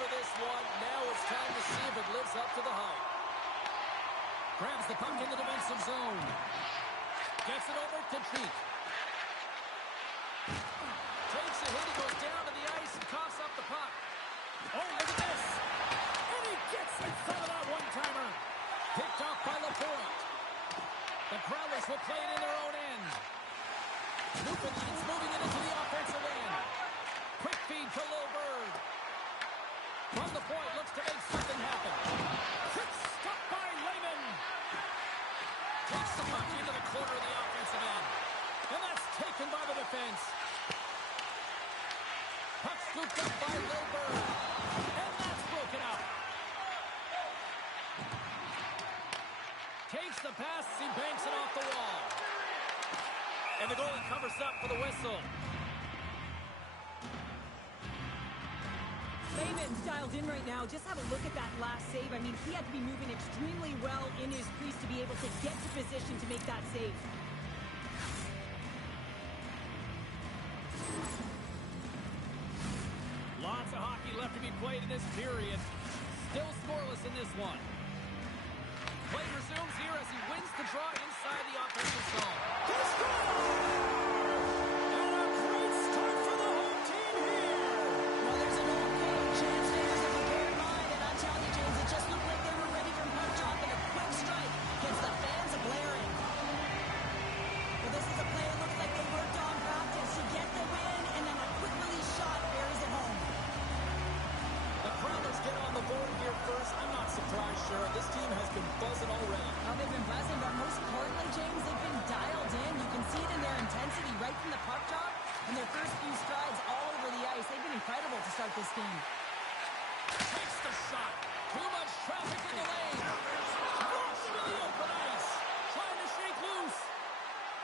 for this one. Now it's time to see if it lives up to the hype. Grabs the puck in the defensive zone. Gets it over to Cheek. Takes a hit. He goes down to the ice and coughs up the puck. Oh, look at this. And he gets in front of that one-timer. Picked off by Lapointe. The Growlers will play it in their own end. Newfoundland's moving it into the offensive end. Quick feed to Lowberg. From the point, looks to make something happen. Quick stop by Lehman. Takes the puck into the corner of the offensive end. And that's taken by the defense. Puck scooped up by Lowberg. And that's broken up. Takes the pass, he banks it off the wall. And the goalie covers up for the whistle. Lehman's dialed in right now. Just have a look at that last save. I mean, he had to be moving extremely well in his crease to be able to get to position to make that save. Lots of hockey left to be played in this period. Still scoreless in this one. Play resumes here as he wins the draw inside the offensive zone. And a great start for the home team here. Well, there's an old quote, chance makers of a prepared mind, and I'm telling you, James, it just looked like they were ready from puck drop, and a quick strike gets the fans a-blaring. Well, this is a play that looks like they worked on practice to get the win, and then a quick release shot buries it home. The Growlers get on the board here first. I'm not surprised, Sharon. This team has been buzzing already. Well, they've been buzzing, but most importantly, James, they've been dialed in. You can see it in their intensity right from the puck drop and their first few strides all over the ice. They've been incredible to start this game. Takes the shot. Too much traffic in the lane. Walks into the open ice. Trying to shake loose.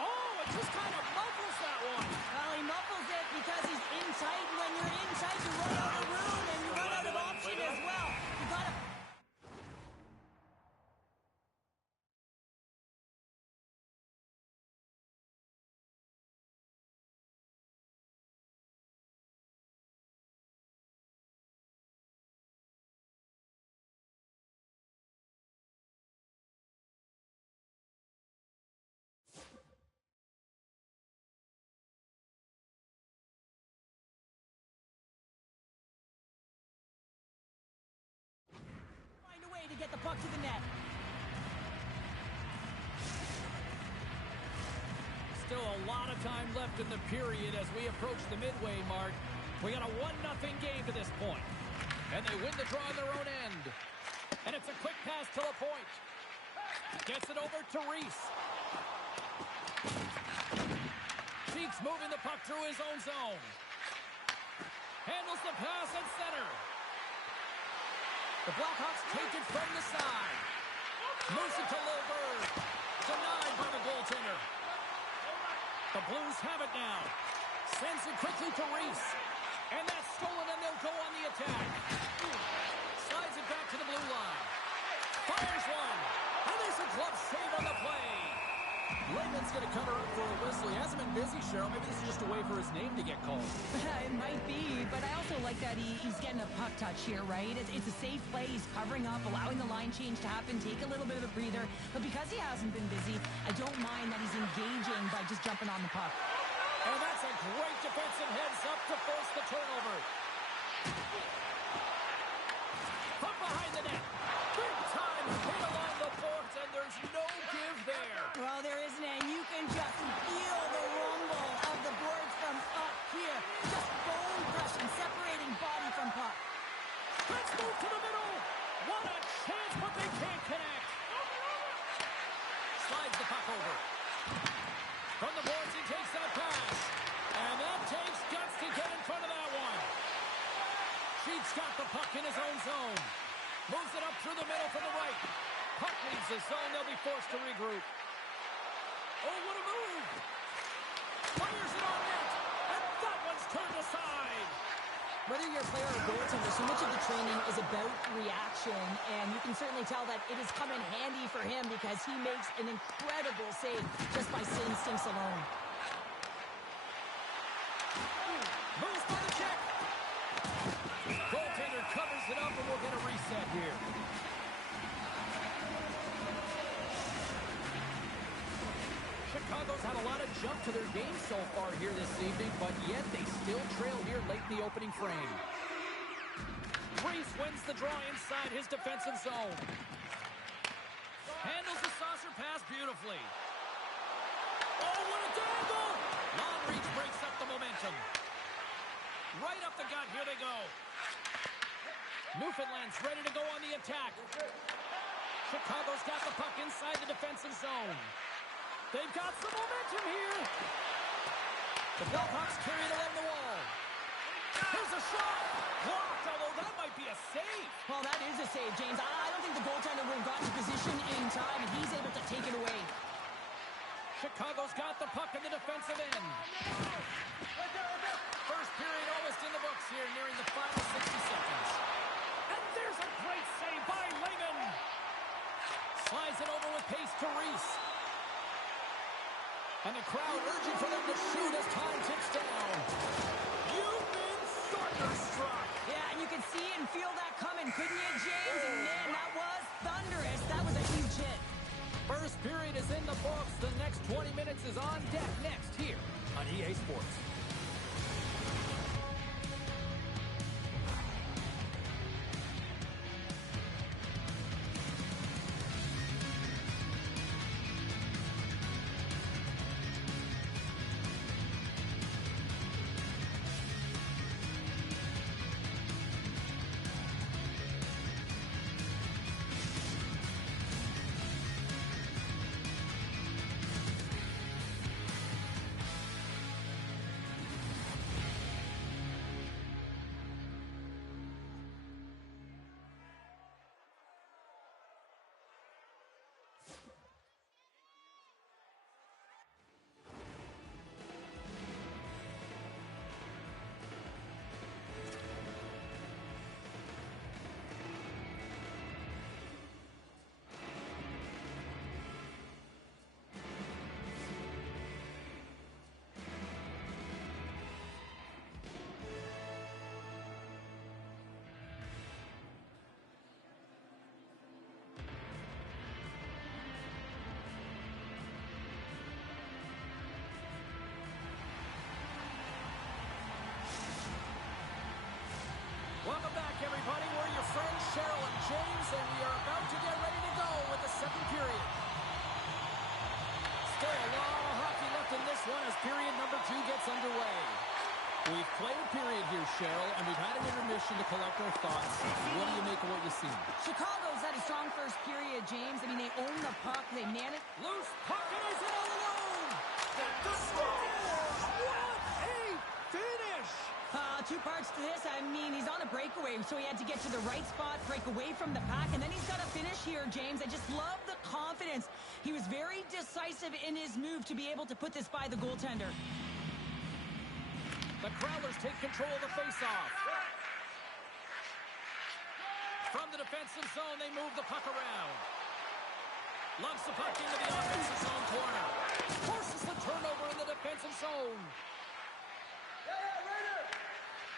Oh, it just kind of muffles that one. Well, he muffles it because he's in tight. When you're in tight, you run out of room and you run out of option as well. You got to... find a way to get the puck to the net. Still a lot of time left in the period as we approach the midway mark. We got a 1-0 game to this point. And they win the draw on their own end. And it's a quick pass to Lapointe. Gets it over to Reese. Cheeks moving the puck through his own zone. Handles the pass at center. The Blackhawks take it from the side. Moves it to Lowberg. Denied by the goaltender. The Blues have it now. Sends it quickly to Reese. And that's stolen, and they'll go on the attack. Slides it back to the blue line. Fires one. And there's a glove save on the play. Lehman's going to cover up for a whistle. He hasn't been busy, Cheryl. Maybe this is just a way for his name to get called. It might be, but I also like that he's getting a puck touch here, right? It's a safe play. He's covering up, allowing the line change to happen, take a little bit of a breather. But because he hasn't been busy, I don't mind that he's engaging by just jumping on the puck. And that's a great defensive heads-up to force the turnover. From behind the net. Big time hit along the boards, and there's no give there. Well, there isn't, and you can just feel the rumble of the boards from up here. Just bone crushing, separating body from puck. Let's move to the middle. What a chance, but they can't connect. Slides the puck over. From the boards, he takes that pass. And that takes guts to get in front of that one. Cheeks got the puck in his own zone. Moves it up through the middle from the right. Puck leaves the zone. They'll be forced to regroup. Oh, what a move. Fires it on net. And that one's turned aside. Whether you're a player or goaltender, so much of the training is about reaction, and you can certainly tell that it has come in handy for him because he makes an incredible save just by instincts alone. Moves for the check. Goaltender covers breaks it up, and we'll get a reset here. Chicago's had a lot of jump to their game so far here this evening, but yet they still trail here late in the opening frame. Reese wins the draw inside his defensive zone. Handles the saucer pass beautifully. Oh, what a dangle! Long reach breaks up the momentum. Right up the gut, here they go. Newfoundland's ready to go on the attack. Chicago's got the puck inside the defensive zone. They've got some momentum here. The Blackhawks carry it along the wall. Here's a shot. Blocked, although that might be a save. Well, that is a save, James. I don't think the goaltender would have gotten to position in time, and he's able to take it away. Chicago's got the puck in the defensive end. First period almost in the books here, nearing the final 60 seconds. And there's a great save by Lehman. Slides it over with pace to Reese. And the crowd urging for them to shoot as time ticks down. You've been thunderstruck. Yeah, and you can see and feel that coming, couldn't you, James? And man, that was thunderous. That was a huge hit. First period is in the books. The next 20 minutes is on deck next here on EA Sports. Welcome back, everybody. We're your friends, Cheryl and James, and we are about to get ready to go with the second period. Still a lot of hockey left in this one as period number 2 gets underway. We've played a period here, Cheryl, and we've had an intermission to collect our thoughts. What do you make of what you've seen? Chicago's had a strong first period, James. I mean, they own the puck. They man it. Loose puck, and he's in all alone! The scores! What a finish! Two parts to this. I mean, he's on a breakaway, so he had to get to the right spot, break away from the pack, and then he's got to finish here, James. I just love the confidence. He was very decisive in his move to be able to put this by the goaltender. The Growlers take control of the faceoff. From the defensive zone, they move the puck around. Lugs the puck into the offensive zone corner. Forces the turnover in the defensive zone.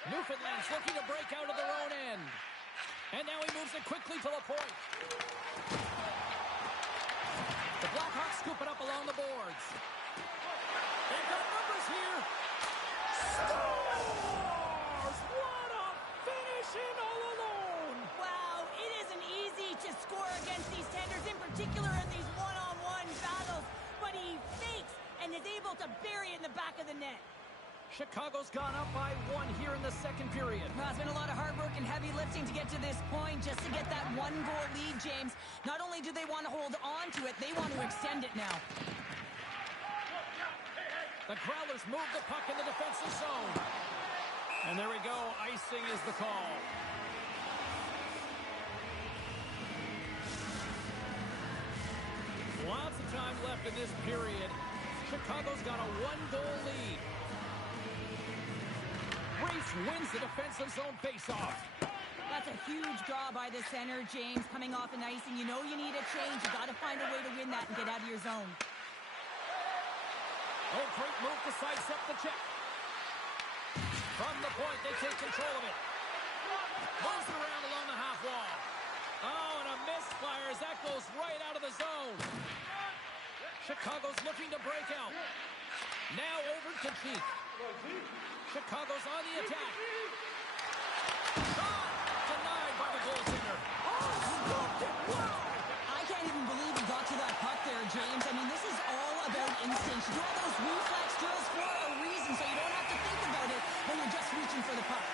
Newfoundland's looking to break out of their own end. And now he moves it quickly to the point. The Blackhawks scoop it up along the boards. They've got numbers here. Scores! What a finish in all alone! Wow, it isn't easy to score against these tenders, in particular in these one-on-one battles. But he fakes and is able to bury it in the back of the net. Chicago's gone up by 1 here in the second period. Well, it's been a lot of hard work and heavy lifting to get to this point, just to get that 1-goal lead, James. Not only do they want to hold on to it, they want to extend it now. The Growlers move the puck in the defensive zone. And there we go. Icing is the call. Lots of time left in this period. Chicago's got a 1-goal lead. Reese wins the defensive zone faceoff. That's a huge draw by the center, James. Coming off an icing, you know you need a change. You got to find a way to win that and get out of your zone. Oh, great move to sidestep the check. From the point, they take control of it. Moves it around along the half wall. Oh, and a misfire as that goes right out of the zone. Chicago's looking to break out. Now over to Cheek. Chicago's on the attack. Shot! Denied by the goaltender. Oh, scooped it! Wow! I can't even believe he got to that puck there, James. I mean, this is all about instinct. You do all those reflex drills for a reason, so you don't have to think about it when you're just reaching for the puck.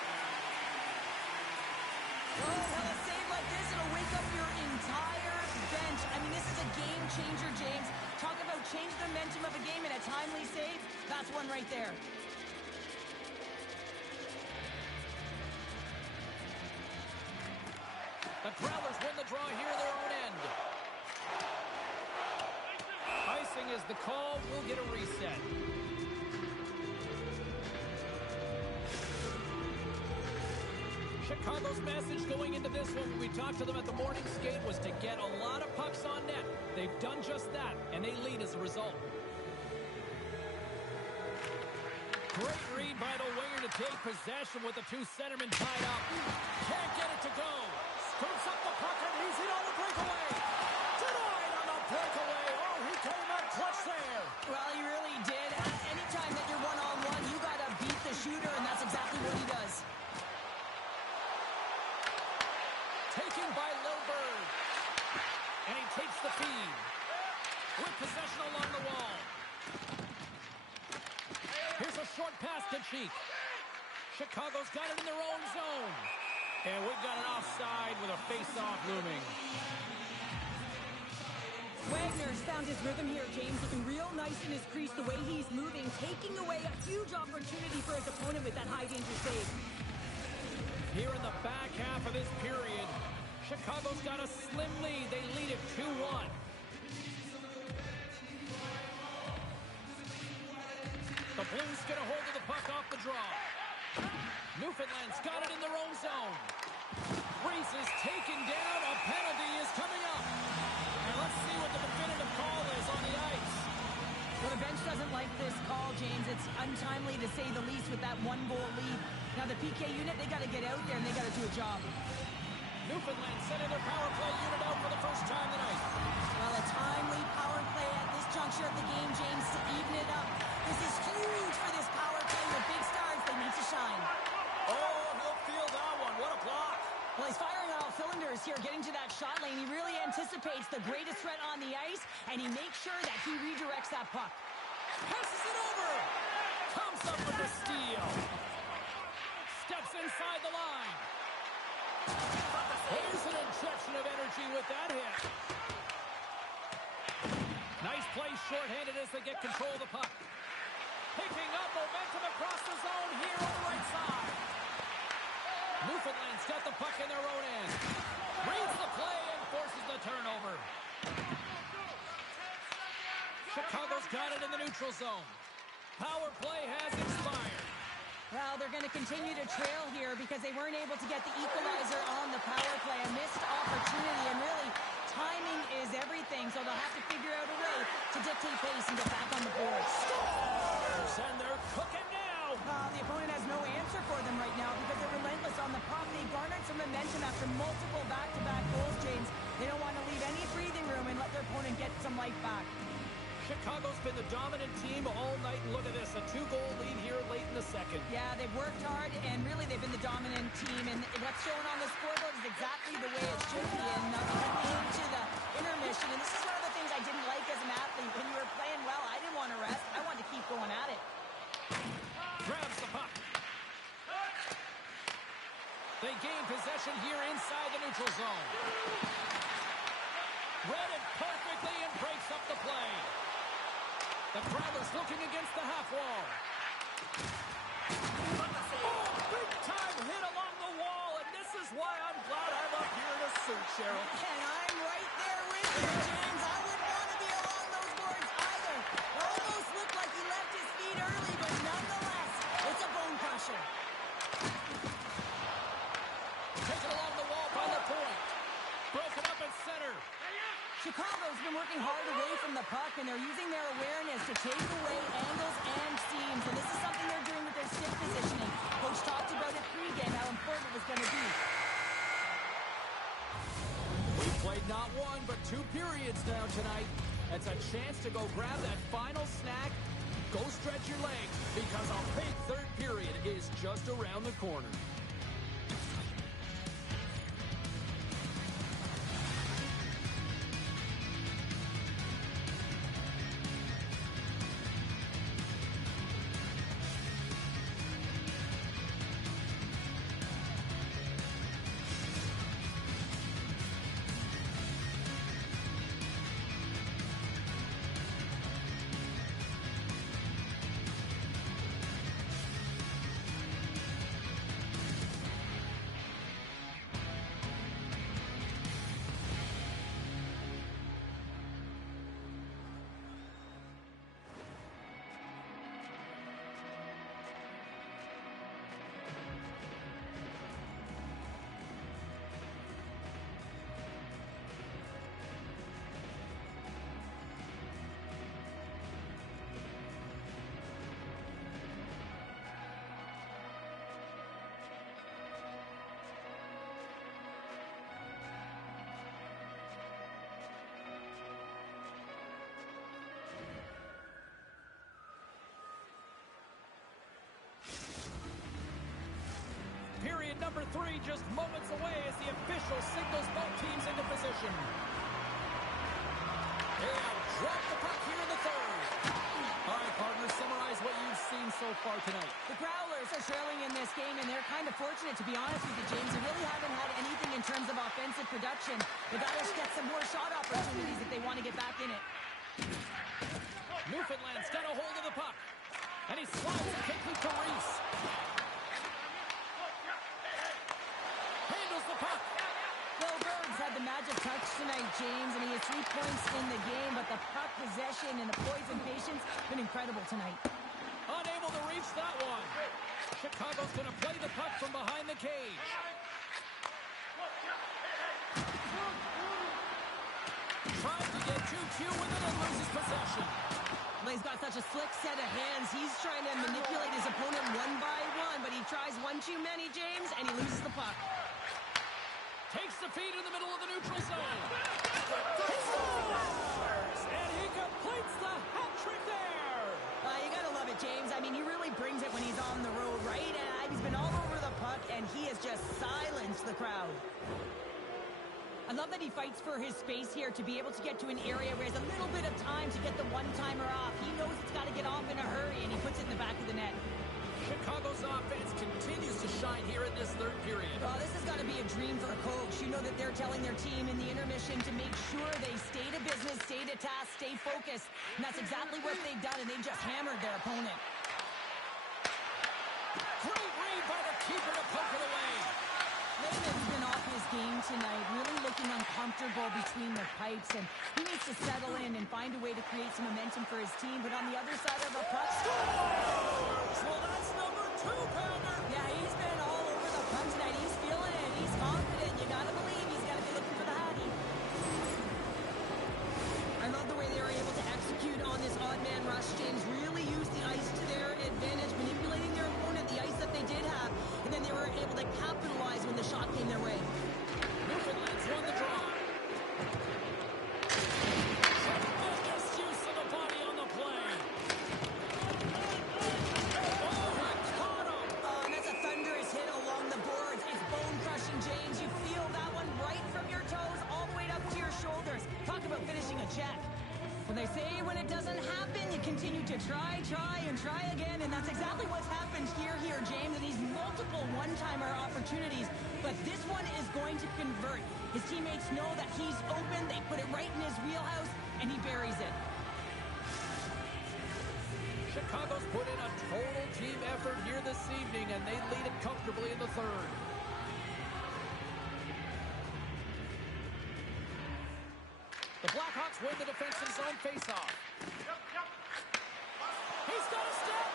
Oh, well, a save like this, it'll wake up your entire bench. I mean, this is a game changer, James. Talk about change the momentum of a game in a timely save. That's one right there. The Growlers win the draw here in their own end. Icing is the call. We'll get a reset. Chicago's message going into this one when we talked to them at the morning skate was to get a lot of pucks on net. They've done just that, and they lead as a result. Great read by the winger to take possession with the two centermen tied up. Can't get it to go. Scoops up the puck, and he's in on the breakaway. Denied on the breakaway. Oh, he came out clutch there. Well, he really did. Anytime that you're one-on-one, you got to beat the shooter, and that's exactly what he does. Taken by Lilburn. And he takes the feed. With possession along the wall. Here's a short pass to Cheek. Chicago's got it in their own zone. And we've got an offside with a face-off looming. Wagner's found his rhythm here, James. Looking real nice in his crease, the way he's moving, taking away a huge opportunity for his opponent with that high-danger save. Here in the back half of this period, Chicago's got a slim lead. They lead it 2-1. The Blues get a hold of the puck off the draw. Newfoundland's got it in their own zone. Reese is taken down. A penalty is coming up. And let's see what the definitive call is on the ice. Well, the bench doesn't like this call, James. It's untimely to say the least with that one-goal lead. Now, the PK unit, they got to get out there and they got to do a job. Newfoundland sending their power play unit out for the first time tonight. Well, a timely power play at this juncture of the game, James, to even it up. This is huge for this power play with big stars. They need to shine. Oh, he'll feel that one. What a block. Well, he's firing on all cylinders here, getting to that shot lane. He really anticipates the greatest threat on the ice, and he makes sure that he redirects that puck. Passes it over. Comes up with the steal. Steps inside the line. Here's an injection of energy with that hit. Nice play shorthanded as they get control of the puck. Picking up momentum across the zone here on the right side. Newfoundland's got the puck in their own end. Reads the play and forces the turnover. Chicago's got it in the neutral zone. Power play has expired. Well, they're going to continue to trail here because they weren't able to get the equalizer on the power play. A missed opportunity, and really, timing is everything, so they'll have to figure out a way to dictate pace and get back on the board. Scores! And they're cooking now! The opponent has no answer for them right now because they're relentless on the puck. They garnered some momentum after multiple back-to-back goals, James. They don't want to leave any breathing room and let their opponent get some life back. Chicago's been the dominant team all night. Look at this, a 2-goal lead here late in the second. Yeah, they've worked hard, and really they've been the dominant team. And what's shown on the scoreboard is exactly the way it should be. And coming into the intermission, and this is one of the things I didn't like as an athlete. When you were playing well, I didn't want to rest. I wanted to keep going at it. Grabs the puck. They gain possession here inside the neutral zone. Read it perfectly and breaks up the play. The Growlers looking against the half wall. Oh, big time hit along the wall, and this is why I'm glad I'm up here in a suit, Cheryl. And I'm right there with you, James. I wouldn't want to be along those boards either. It almost looked like he left his feet early, but nonetheless, it's a bone crusher. Taken along the wall by the point. Broken up at center. Chicago's been working hard away from the puck, and they're using their awareness to take away angles and seams. And this is something they're doing with their his stick positioning. Coach talked about it pregame, how important it was going to be. We've played not one, but 2 periods now tonight. It's a chance to go grab that final snack. Go stretch your legs, because a big third period is just around the corner. Period number 3 just moments away as the official signals both teams into position. They'll drop the puck here in the third. All right, partners, summarize what you've seen so far tonight. The Growlers are trailing in this game, and they're kind of fortunate, to be honest with you, James. They really haven't had anything in terms of offensive production. They've got to get some more shot opportunities if they want to get back in it. Newfoundland's got a hold of the puck, and he slides it quickly to Reese. Handles the puck. Bill Berg's had the magic touch tonight, James, and he has 3 points in the game, but the puck possession and the poise and patience have been incredible tonight. Unable to reach that one. Chicago's going to play the puck from behind the cage. Tries to get too cute with it and loses possession. Well, he's got such a slick set of hands. He's trying to manipulate his opponent one by one, but he tries one too many, James, and he loses the puck. Takes the feed in the middle of the neutral zone. He scores! And he completes the hat trick there. You gotta love it, James. I mean, he really brings it when he's on the road, right? And he's been all over the puck, and he has just silenced the crowd. I love that he fights for his space here to be able to get to an area where he has a little bit of time to get the one-timer off. He knows it's got to get off in a hurry, and he puts it in the back of the net. Chicago's offense continues to shine here in this third period. Oh, this has got to be a dream for a coach. You know that they're telling their team in the intermission to make sure they stay to business, stay to task, stay focused. And that's exactly what they've done, and they've just hammered their opponent. Great read by the keeper to poke it away. Lehman's been off his game tonight, really looking uncomfortable between the pipes, and he needs to settle in and find a way to create some momentum for his team. But on the other side of the puck, scores! Well, that's number 2, Pounder. Yeah, he's been all over the puck tonight. He's feeling it. He's confident. You got to believe he's got to be looking for the hattie. I love the way they were able to execute on this odd man rush, James. Really use the ice to their advantage, manipulating their opponent, the ice that they did have, and then they were able to capitalize when the shot came their way. Newfoundland's won the draw. Tremendous use of the body on the play. Oh, he caught him. And that's a thunderous hit along the boards. It's bone-crushing, James. You feel that one right from your toes all the way up to your shoulders. Talk about finishing a check. Well, they say when it doesn't happen, you continue to try, and try again, and that's exactly what's happened here, James, and these multiple one-timer opportunities, but this one is going to convert. His teammates know that he's open, they put it right in his wheelhouse, and he buries it. Chicago's put in a total team effort here this evening, and they lead it comfortably in the third. The Blackhawks win the defensive zone faceoff. He's got a step.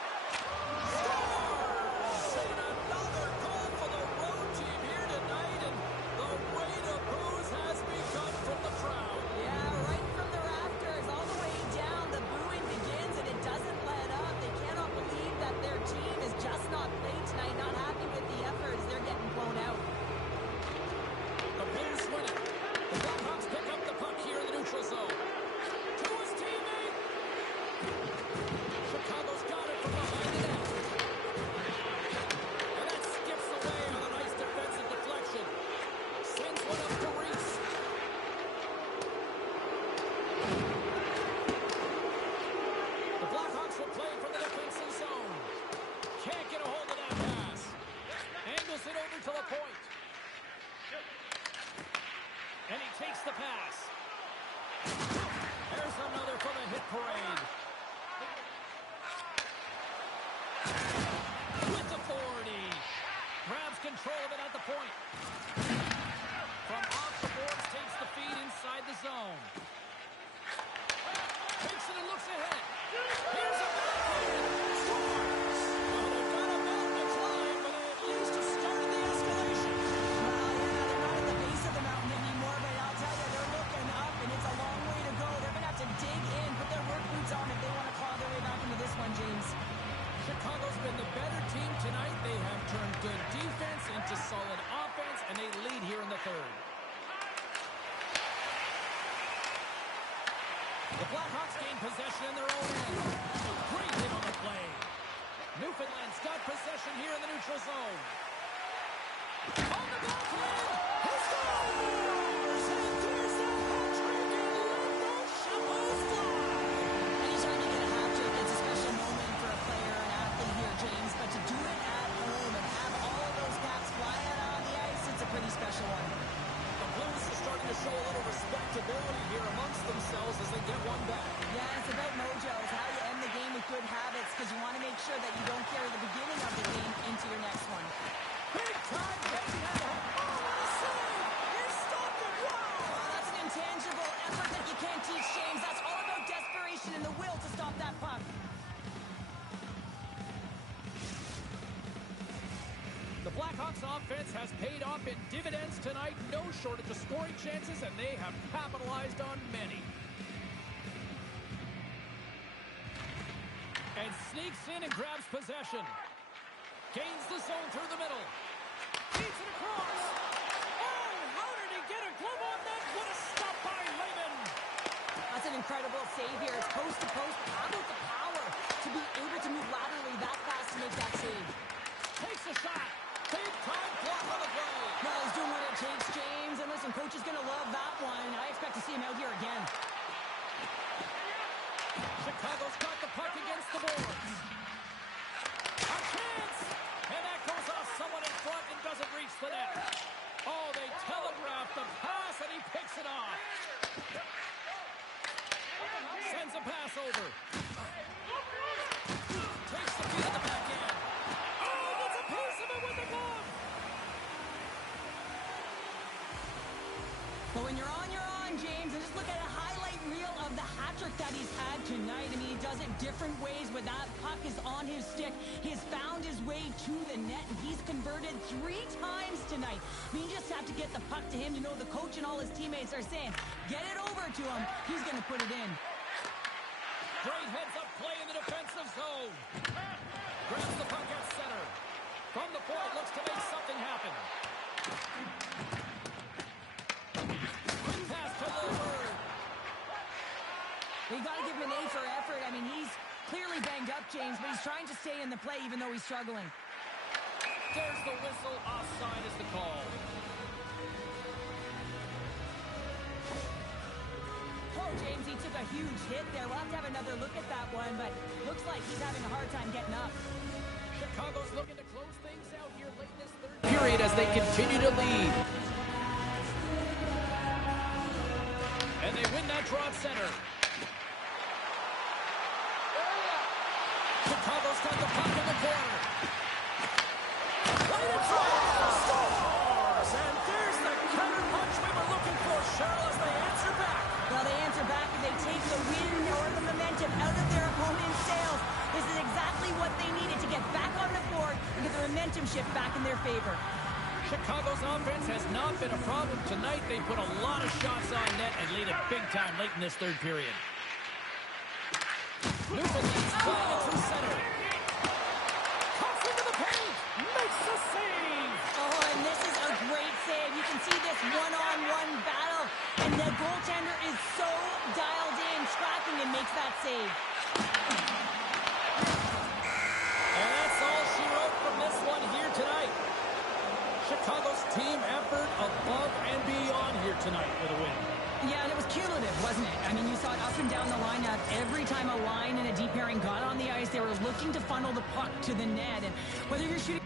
Scores! And another goal for the road team here tonight, and the rain of boos has begun from the crowd. Yeah, right from the rafters, all the way down, the booing begins, and it doesn't let up. They cannot believe that their team is just Fakes the pass. There's another for the hit parade. With authority. Grabs control of it at the point. From off the boards, takes the feed inside the zone. Takes it and looks ahead. Here's a backhand. Scores! Well, they've got a mountain to climb, but at least it started the escalation. Well, yeah, they're not at the base of the mountain anymore, but I'll tell you, they're looking up, and it's a long way to go. They're going to have to dig in, put their work boots on if they want to claw their way back into this one, James. Chicago's been the better team tonight. They have turned good defense into solid offense, and they lead here in the third. The Blackhawks gain possession in their own end. Great hit on the play. Newfoundland's got possession here in the neutral zone. On the backhand, he scores! And there's the hat trick, and let those shovels fly! Anytime you get a hat trick, it's a special moment for a player, an athlete here, James. But to do it at home and have all of those caps fly out on the ice, it's a pretty special one. The Blues are starting to show a little respectability here amongst themselves as they get one back. Yeah, it's about mojo. It's how you end the game with good habits, because you want to make sure that you don't carry the beginning of the game into your next one. Big time hit. Oh, what a save! He stopped it. Wow! Oh, that's an intangible effort that you can't teach, James. That's all about desperation and the will to stop that puck. The Blackhawks offense has paid off in dividends tonight. No shortage of scoring chances, and they have capitalized on many. And sneaks in and grabs possession. Gains the zone through the middle. Feeds it across. Oh, how did he get a glove on that? What a stop by Lehman. That's an incredible save here. It's post to post. How about the power to be able to move laterally that fast to make that save? Takes a shot. Big time block on the play. No, he's doing what it takes, James. And listen, coach is going to love that one. I expect to see him out here again. Chicago's got the puck against the boards. A chance! And that goes off someone in front and doesn't reach the net. Oh, they telegraphed the pass and he picks it off. Sends a pass over. Takes the feed at the back end. Oh, gets a piece of it with the glove. But when you're on, James. And just look at a highlight reel of the hat trick that he's had tonight. I mean, he does it different ways when that puck is on his stick. He has found his way to the net, and he's converted 3 times tonight. I mean, you just have to get the puck to him. You know, the coach and all his teammates are saying, get it over to him. He's going to put it in. Great heads-up play in the defensive zone. Grabs the puck at center. From the point, looks to make something happen. Quick pass to Lillard. You got to give him an A for effort. I mean, he's clearly banged up, James, but he's trying to stay in the play even though he's struggling. There's the whistle. Offside is the call. Oh, James, he took a huge hit there. We'll have to have another look at that one, but looks like he's having a hard time getting up. Chicago's looking to close things out here late in this third period as they continue to lead. And they win that draw at center. Chicago's got the puck in the corner. Played it through. Scores! And there's the counter punch we were looking for, Cheryl, as they answer back. Well, they answer back and they take the wind or the momentum out of their opponent's sails. This is exactly what they needed to get back on the board and get the momentum shift back in their favor. Chicago's offense has not been a problem tonight. They put a lot of shots on net and lead it big time late in this third period. Newfoundland's playing it through center. Cuts into the paint. Makes the save. Oh, and this is a great save. You can see this one-on-one battle. And the goaltender is so dialed in, tracking, and makes that save. And that's all she wrote from this one here tonight. Chicago's team effort above and beyond here tonight with a win. Yeah, and it was cumulative, wasn't it? I mean, you saw it up and down the lineup. Every time a line and a deep pairing got on the ice, they were looking to funnel the puck to the net. And whether you're shooting...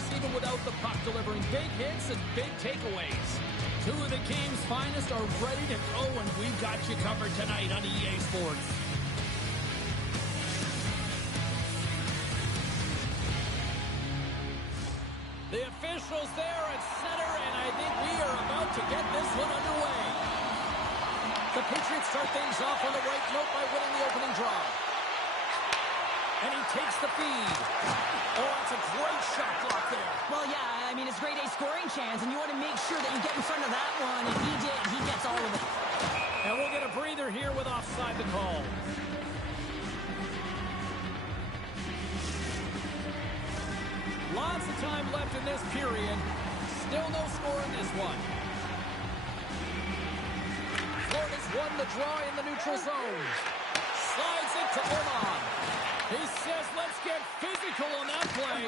dangerous even without the puck, delivering big hits and big takeaways. Two of the game's finest are ready to go, and we've got you covered tonight on EA Sports. The officials there at center, and I think we are about to get this one underway. The Patriots start things off on the right note by winning the opening draw. And he takes the feed. Oh, that's a great shot block there. Well, yeah, I mean, it's grade A scoring chance, and you want to make sure that you get in front of that one, and he did. He gets all of it. And we'll get a breather here with offside the call. Lots of time left in this period. Still no score in this one. Florida's won the draw in the neutral zone. Slides it to Ormond. He says, let's get physical on that play.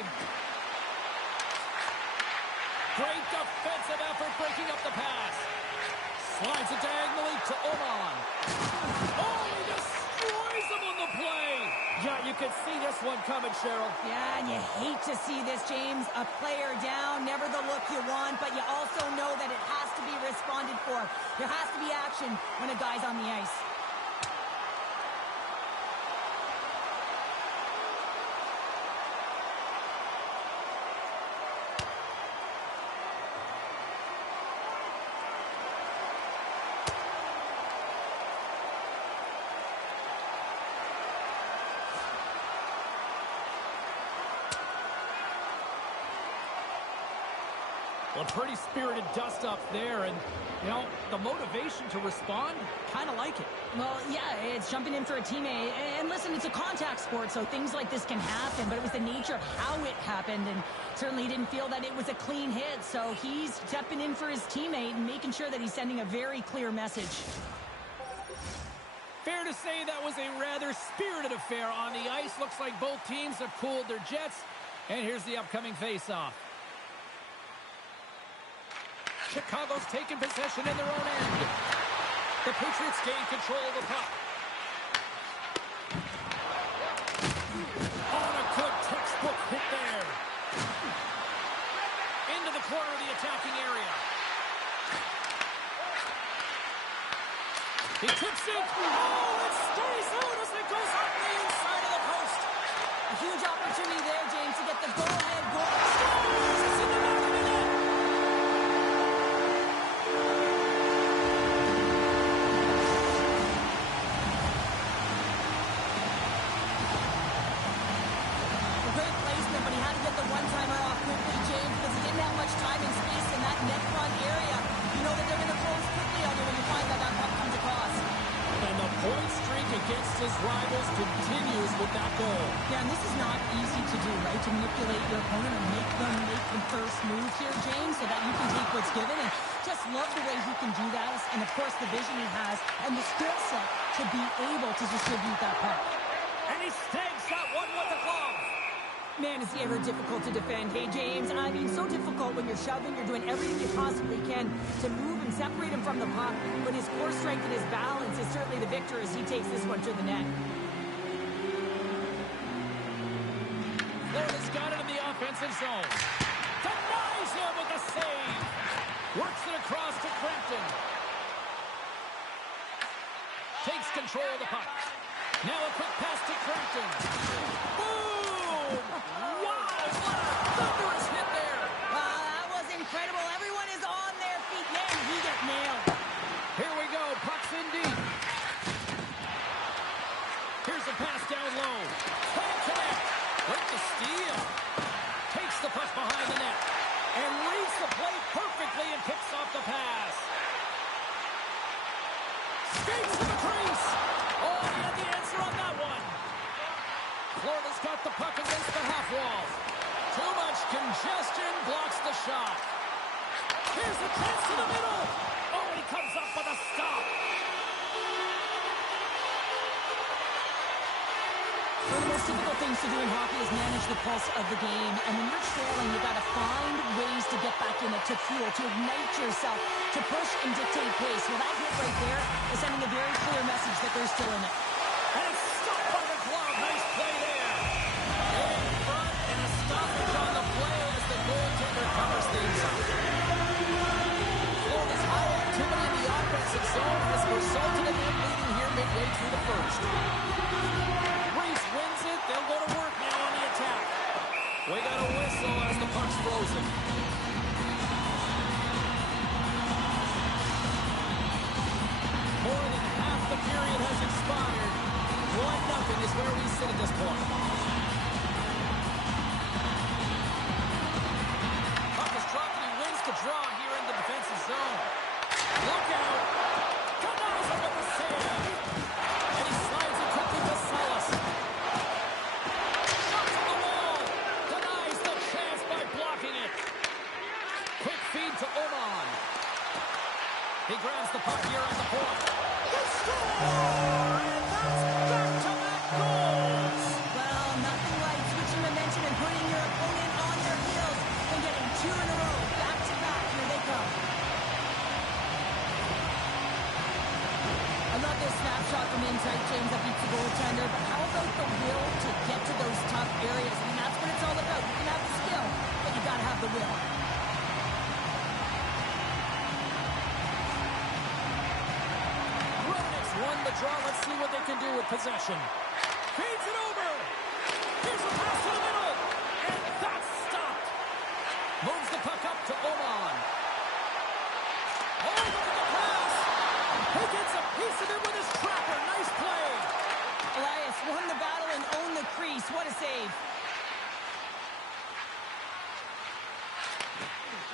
Great defensive effort breaking up the pass. Slides it diagonally to Ormond. Oh, he destroys him on the play. Yeah, you could see this one coming, Cheryl. Yeah, and you hate to see this, James. A player down, never the look you want, but you also know that it has to be responded for. There has to be action when a guy's on the ice. Well, pretty spirited dust-up there, and, you know, the motivation to respond, kind of like it. Well, yeah, it's jumping in for a teammate. And listen, it's a contact sport, so things like this can happen, but it was the nature of how it happened, and certainly he didn't feel that it was a clean hit, so he's stepping in for his teammate and making sure that he's sending a very clear message. Fair to say that was a rather spirited affair on the ice. Looks like both teams have cooled their jets, and here's the upcoming face-off. Chicago's taken possession in their own end. The Patriots gain control of the puck. On a good textbook hit there. Into the corner of the attacking area. He tips it. Oh, it stays out as it goes up the inside of the post. A huge opportunity there, James, to get the go-ahead goal. It's in the back of the net. One-timer off quickly, James, because he didn't have much time and space in that net front area. You know that they're going to close quickly on you when you find that puck comes across. And the point streak against his rivals continues with that goal. Yeah, and this is not easy to do, right? To manipulate your opponent and make them make the first move here, James, so that you can take what's given. And just love the way he can do that. And, of course, the vision he has and the skill set to be able to distribute that puck. And he snags that one with the glove. Man, is he ever difficult to defend. Hey, James, I mean, so difficult when you're shoving. You're doing everything you possibly can to move and separate him from the puck. But his core strength and his balance is certainly the victor as he takes this one to the net. Florida's got it in the offensive zone. Denies him with a save. Works it across to Crampton. Takes control of the puck. Now a quick pass to Crampton. Boom! Wow, what a thunderous hit there. That was incredible. Everyone is on their feet. Man, he got nailed. Here we go. Puck's in deep. Here's a pass down low. Can't connect. Break the steal. Takes the puck behind the net. And reads the play perfectly and picks off the pass. Skates to the crease. Oh, he had the answer on that one. Florida's got the puck against the half wall. Too much congestion blocks the shot. Here's a chance to the middle. Oh, and he comes up with a stop. One of the most difficult things to do in hockey is manage the pulse of the game. And when you're trailing, you got to find ways to get back in it, to fuel, to ignite yourself, to push and dictate pace. Well, that hit right there is sending a very clear message that they're still in it. And it's stopped by the glove. Nice play there. In front and a stoppage on the play as the offensive zone has resulted in them leading here midway through the first. Reese wins it. They'll go to work now on the attack. We got a whistle as the puck's frozen. More than half the period has expired. 1-0 is where we sit at this point. Puck is dropped and he wins the draw here in the defensive zone. Look out! Denies him with the save. And he slides it quickly to Salas. Shot to the wall. Denies the chance by blocking it. Quick feed to Oman. He grabs the puck here at the point. They score! And that's back-to-back goals! Well, nothing like switching momentum and putting your opponent on their heels and getting two in a row, back-to-back. Here they come. I love this snapshot from inside, James, that beats the goaltender, but how about the will to get to those tough areas? I mean, that's what it's all about. You can have the skill, but you got to have the will. Won the draw. Let's see what they can do with possession. Feeds it over. Here's a pass to the middle. And that's stopped. Moves the puck up to Oman. Oh, look at the pass. He gets a piece of it with his trapper. Nice play. Elias won the battle and owned the crease. What a save.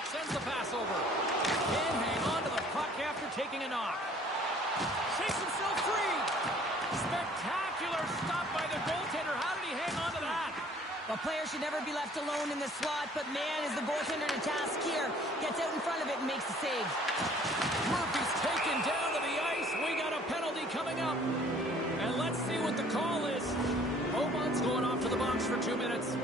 Sends the pass over. Can hang on to the puck after taking a knock. Shakes himself free. Spectacular stop by the goaltender. How did he hang on to that? The player should never be left alone in the slot, but man, is the goaltender to task here. Gets out in front of it and makes the save. Murphy's taken down to the ice. We got a penalty coming up. And let's see what the call is. Oman's going off to the box for 2 minutes.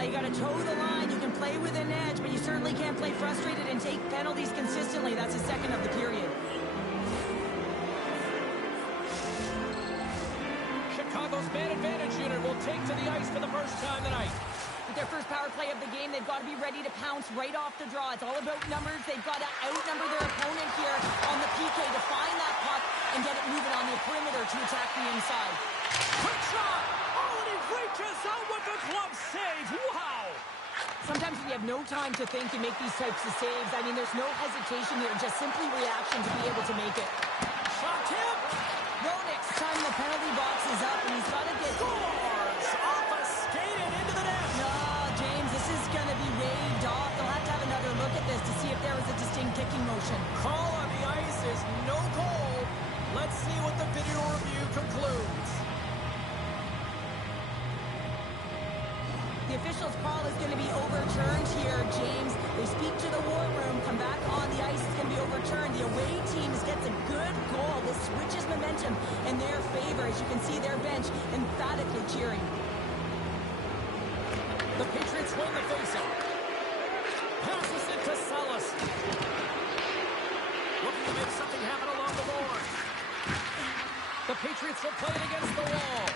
You got to toe the line. You can play with an edge, but you certainly can't play frustrated and take penalties consistently. That's the second of the period. Chicago's man advantage unit will take to the ice for the first time tonight. With their first power play of the game, they've got to be ready to pounce right off the draw. It's all about numbers. They've got to outnumber their opponent here on the PK to find that puck and get it moving on the perimeter to attack the inside. Quick shot! Oh, and he reaches out with the glove save. Wow! Sometimes when you have no time to think and make these types of saves, I mean, there's no hesitation here, just simply reaction to be able to make it. Shot tip! Roenick's time the penalty box is up, and he's got to get... Scores! Off a skate and into the net! No, James, this is going to be waved off. They'll have to have another look at this to see if there was a distinct kicking motion. Call on the ice is no goal. Let's see what the video review concludes. The official's call is going to be overturned here, James. They speak to the war room, come back on the ice, it's going to be overturned. The away team gets a good goal. This switches momentum in their favor. As you can see, their bench emphatically cheering. The Patriots win the faceoff. Passes it to Salas. Looking to make something happen along the board. The Patriots will play it against the wall.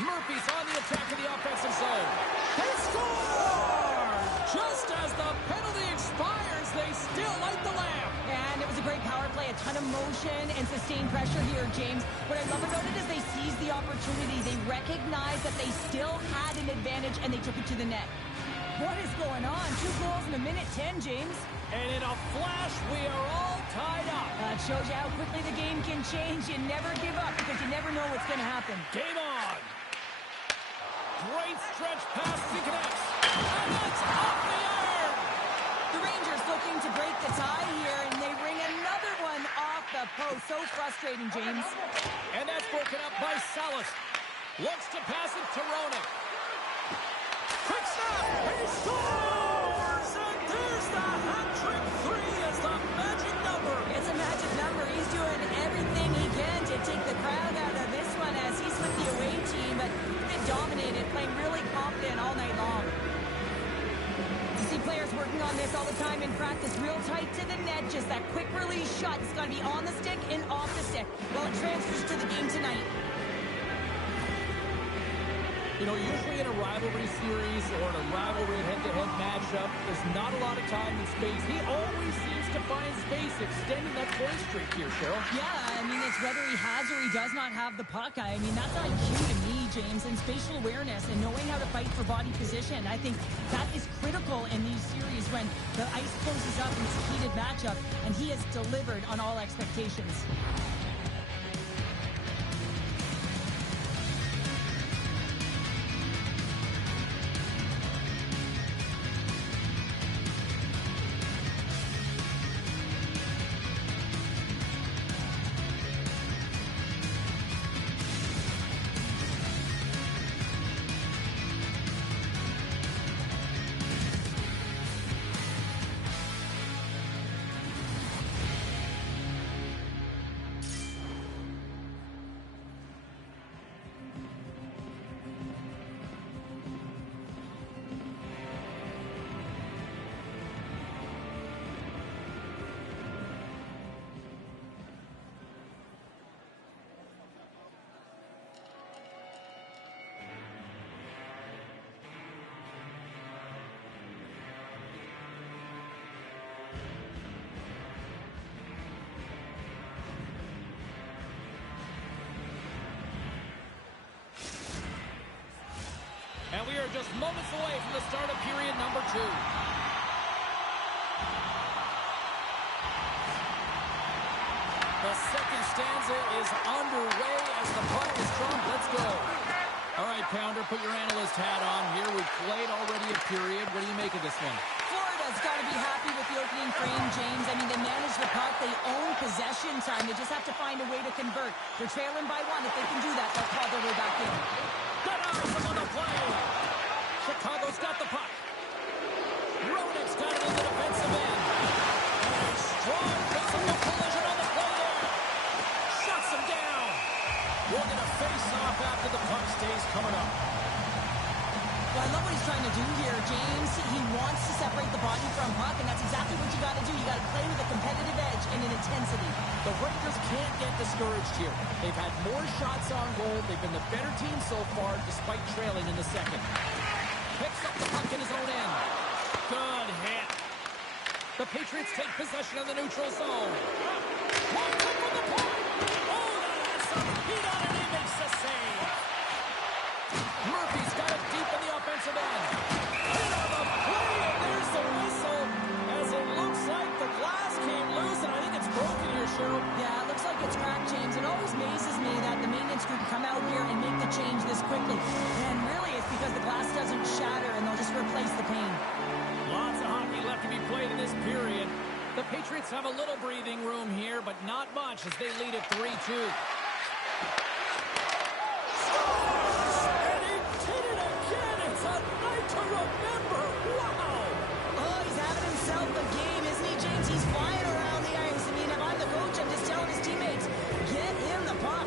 Murphy's on the attack in the offensive zone. They score! Just as the penalty expires, they still light the lamp. And it was a great power play, a ton of motion and sustained pressure here, James. What I love about it is they seized the opportunity. They recognized that they still had an advantage, and they took it to the net. What is going on? 2 goals in a minute 10, James. And in a flash, we are all tied up. That shows you how quickly the game can change. You never give up because you never know what's going to happen. Game on. Great stretch pass to connects. And that's off the iron. The Rangers looking to break the tie here, and they ring another one off the post. So frustrating, James. And that's broken up by Salas. Looks to pass it to Roenick. Quick snap. He scores! And there's the hat-trick 3 as the magic number. It's a magic number. He's doing everything he can to take the crowd out of this one as he's with the away team, but they've dominated, playing really confident all night long. You see players working on this all the time in practice, real tight to the net, just that quick release shot. It's got to be on the stick and off the stick. Well, it transfers to the game tonight. You know, usually in a rivalry series or in a rivalry head-to-head matchup, there's not a lot of time and space. He always seems to find space, extending that point streak here, Cheryl. Yeah, I mean, it's whether he has or he does not have the puck. I mean, that's IQ to me, James, and spatial awareness and knowing how to fight for body position. I think that is critical in these series when the ice closes up in this heated matchup, and he has delivered on all expectations. And we are just moments away from the start of period number 2. The second stanza is underway as the puck is dropped. Let's go. All right, Pounder, put your analyst hat on here. We've played already a period. What do you make of this one? Florida's got to be happy with the opening frame, James. I mean, they manage the puck. They own possession time. They just have to find a way to convert. They're trailing by 1. If they can do that, they'll call their way back in. Good awesome on the play. Chicago's got the puck. Roenick's got it in the defensive end. And a strong physical collision on the play there. Shuts him down. We're going to face off after the puck stays coming up. Well, I love what he's trying to do here, James. He wants to separate the body from puck, and that's exactly what you got to do. You got to play with a competitive edge and an intensity. The Rangers can't get discouraged here. They've had more shots on goal. They've been the better team so far, despite trailing in the second. Picks up the puck in his own end. Good hit. The Patriots take possession of the neutral zone. Walks up from the point. Oh, that has some heat on it. He makes the save. Murphy's got it deep in the offensive end. Hit on the play, and there's the whistle. As it looks like the glass came loose, and I think it's broken here, Cheryl. Yeah, it looks like it's cracked, James. It always amazes me that the maintenance crew can come out here and make the change this quickly. And really, it's because the glass doesn't shatter, and they'll just replace the pane. Lots of hockey left to be played in this period. The Patriots have a little breathing room here, but not much as they lead at 3-2. And he did it again! It's a night to remember! Wow! Oh, he's having himself a game, isn't he, James? He's flying around the ice. I mean, if I'm the coach, I'm just telling his teammates, get him the puck.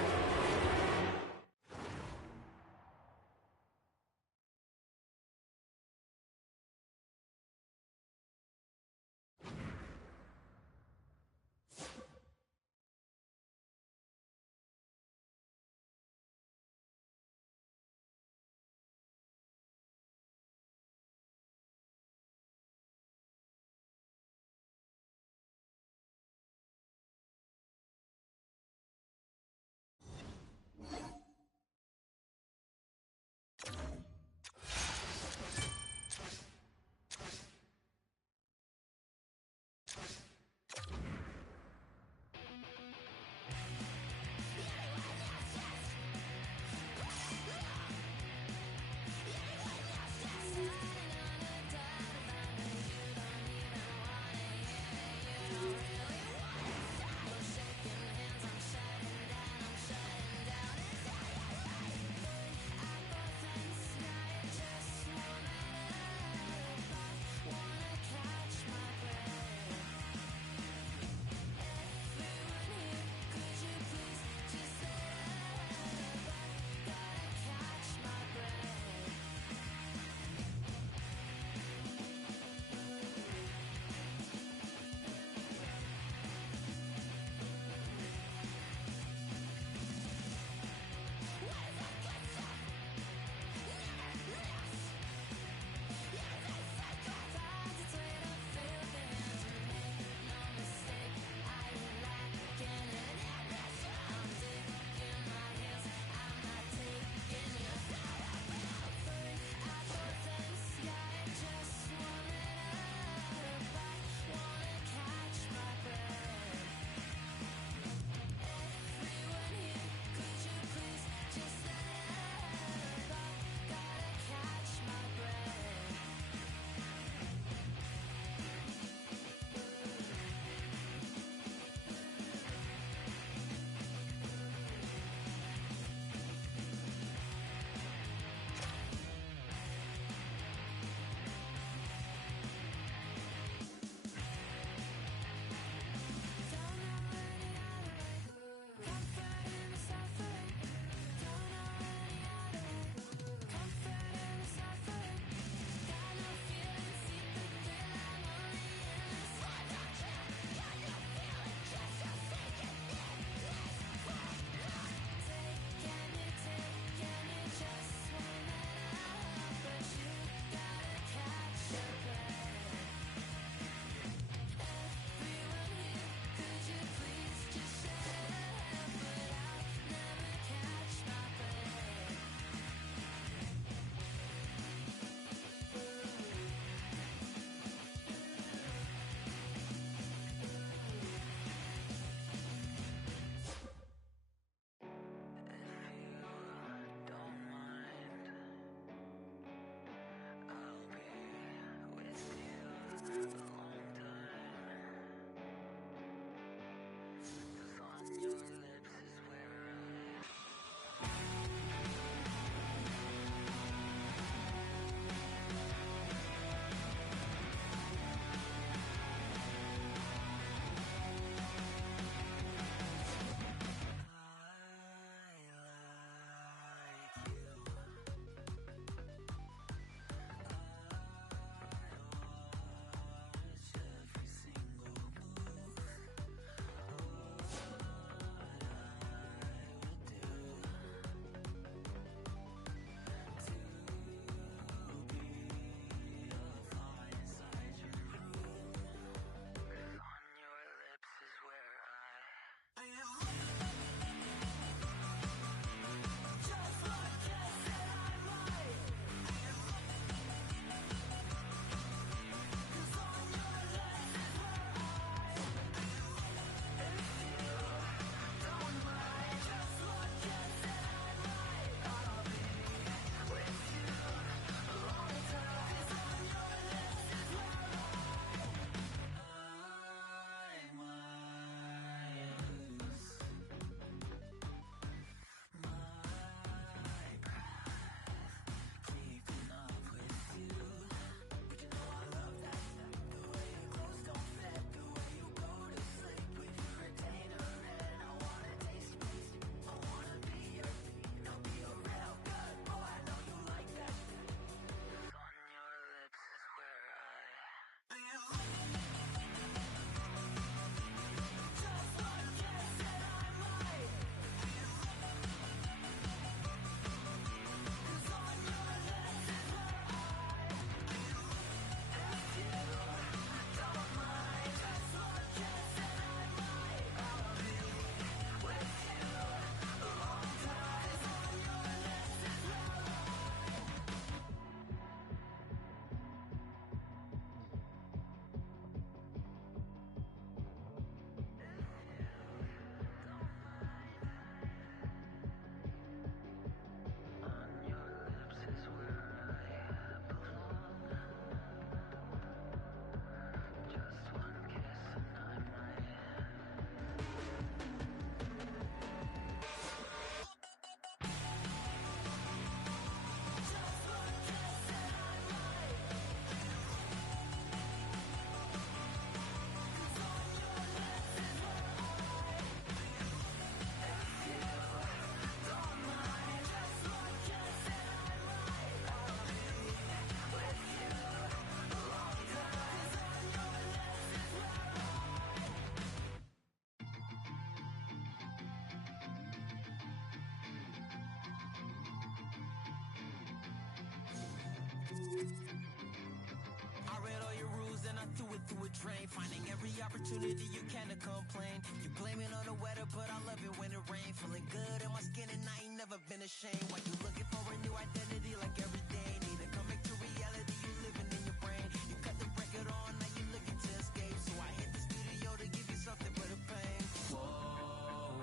I read all your rules and I threw it through a train. Finding every opportunity you can to complain. You blame it on the weather, but I love it when it rains. Feeling good in my skin and I ain't never been ashamed. Why you looking for a new identity like every day? Need to come back to reality, you living in your brain. You cut the record on, now you looking to escape. So I hit the studio to give you something for the pain. Whoa,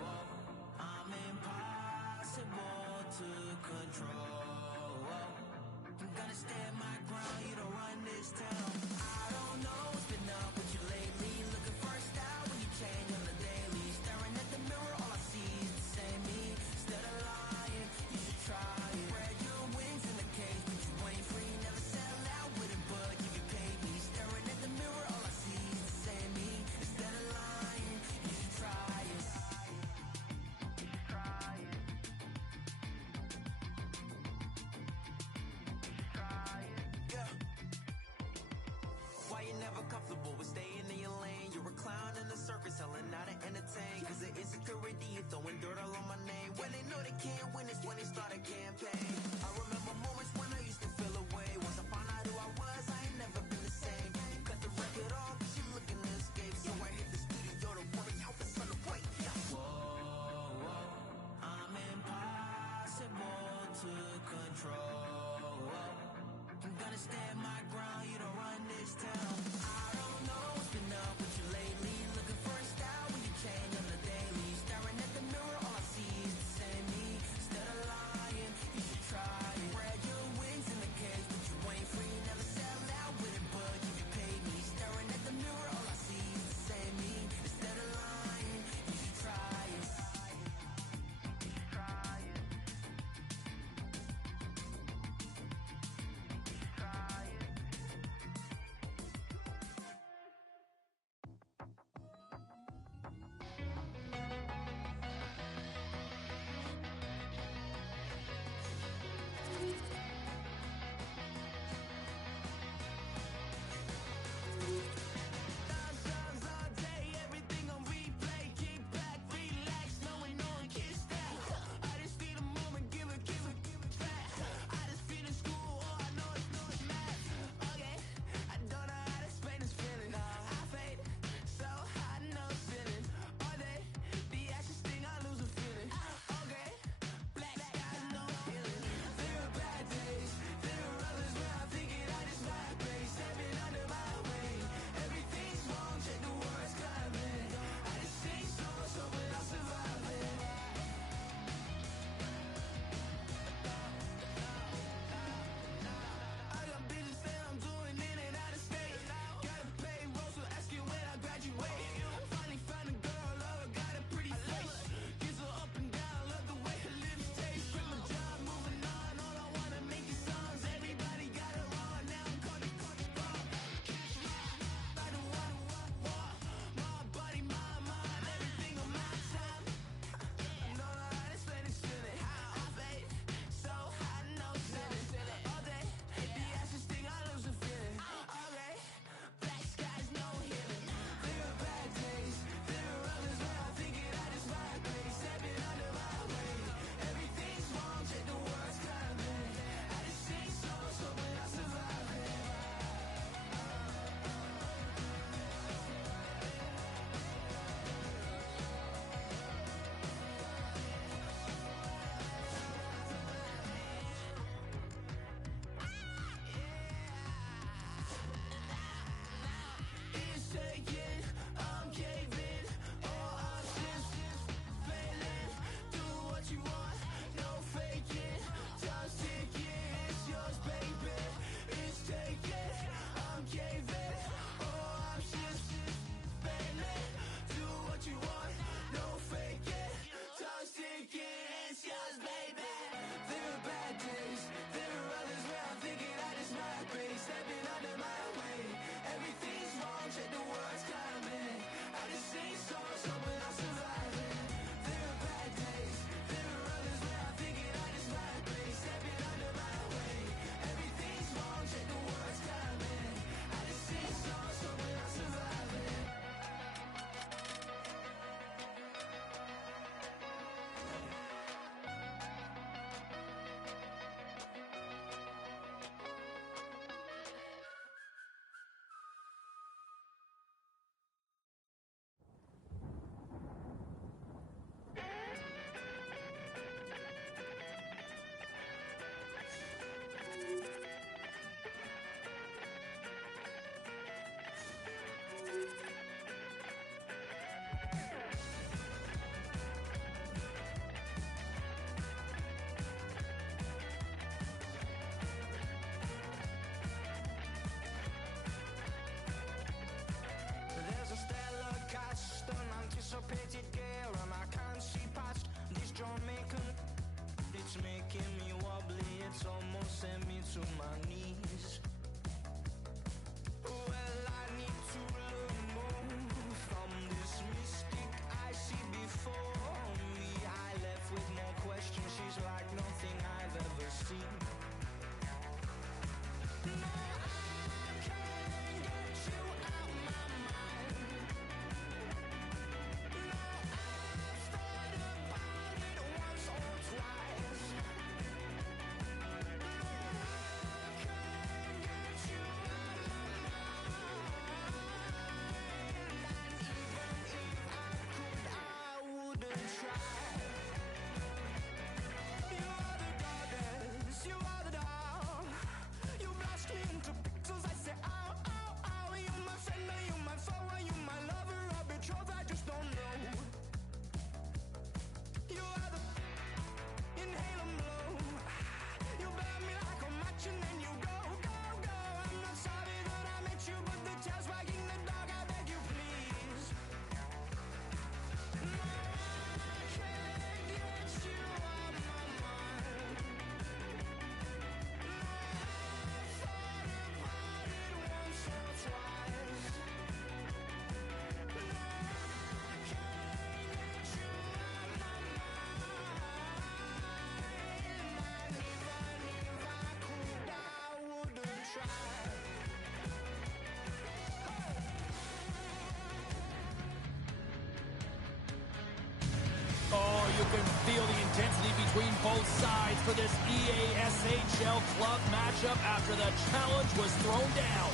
whoa, I'm impossible to control. I'm gonna stand my ground, you don't run this town. I don't know what's been up with you lately. Looking for a style when you change on the daily. Staring at the mirror, all I see is the same me. Instead of lying, you should try it. Spread your wings in the cage, but you ain't free. Never sell out with it, but you can pay me. Staring at the mirror, all I see is the same me. Instead of lying, you should try it. You should try it. Yeah. Why you never comfortable with staying in your lane? You're a clown in the circus, selling out to entertain. Cause the insecurity, you throwing dirt all on my name. When they know they can't win, it's when they start a campaign. I remember moments when I used to feel away. Once I found out who I was, I ain't never been the same. You cut the record off, cause you looking to escape. So I hit the studio to worry out what's on the way. Yeah. Whoa, whoa, I'm impossible to control. I'm gonna stand my ground, you don't run this town. I don't know what's been up with you lately. Looking for a style when you change on the daily. Staring at the mirror, all I see is the same me. Instead of lying, you should try it. Spread your wings in the cage, but you ain't free. Never sell out with it, but you can pay me. Staring at the mirror, all I see is the same me. Instead of lying, you should try it. You should try it. You should try it. you can feel the intensity between both sides for this EASHL club matchup after the challenge was thrown down.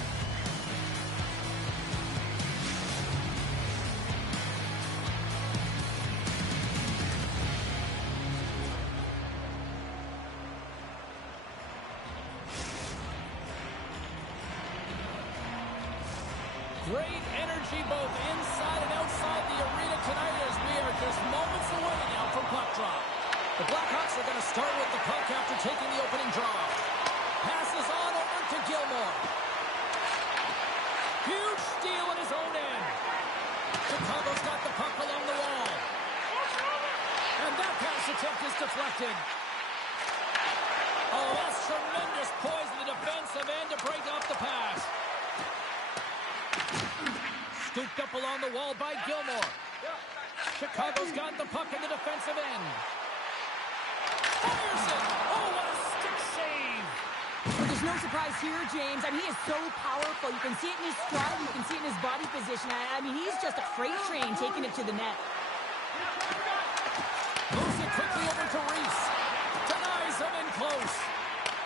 Great energy both inside and outside the arena tonight as we are just moments away now from puck drop. The Blackhawks are going to start with the puck after taking the opening draw. Passes on over to Gilmore. Huge steal in his own end. Chicago's got the puck along the wall. And that pass attempt is deflected. Oh, that's tremendous poise in the defensive end to break off the pass. Scooped up along the wall by Gilmore. Chicago's got the puck in the defensive end. Fires it! Oh, what a stick save! Well, there's no surprise here, James. I mean, he is so powerful. You can see it in his stride. You can see it in his body position. I mean, he's just a freight train taking it to the net. Moves it quickly over to Reese. Denies him in close.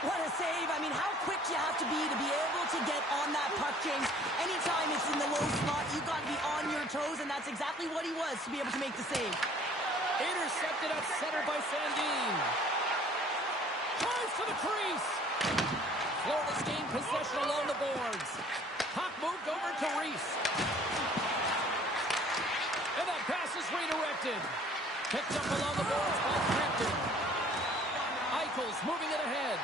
What a save. I mean, how quick you have to be able to get on that puck, James. Anytime it's in the low spot, you've got to be on your toes, and that's exactly what he was to be able to make the save. Intercepted at center by Sandin. Drives to the crease. Florida's gained possession along the boards. Puck moved over to Reese. And that pass is redirected. Picked up along the boards by Crampton. Eichels moving it ahead.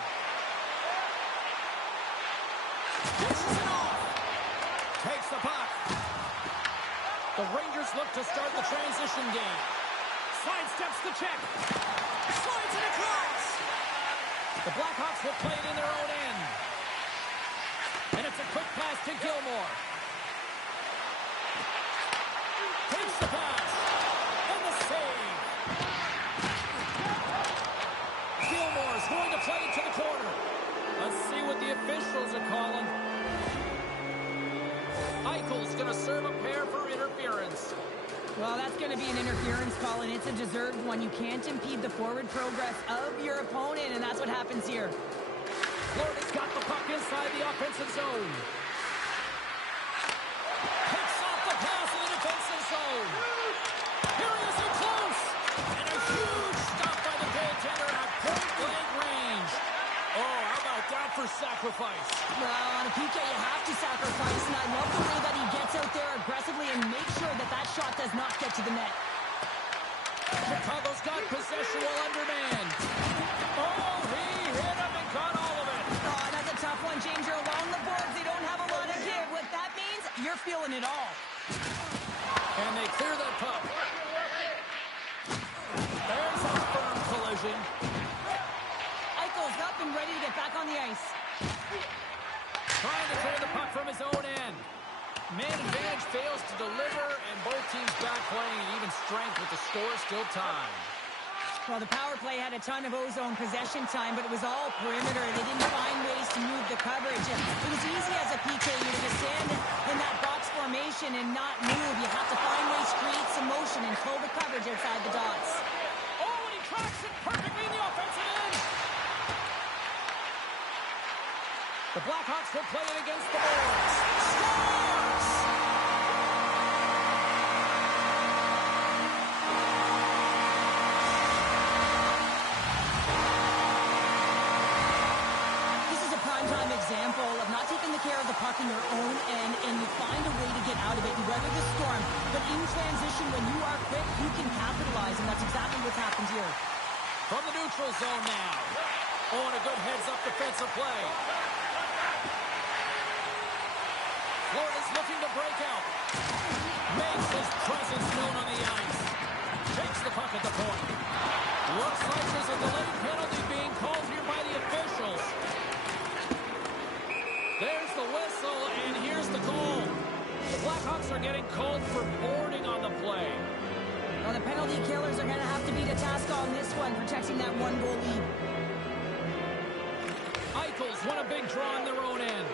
Dishes it off. Takes the puck. The Rangers look to start the transition game. Sidesteps the check. Slides it across. The Blackhawks will play it in their own end. And it's a quick pass to Gilmore. Takes the pass. And the save. Gilmore's going to play it to the corner. Let's see what the officials are calling. Eichel's going to serve a pair for interference. Well, that's going to be an interference call, and it's a deserved one. You can't impede the forward progress of your opponent, and that's what happens here. Florida's got the puck inside the offensive zone. Picks off the pass in the defensive zone. Here he is in close. And a huge stop by the goaltender at point-blank range. Oh, how about that for sacrifice? Well, on a PK, you have to sacrifice, and I love the way that he gets out there aggressively and makes sure that that shot does not get to the net. Chicago's got possession while undermanned. Oh, he hit him and got all of it. Oh, that's a tough one, James. You're along the boards. They don't have a lot of give. What that means, you're feeling it all. And they clear that puck. There's a firm collision. Eichel's up and ready to get back on the ice. Trying to clear the puck from his own end. Man advantage fails to deliver, and both teams back playing at even strength with the score still tied. Well, the power play had a ton of ozone possession time, but it was all perimeter. They didn't find ways to move the coverage. It was easy as a PK unit to stand in that box formation and not move. You have to find ways to create some motion and pull the coverage outside the dots. Oh, and he tracks it perfectly in the offensive end. The Blackhawks will play it against the boards. Scores! This is a primetime example of not taking the care of the puck in your own end, and you find a way to get out of it and weather the storm. But in transition, when you are quick, you can capitalize, and that's exactly what's happened here. From the neutral zone now. Oh, and a good heads-up defensive play. Florida's looking to break out. Makes his presence known on the ice. Takes the puck at the point. Looks like there's a delayed penalty being called here by the officials. There's the whistle, and here's the call. The Blackhawks are getting called for boarding on the play. Well, the penalty killers are going to have to beat a task on this one, protecting that one-goal lead. Eichel's won a big draw on their own end.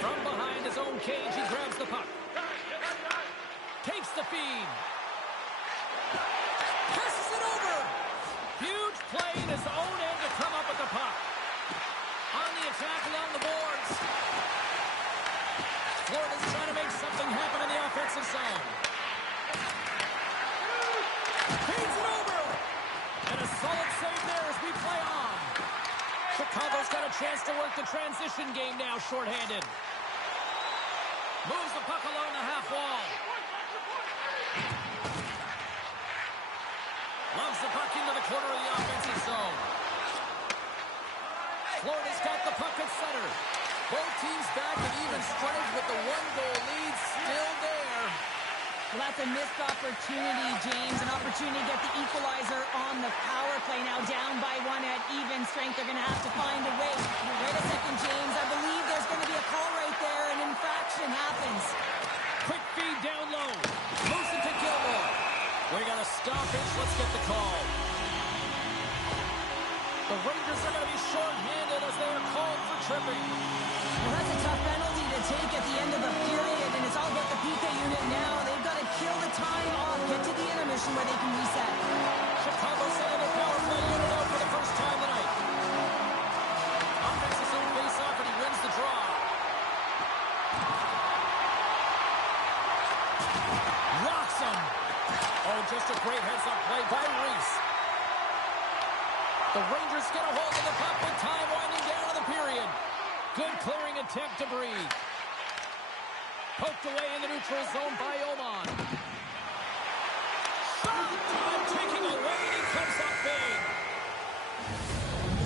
From behind his own cage, he grabs the puck. Takes the feed. Passes it over. play in his own end to come up with the puck. On the attack along the boards. Florida's trying to make something happen in the offensive zone. Feeds it over. And a solid save there as we play on. Chicago's got a chance to work the transition game now, shorthanded. Moves the puck along the half wall. Loves the puck into the corner of the offensive zone. Florida's got the puck at center. Both teams back at even strength with the one-goal lead still there. Well, that's a missed opportunity, James. An opportunity to get the equalizer on the power play. Now down by one at even strength. They're going to have to find a way. Wait a second, James. I believe there's going to be a call right there. An infraction happens. Quick feed down low. Moves it to Gilmore. We got a stoppage. Let's get the call. The Rangers are going to be short-handed as they are called for tripping. Well, that's a tough penalty to take at the end of the period, and it's all about the PK unit now. They've got to kill the time off, get to the intermission where they can reset. Chicago sending their power play unit out for the first time tonight. Offensive zone face-off, and he wins the draw. Rocks him. Oh, just a great heads-up play by Reese. The Rangers get a hold of the puck with time winding down in the period. Good clearing attempt to breathe. Poked away in the neutral zone by Oman. Shot! Taking away, and he comes up big.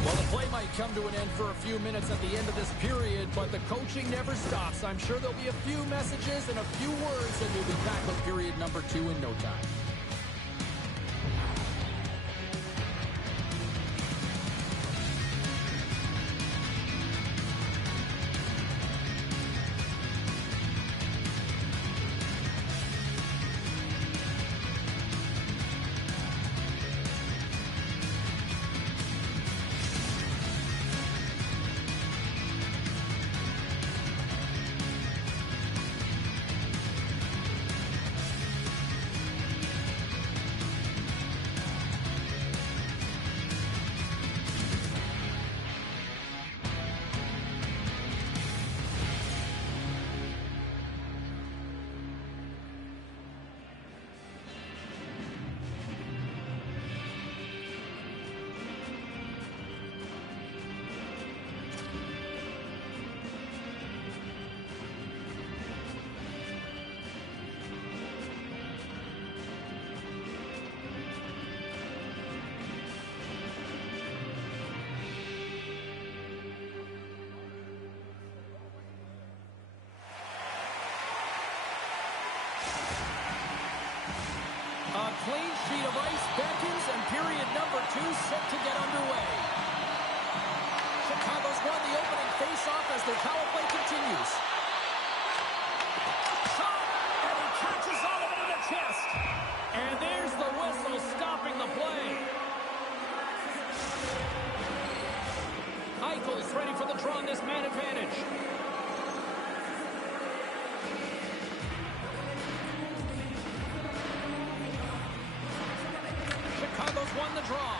Well, the play might come to an end for a few minutes at the end of this period, but the coaching never stops. I'm sure there'll be a few messages and a few words, and we'll be back with period number 2 in no time. A clean sheet of ice beckons, and period number 2 set to get underway. Chicago's won the opening face-off as their power play continues. Shot, and he catches all of it in the chest. And there's the whistle stopping the play. Eichel's ready for the draw on this man advantage. Chicago's won the draw.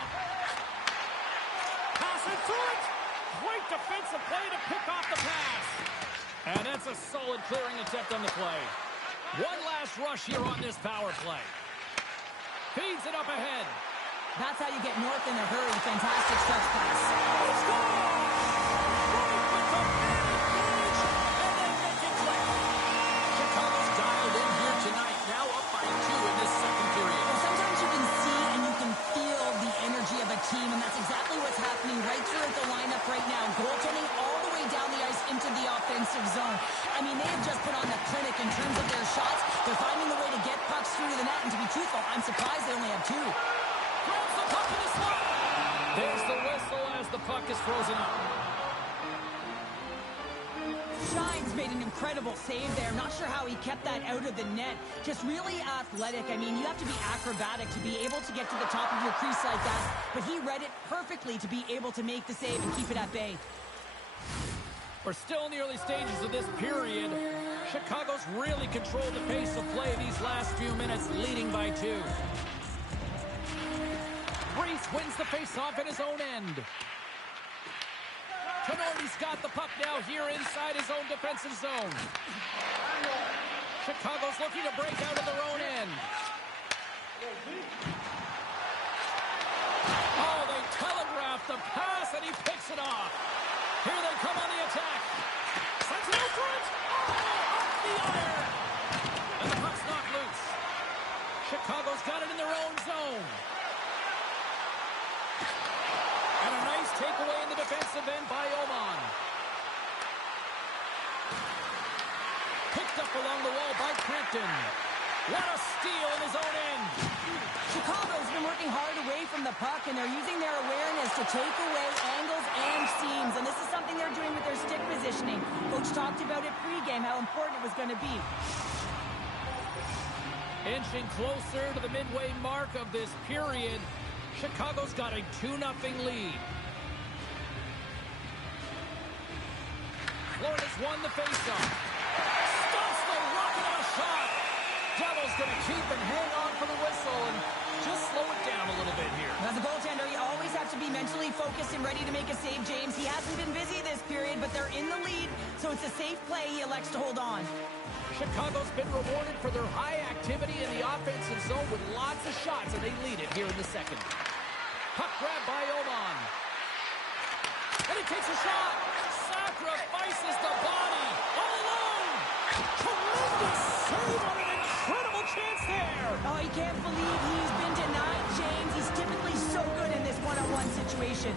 Passing through it. Great defensive play to pick off the pass. And that's a solid clearing attempt on the play. One last rush here on this power play. Feeds it up ahead. That's how you get north in a hurry. Fantastic stretch pass. Score! Right with the man advantage, and they make it quick. Chicago's dialed in here tonight, now up by 2 in this second period. And sometimes you can see and you can feel the energy of a team, and that's exactly what's happening right throughout the lineup right now. Goaltending all the way down the ice into the offensive zone. I mean, they have just put on the clinic in terms of their shots. They're finding the way to get pucks through to the net, and to be truthful, I'm surprised they only have 2. Grabs the puck in the slot. There's the whistle as the puck is frozen up. Shine's made an incredible save there. Not sure how he kept that out of the net. Just really athletic. I mean, you have to be acrobatic to be able to get to the top of your crease like that. But he read it perfectly to be able to make the save and keep it at bay. We're still in the early stages of this period. Chicago's really controlled the pace of play these last few minutes, leading by 2. Reese wins the face-off in his own end. Tenorti's got the puck now here inside his own defensive zone. Chicago's looking to break out of their own end. Oh, they telegraphed the pass, and he picks it off. Here they come on the attack. Sends it out front. Oh, off the iron. And the puck's knocked loose. Chicago's got it in their own zone. And a nice takeaway in the defensive end by Oman. Picked up along the wall by Crampton. What a steal in his own end. Chicago's been working hard away from the puck, and they're using their awareness to take away angles and seams. And this is something they're doing with their stick positioning. Coach talked about it pregame, how important it was going to be. Inching closer to the midway mark of this period, Chicago's got a 2-0 lead. Florida's won the faceoff. Stops the rocket of a shot. Devils going to keep and hang on for the whistle and just slow it down a little bit here. As a goaltender, you always have to be mentally focused and ready to make a save, James. He hasn't been busy this period, but they're in the lead, so it's a safe play. He elects to hold on. Chicago's been rewarded for their high activity in the offensive zone with lots of shots, and they lead it here in the second. Puck grab by Oman. And he takes a shot. Sacrifices the body. All alone. Tremendous save on an incredible chance there. Oh, he can't believe he's been denied, James. He's typically so good in this one-on-one situation.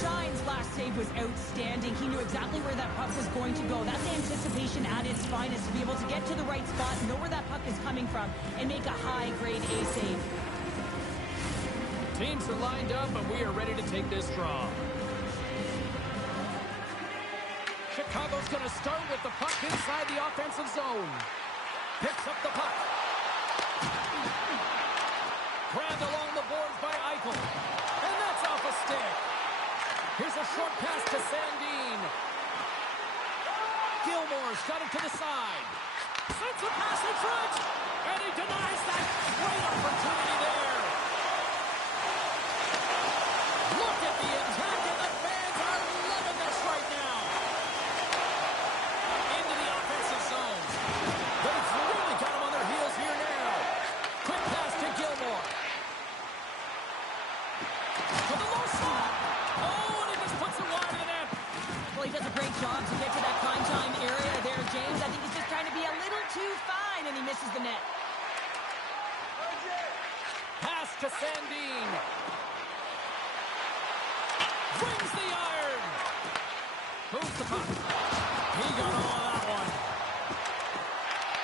Shine's last save was outstanding. He knew exactly where that puck was going to go. That's anticipation at its finest, to be able to get to the right spot, know where that puck is coming from, and make a high-grade A save. Teams are lined up, and we are ready to take this draw. Chicago's going to start with the puck inside the offensive zone. Picks up the puck. Grabbed along the boards by Eichel. And that's off a stick. Here's a short pass to Sandin. Gilmore's got it to the side. Sends a pass in front. And he denies that great opportunity there. Look at the attack, and the fans are loving this right now. Into the offensive zone. They've really got them on their heels here now. Quick pass to Gilmore. To the low slot. Oh, and he just puts it wide of the net. Well, he does a great job to get to that prime time area there, James. I think he's just trying to be a little too fine, and he misses the net. Pass to Sandin. Brings the iron. Moves the puck. He got all of that one.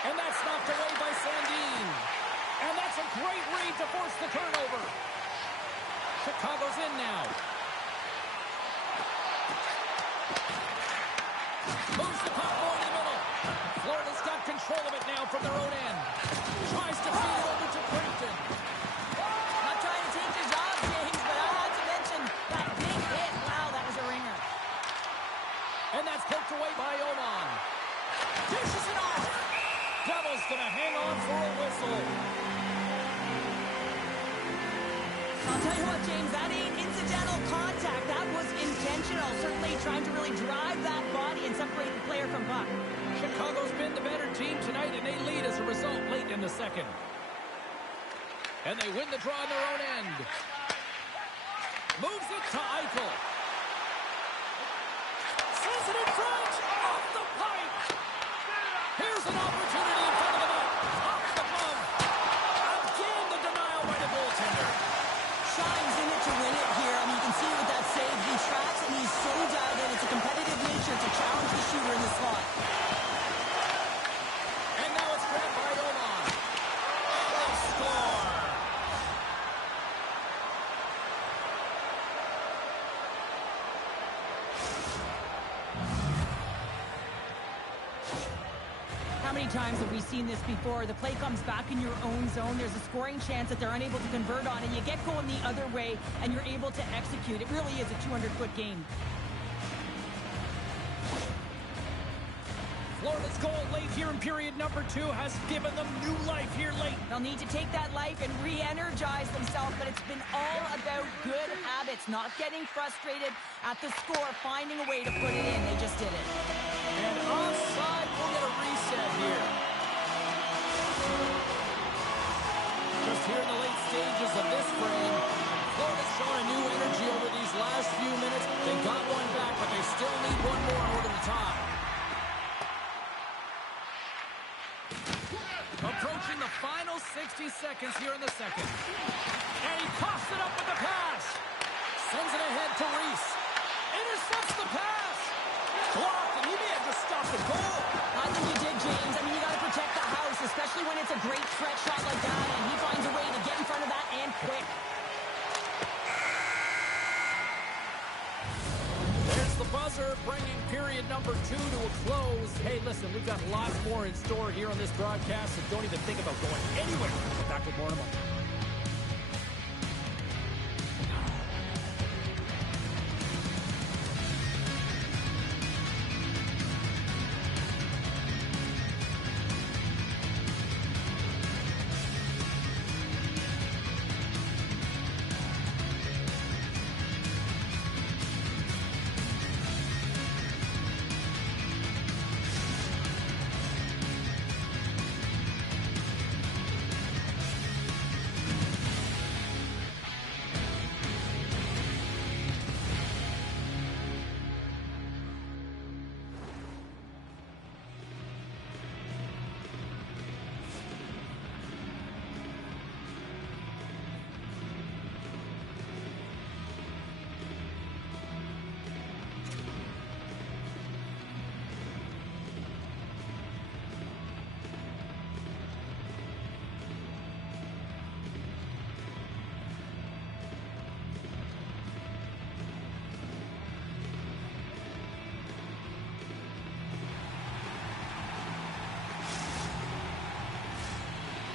And that's knocked away by Sandin. And that's a great read to force the turnover. Chicago's in now. Moves the puck more to the middle. Florida's got control of it now from their own end. Tries to feed it over to Crampton. Not trying to take the job, James, but I had to mention that big hit. Wow, that was a ringer. And that's poked away by Oman. Dishes it off. Devils gonna hang on for a whistle. I'll tell you what, James, that ain't incidental contact. That was intentional. Certainly trying to really drive that body and separate the player from puck. Chicago's been the better team tonight, and they lead as a result late in the second. And they win the draw on their own end. Moves it to Eichel. Sends it in front. Off the pipe. Here's an opportunity in front of the net. Off the glove. Again, the denial by the goaltender. Shine's in it to win it here. I mean, you can see with that save, he tracks and he's so dialed in. It's a competitive nature to challenge the shooter in the slot. And now it's grabbed by Oman. They score. How many times have we seen this before? The play comes back in your own zone. There's a scoring chance that they're unable to convert on, and you get going the other way, and you're able to execute. It really is a 200-foot game. Florida's goal late here in period number 2 has given them new life here late. They'll need to take that life and re-energize themselves, but it's been all about good habits, not getting frustrated at the score, finding a way to put it in. They just did it. And offside, we'll get a reset here. Just here in the late stages of this frame, Florida's shown a new energy over these last few minutes. They got one back, but they still need one more in order to tie. Approaching the final 60 seconds here in the second. And he coughs it up with the pass. Sends it ahead to Reese. Intercepts the pass. Blocked, and he may have just stopped the goal. I think you did, James. I mean, you got to protect the house, especially when it's a great threat shot like that, and he finds a way to get in front of that and quick. There's the buzzer, bringing period number 2 to a close. Hey, listen, we've got lots more in store here on this broadcast, so don't even think about going anywhere. Back with more in a moment.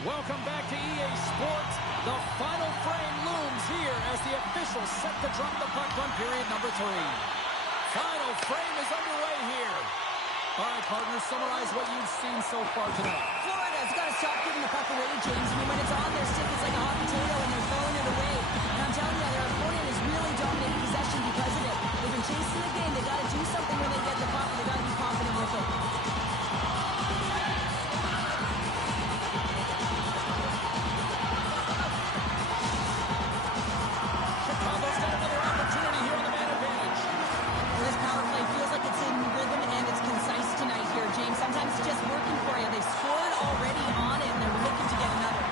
Welcome back to EA Sports. The final frame looms here as the officials set to drop the puck on period number 3. Final frame is underway here. All right, partners, summarize what you've seen so far tonight. Florida's got to stop giving the puck away, James. I mean, when it's on their stick, it's like a hot potato, and they're throwing it away. And I'm telling you, their opponent is really dominating possession because of it. They've been chasing the game. They got to do something when they get the puck. They got to be confident with it. Chicago's got another opportunity here on the man advantage. Well, this power play feels like it's in rhythm and it's concise tonight here, James. Sometimes it's just working for you. They've scored already on it, and they're looking to get another.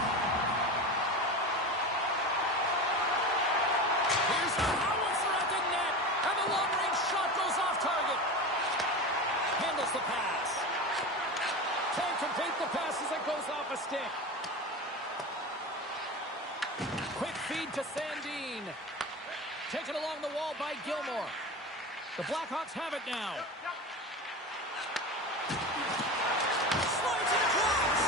Here's the howitzer at the net, and the long-range shot goes off target. Handles the pass. Can't complete the pass as it goes off a stick. Quick feed to Sandin. Taken along the wall by Gilmore. The Blackhawks have it now. Slides it across.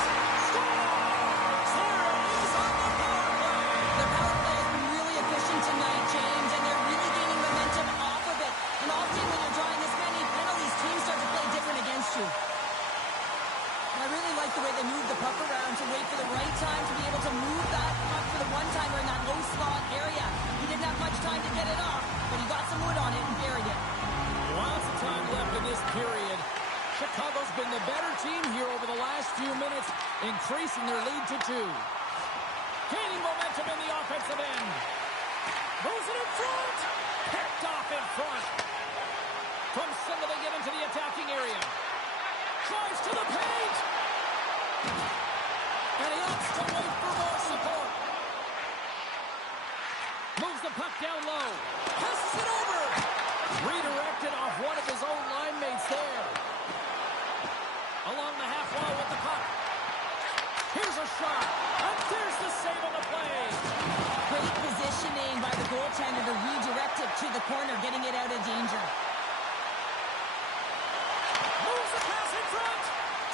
Scores! Here it is on the power play. Their power play has been really efficient tonight, James, and they're really gaining momentum off of it. And often when you're drawing this many penalties, teams start to play different against you. And I really like the way they move the puck around to wait for the right time to be able to move that puck for the one-timer in that low slot area. He didn't have much time to get it off, but he got some wood on it and buried it. Lots of time left in this period. Chicago's been the better team here over the last few minutes, increasing their lead to 2. Gaining momentum in the offensive end. Moves it in front. Picked off in front. From center they get into the attacking area. Drives to the paint. And he opts to wait for more support. Moves the puck down low. Passes it over. Redirected off one of his own line mates there. Along the half wall with the puck. Here's a shot. And there's the save on the play. Great positioning by the goaltender to redirect it to the corner, getting it out of danger. Moves the pass in front.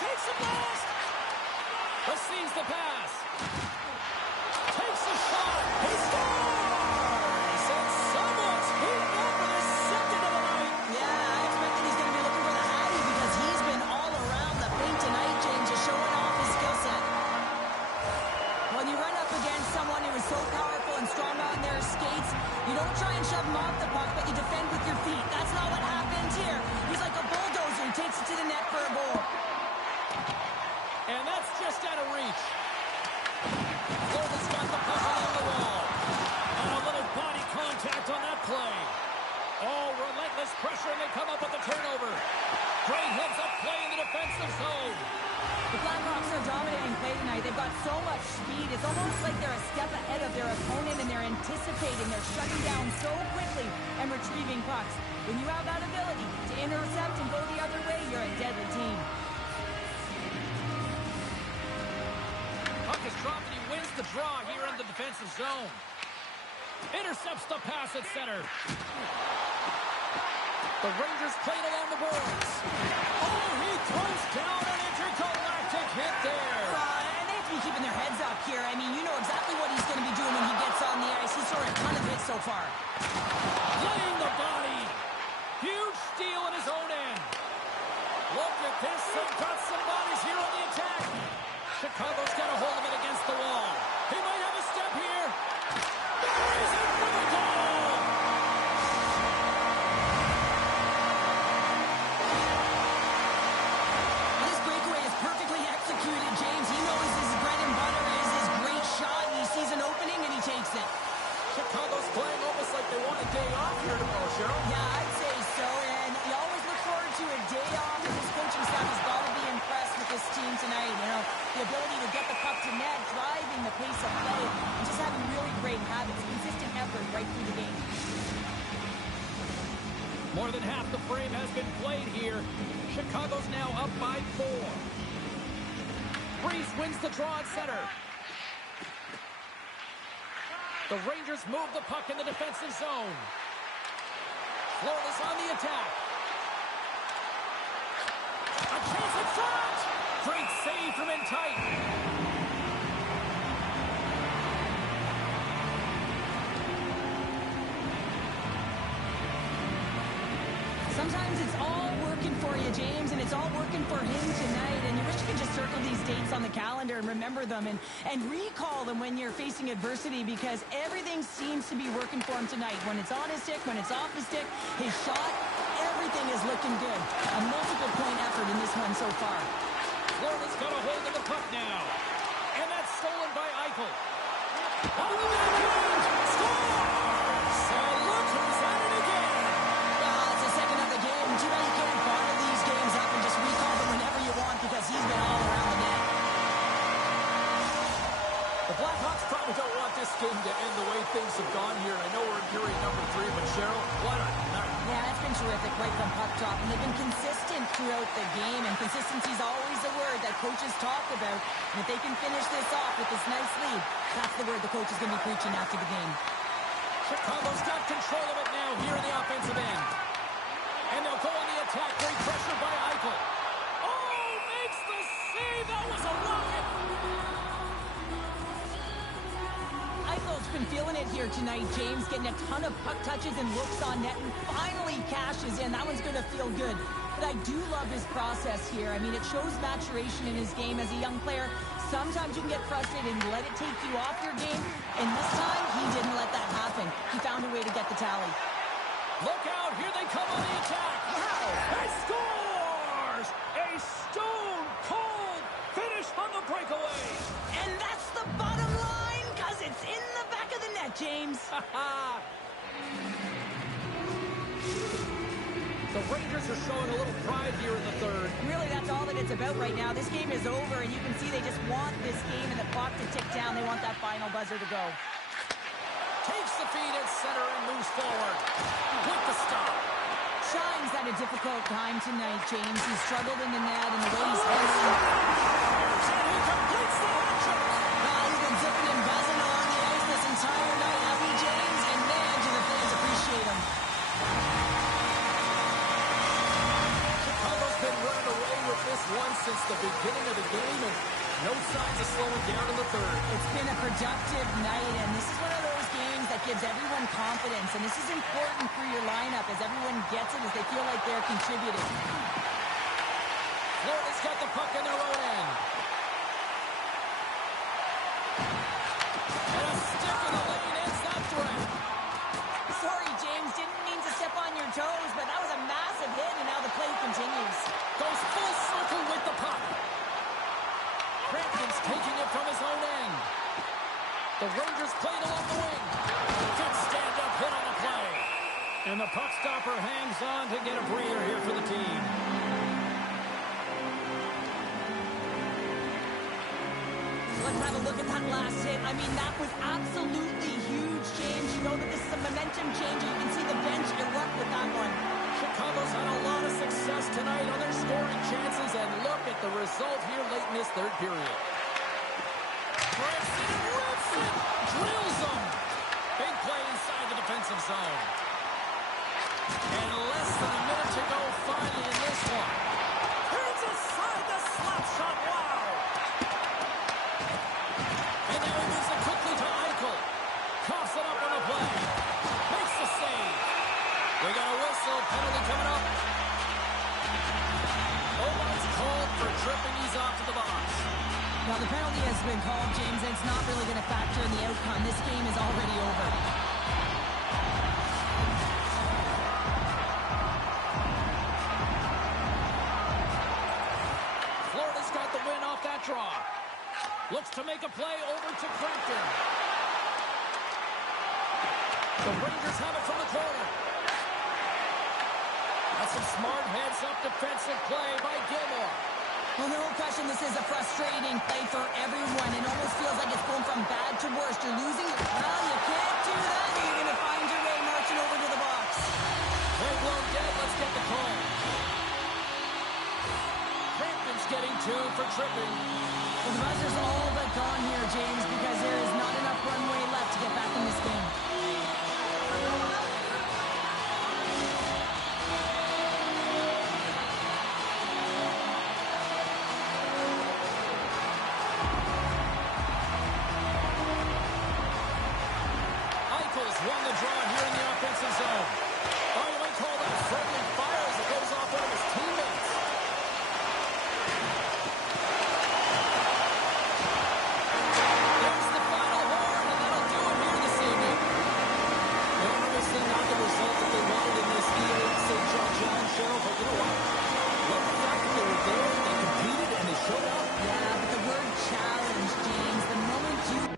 Takes it last. Receives the pass. Takes a shot. He scores! And someone's heating up for the second of the night. Yeah, I expect that he's going to be looking for the Hattie because he's been all around don't try and shove him off the puck, but you defend with your feet. That's not what happened here. He's like a bulldozer. He takes it to the net for a goal. And that's just out of reach. Florida's got the puck along the wall. And a little body contact on that play. Oh, relentless pressure, and they come up with the turnover. Great heads-up play in the defensive zone. The Blackhawks are dominating play tonight. They've got so much speed. It's almost like they're a step ahead of their opponent, and they're anticipating. They're shutting down so quickly and retrieving pucks. When you have that ability to intercept and go the other way, you're a deadly team. Puck is dropped, and he wins the draw here in the defensive zone. Intercepts the pass at center. The Rangers played along the boards. Oh, he throws down an intergalactic hit there. And they have to be keeping their heads up here. I mean, you know exactly what he's going to be doing when he gets on the ice. He's thrown a ton of hits so far. Laying the body. Huge steal in his own end. Look at this. They've got some bodies here on the attack. Chicago's got a hold of it against the wall. He might have a step here. Buries it for the goal. This breakaway is perfectly executed, James. He knows his bread and butter is his great shot. He sees an opening and he takes it. Chicago's playing almost like they want a day off here tomorrow, Cheryl. Yeah, I'd say so. And you always look forward to a day off. And this coaching staff has got to be impressed with this team tonight. You know, the ability to get the puck to net, driving the pace of play, and just having really great habits, consistent effort right through the game. More than half the frame has been played here. Chicago's now up by 4. Breeze wins the draw at center. The Rangers move the puck in the defensive zone. Florida's on the attack. A chance in front! Great save from in tight. Sometimes it's all working for you, James, and it's all working for him tonight. And you wish you could just circle these dates on the calendar and remember them and recall them when you're facing adversity, because everything seems to be working for him tonight. When it's on his stick, when it's off his stick, his shot, everything is looking good. A multiple point effort in this one so far. Florida's got a hold of the puck now. And that's stolen by Eichel. On the backhand! Scores! So look who's at it again! It's the second of the game. Too bad you can't bottle these games up and just recall them whenever you want, because he's been all around the net. The Blackhawks probably don't want this game to end the way things have gone here. I know we're in period number 3, but Cheryl, what a night. Yeah, it's been terrific right from puck drop, and they've been consistent throughout the game, and consistency is always a word that coaches talk about. And if they can finish this off with this nice lead, that's the word the coach is going to be preaching after the game. Chicago's got control of it now here in the offensive end. And they'll go on the attack. Great pressure by Eichel. Oh, makes the save. That was a rocket. Eichel's been feeling it here tonight, James, getting a ton of puck touches and looks on net, and finally cashes in. That one's going to feel good. But I do love his process here. I mean, it shows maturation in his game as a young player. Sometimes you can get frustrated and let it take you off your game, and this time he didn't let that happen. He found a way to get the tally. Look out, here they come on the attack. Wow! He scores! A stone-cold finish on the breakaway. And that's the bottom line, because it's in the back of the net, James. The Rangers are showing a little pride here in the third. Really, that's all that it's about right now. This game is over, and you can see they just want this game and the clock to tick down. They want that final buzzer to go. Takes the feed at center and moves forward. With the stop. Shine's had a difficult time tonight, James. He's struggled in the net, and the way he's handling. And he completes the hat trick. He's been zipping and buzzing on the ice this entire night, hasn't he, James? And man, do the fans appreciate him. Chicago's been running away with this one since the beginning of the game, and no signs of slowing down in the third. It's been a productive night, and this is one of those games that gives everyone confidence, and this is important for your lineup as everyone gets it, as they feel like they're contributing. Florida's got the puck in their own end. And a stick in the lane ends that threat. the puck stopper hangs on to get a breather here for the team. Let's have a look at that last hit. I mean, that was absolutely huge, James. You know that this is a momentum changer. You can see the bench erupt with that one. Chicago's had a lot of success tonight on their scoring chances, and look at the result here late in this third period. Breaks it and rips it! Drills them! Big play inside the defensive zone. And less than a minute to go finally in this one. Turns aside the slap shot. Wow! And now he moves it quickly to Eichel. Coughs it up on the play. Makes the save. We got a whistle. Penalty coming up. Owen's called for tripping. He's off to the box. Now, the penalty has been called, James, and it's not really going to factor in the outcome. This game is already over. Florida's got the win off that draw. Looks to make a play over to Crampton. The Rangers have it from the corner. That's some smart heads-up defensive play by Gilmore. Well, no question, this is a frustrating play for everyone. It almost feels like it's going from bad to worse. You're losing. Well, you can't do that. You're going to find your way marching over to the box. Play blown dead. Let's get the call. Crampton's getting 2 for tripping. Well, the buzzer's all but gone here, James, because there is not enough runway left to get back in this game. Won the draw here in the offensive zone. Oh, you might call that friendly fire as it goes off one of his teammates. There's the final horn, and that'll do it here this evening. Well, obviously not the result that they wanted in this St. John show, but you know what? Love the fact that they were there, they competed, and they showed up. Yeah, but the word challenge, James, the moment you...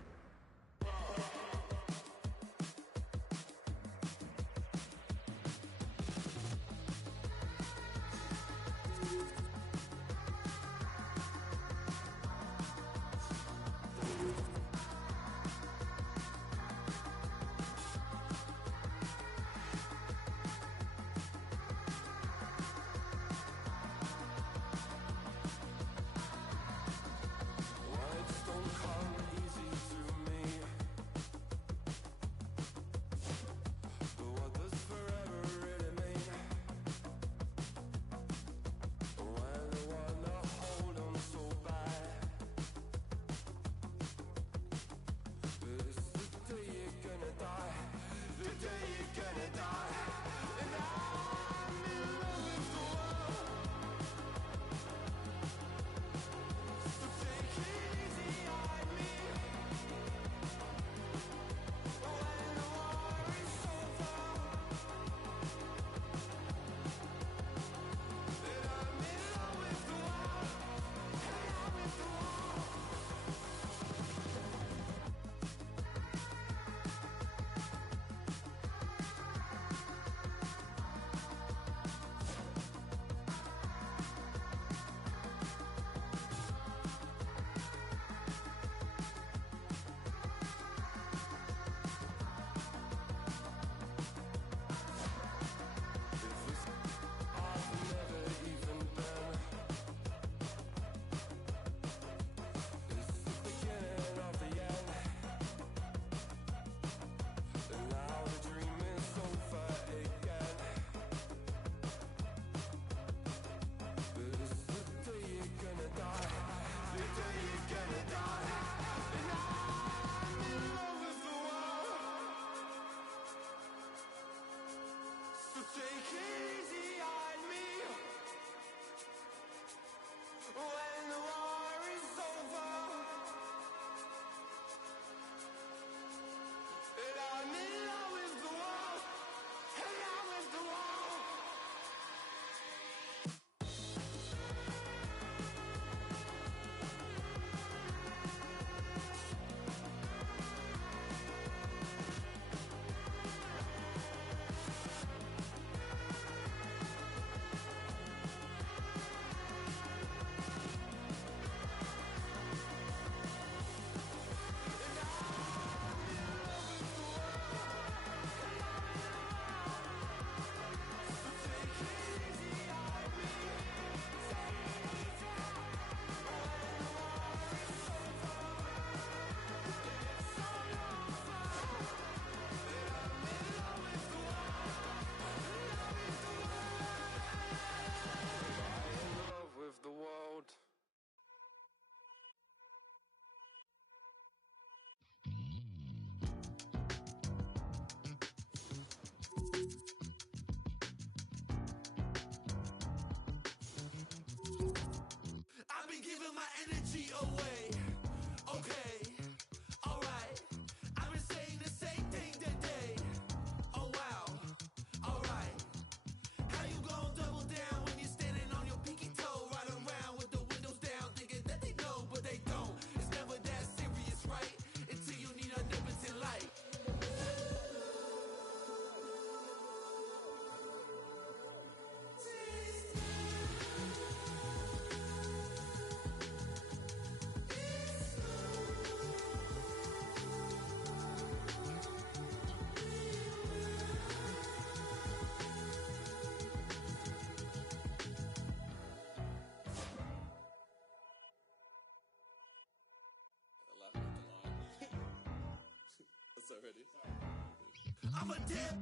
I'm a dip,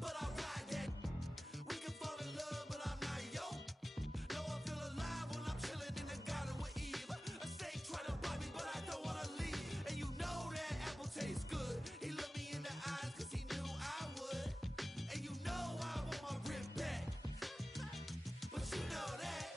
but I ride that. We can fall in love, but I'm not yo. No, I feel alive when I'm chilling in the garden with Eve. A snake trying to bite me, but I don't wanna leave. And you know that apple tastes good. He looked me in the eyes cause he knew I would. And you know I want my rip back. But you know that.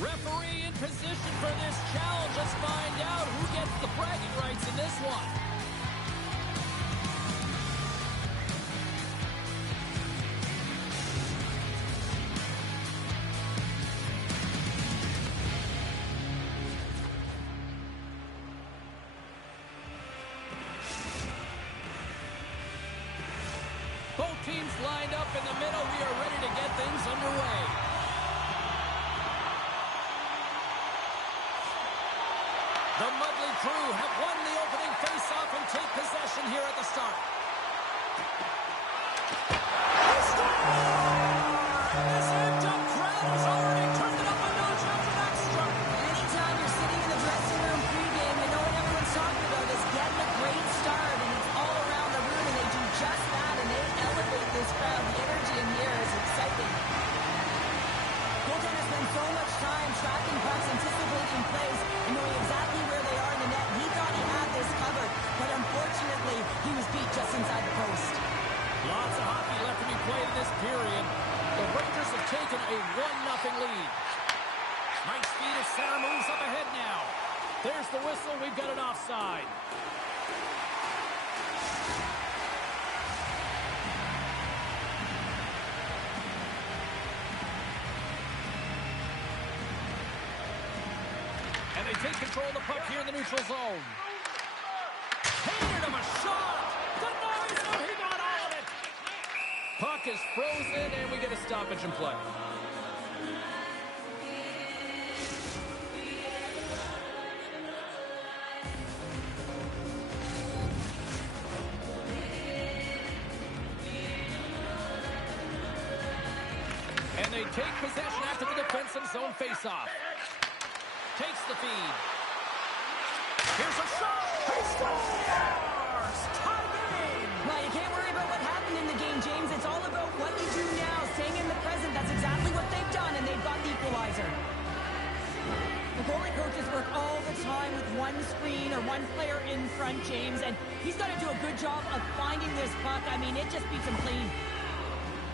Referee in position for this challenge. Let's find out who gets the bragging rights in this one. Both teams lined up in the middle. We are ready to get things underway. The Mudley crew have won the opening face-off and take possession here at the start. This amped-up crowd has already turned it up a notch after that start. Anytime you're sitting in the dressing room pregame, you know what everyone's talking about is getting a great start, and it's all around the room, and they do just that, and they elevate this crowd. The energy in here is exciting. Goaltenders spend so much time tracking pucks, anticipating plays, and knowing exactly where they are in the net. He thought he had this covered, but unfortunately, he was beat just inside the post. Lots of hockey left to be played in this period. The Rangers have taken a 1-0 lead. Nice speed of center, moves up ahead now. There's the whistle. We've got an offside. And they take control of the puck here in the neutral zone. Handed him a shot. Denies him. He got all of it. Puck is frozen, and we get a stoppage in play. And they take possession after the defensive zone faceoff. Takes the feed. Here's a shot. He scores! Tie game! Well, you can't worry about what happened in the game, James. It's all about what you do now, staying in the present. That's exactly what they've done, and they've got the equalizer. The goalie coaches work all the time with one screen or one player in front, James, and he's got to do a good job of finding this puck. I mean, it just beats him clean.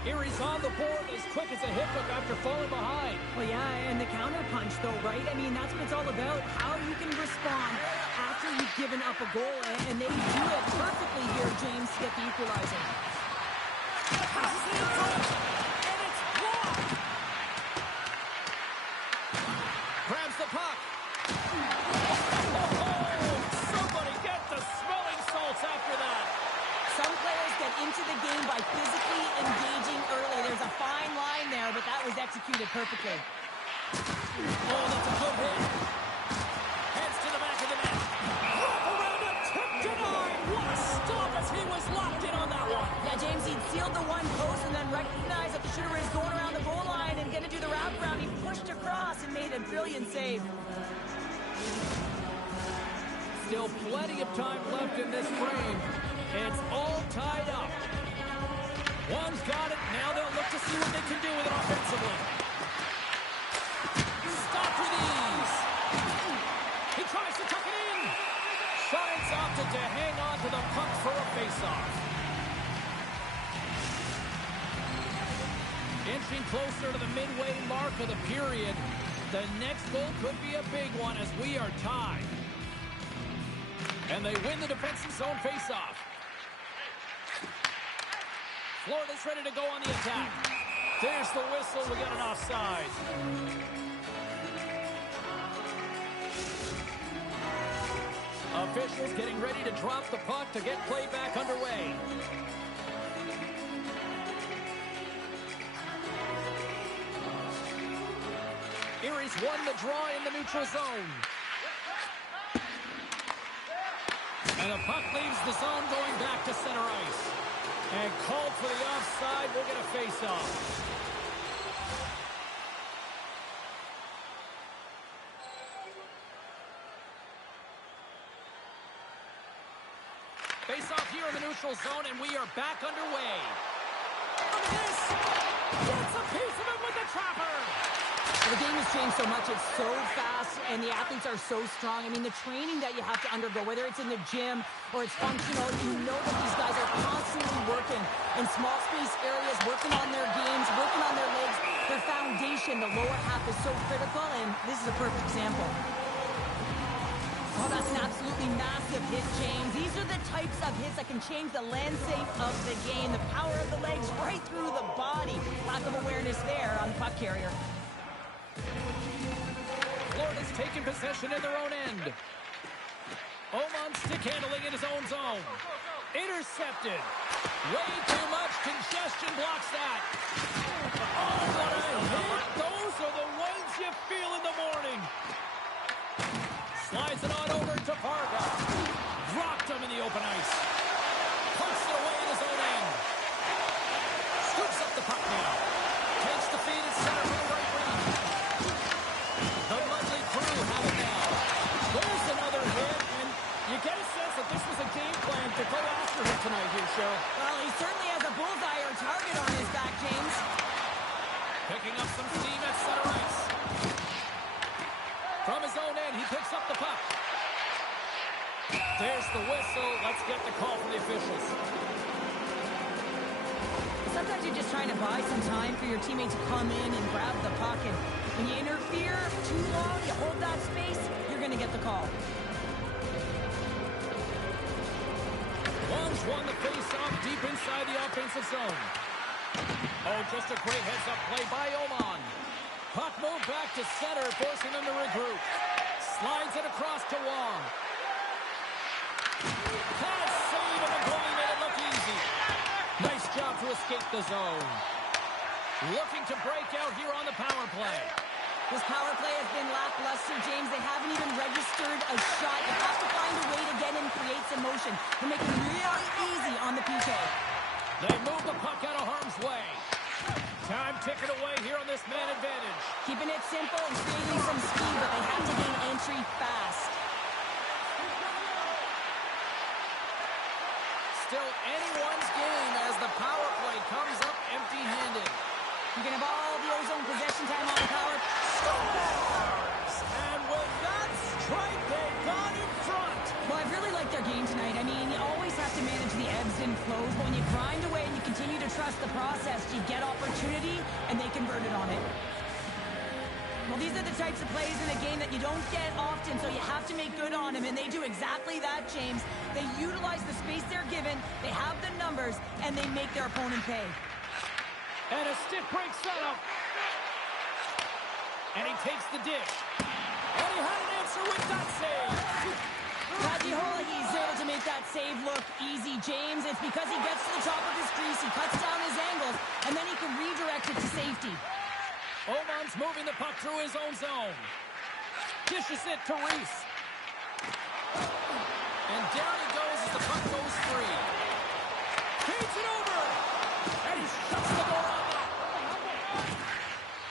Erie's on the board as quick as a hit hook after falling behind. Well, yeah, and the counter punch, though, right? I mean, that's what it's all about, how you can respond after you've given up a goal, and they do it perfectly here, James, to get the equalizer. Passes it in front, and it's blocked. Grabs the puck. Oh, somebody get the smelling salts after that. Some players get into the game by physically engaging early. There's a fine line there, but that was executed perfectly. Oh, that's a good hit. Heads to the back of the net. Wrap around a tip denied. What a stop as he was locked in on that one. Yeah, James, he sealed the one post and then recognized that the shooter is going around the goal line and going to do the wraparound. He pushed across and made a brilliant save. Still plenty of time left in this frame. It's all tied up. One's got it. Now they'll look to see what they can do with it offensively. Stop with ease. He tries to tuck it in. Shines opted to hang on to the puck for a faceoff. Inching closer to the midway mark of the period. The next goal could be a big one as we are tied. And they win the defensive zone faceoff. Florida's ready to go on the attack. There's the whistle. We got an offside. Officials getting ready to drop the puck to get play back underway. Erie's won the draw in the neutral zone. And the puck leaves the zone going back to center ice. And called for the offside. We'll get a face-off. Face-off here in the neutral zone, and we are back underway. Look at this. Gets a piece of it with the trapper. The game has changed so much. It's so fast, and the athletes are so strong. I mean, the training that you have to undergo, whether it's in the gym or it's functional, you know that these guys are constantly working in small space areas, working on their games, working on their legs, Their foundation, the lower half, is so critical, and this is a perfect example. Oh, that's an absolutely massive hit, James. These are the types of hits that can change the landscape of the game. The power of the legs right through the body. Lack of awareness there on the puck carrier. Florida's taken possession in their own end. Oman stick handling in his own zone. Intercepted. Way too much congestion blocks that. Oh, what a hit. Those are the ones you feel in the morning. Slides it on over to Varga. Dropped him in the open ice. Punts it away in his own end. Scoops up the puck now. Takes the feed at center for the right wing. The Mudley crew have it now. There's another hit, and you get a sense that this was a game plan to go after him tonight here, Cheryl. Well, he certainly has a bullseye or target on his back, James. Picking up some steam at center ice. From his own end, he picks up the puck. There's the whistle. Let's get the call from the officials. Sometimes you're just trying to buy some time for your teammate to come in and grab the puck, and when you interfere too long, you hold that space, you're going to get the call. Long's won the face-off deep inside the offensive zone. Oh, just a great heads-up play by Oman. Puck moved back to center, forcing them to regroup. Slides it across to Wong. Can't save, and the goalie made it look easy. Nice job to escape the zone. Looking to break out here on the power play. This power play has been lackluster, James. They haven't even registered a shot. You have to find a way to get in, create some motion, to make it really easy on the PK. They move the puck out of harm's way. Time ticking away here on this man advantage. Keeping it simple and creating some speed, but they have to gain entry fast. Still anyone's game as the power play comes up empty-handed. You can have all the ozone possession time on the power. Scores! And with that strike, they got in front. Well, I've really liked their game tonight. I mean, you always have to manage the ebbs and flows. But when you grind away and you continue to trust the process, you get opportunity, and they converted on it. Well, these are the types of plays in a game that you don't get often, so you have to make good on them, and they do exactly that, James. They utilize the space they're given, they have the numbers, and they make their opponent pay. And a stick break setup. And he takes the dish. And he had an answer with that save. He's able to make that save look easy, James. It's because he gets to the top of his crease, he cuts down his angles, and then he can redirect it to safety. Oman's moving the puck through his own zone. Dishes it to Reese. And down he goes as the puck goes free. Feeds it over. And he shuts the door on that.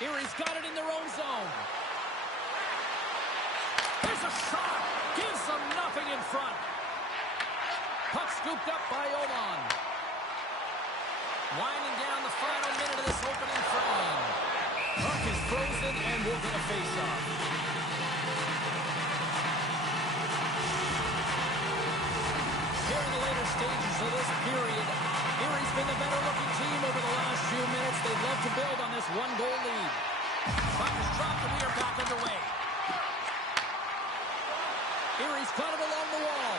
Erie's got it in their own zone. There's a shot. Gives them nothing in front. Puck scooped up by Oman. Winding down the final minute of this opening frame. Puck is frozen and we'll get a face-off. Here in the later stages of this period, Erie's been the better-looking team over the last few minutes. They'd love to build on this one-goal lead. Puck is dropped and we are back underway. Erie's cut it along the wall.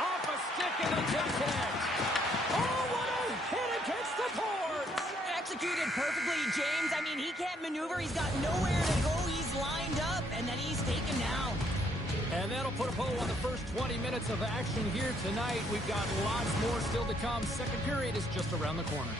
Off a stick and they can't connect. Oh, what a hit against the boards! Executed perfectly, James. I mean, he can't maneuver. He's got nowhere to go. He's lined up, and then he's taken down. And that'll put a bow on the first 20 minutes of action here tonight. We've got lots more still to come. Second period is just around the corner.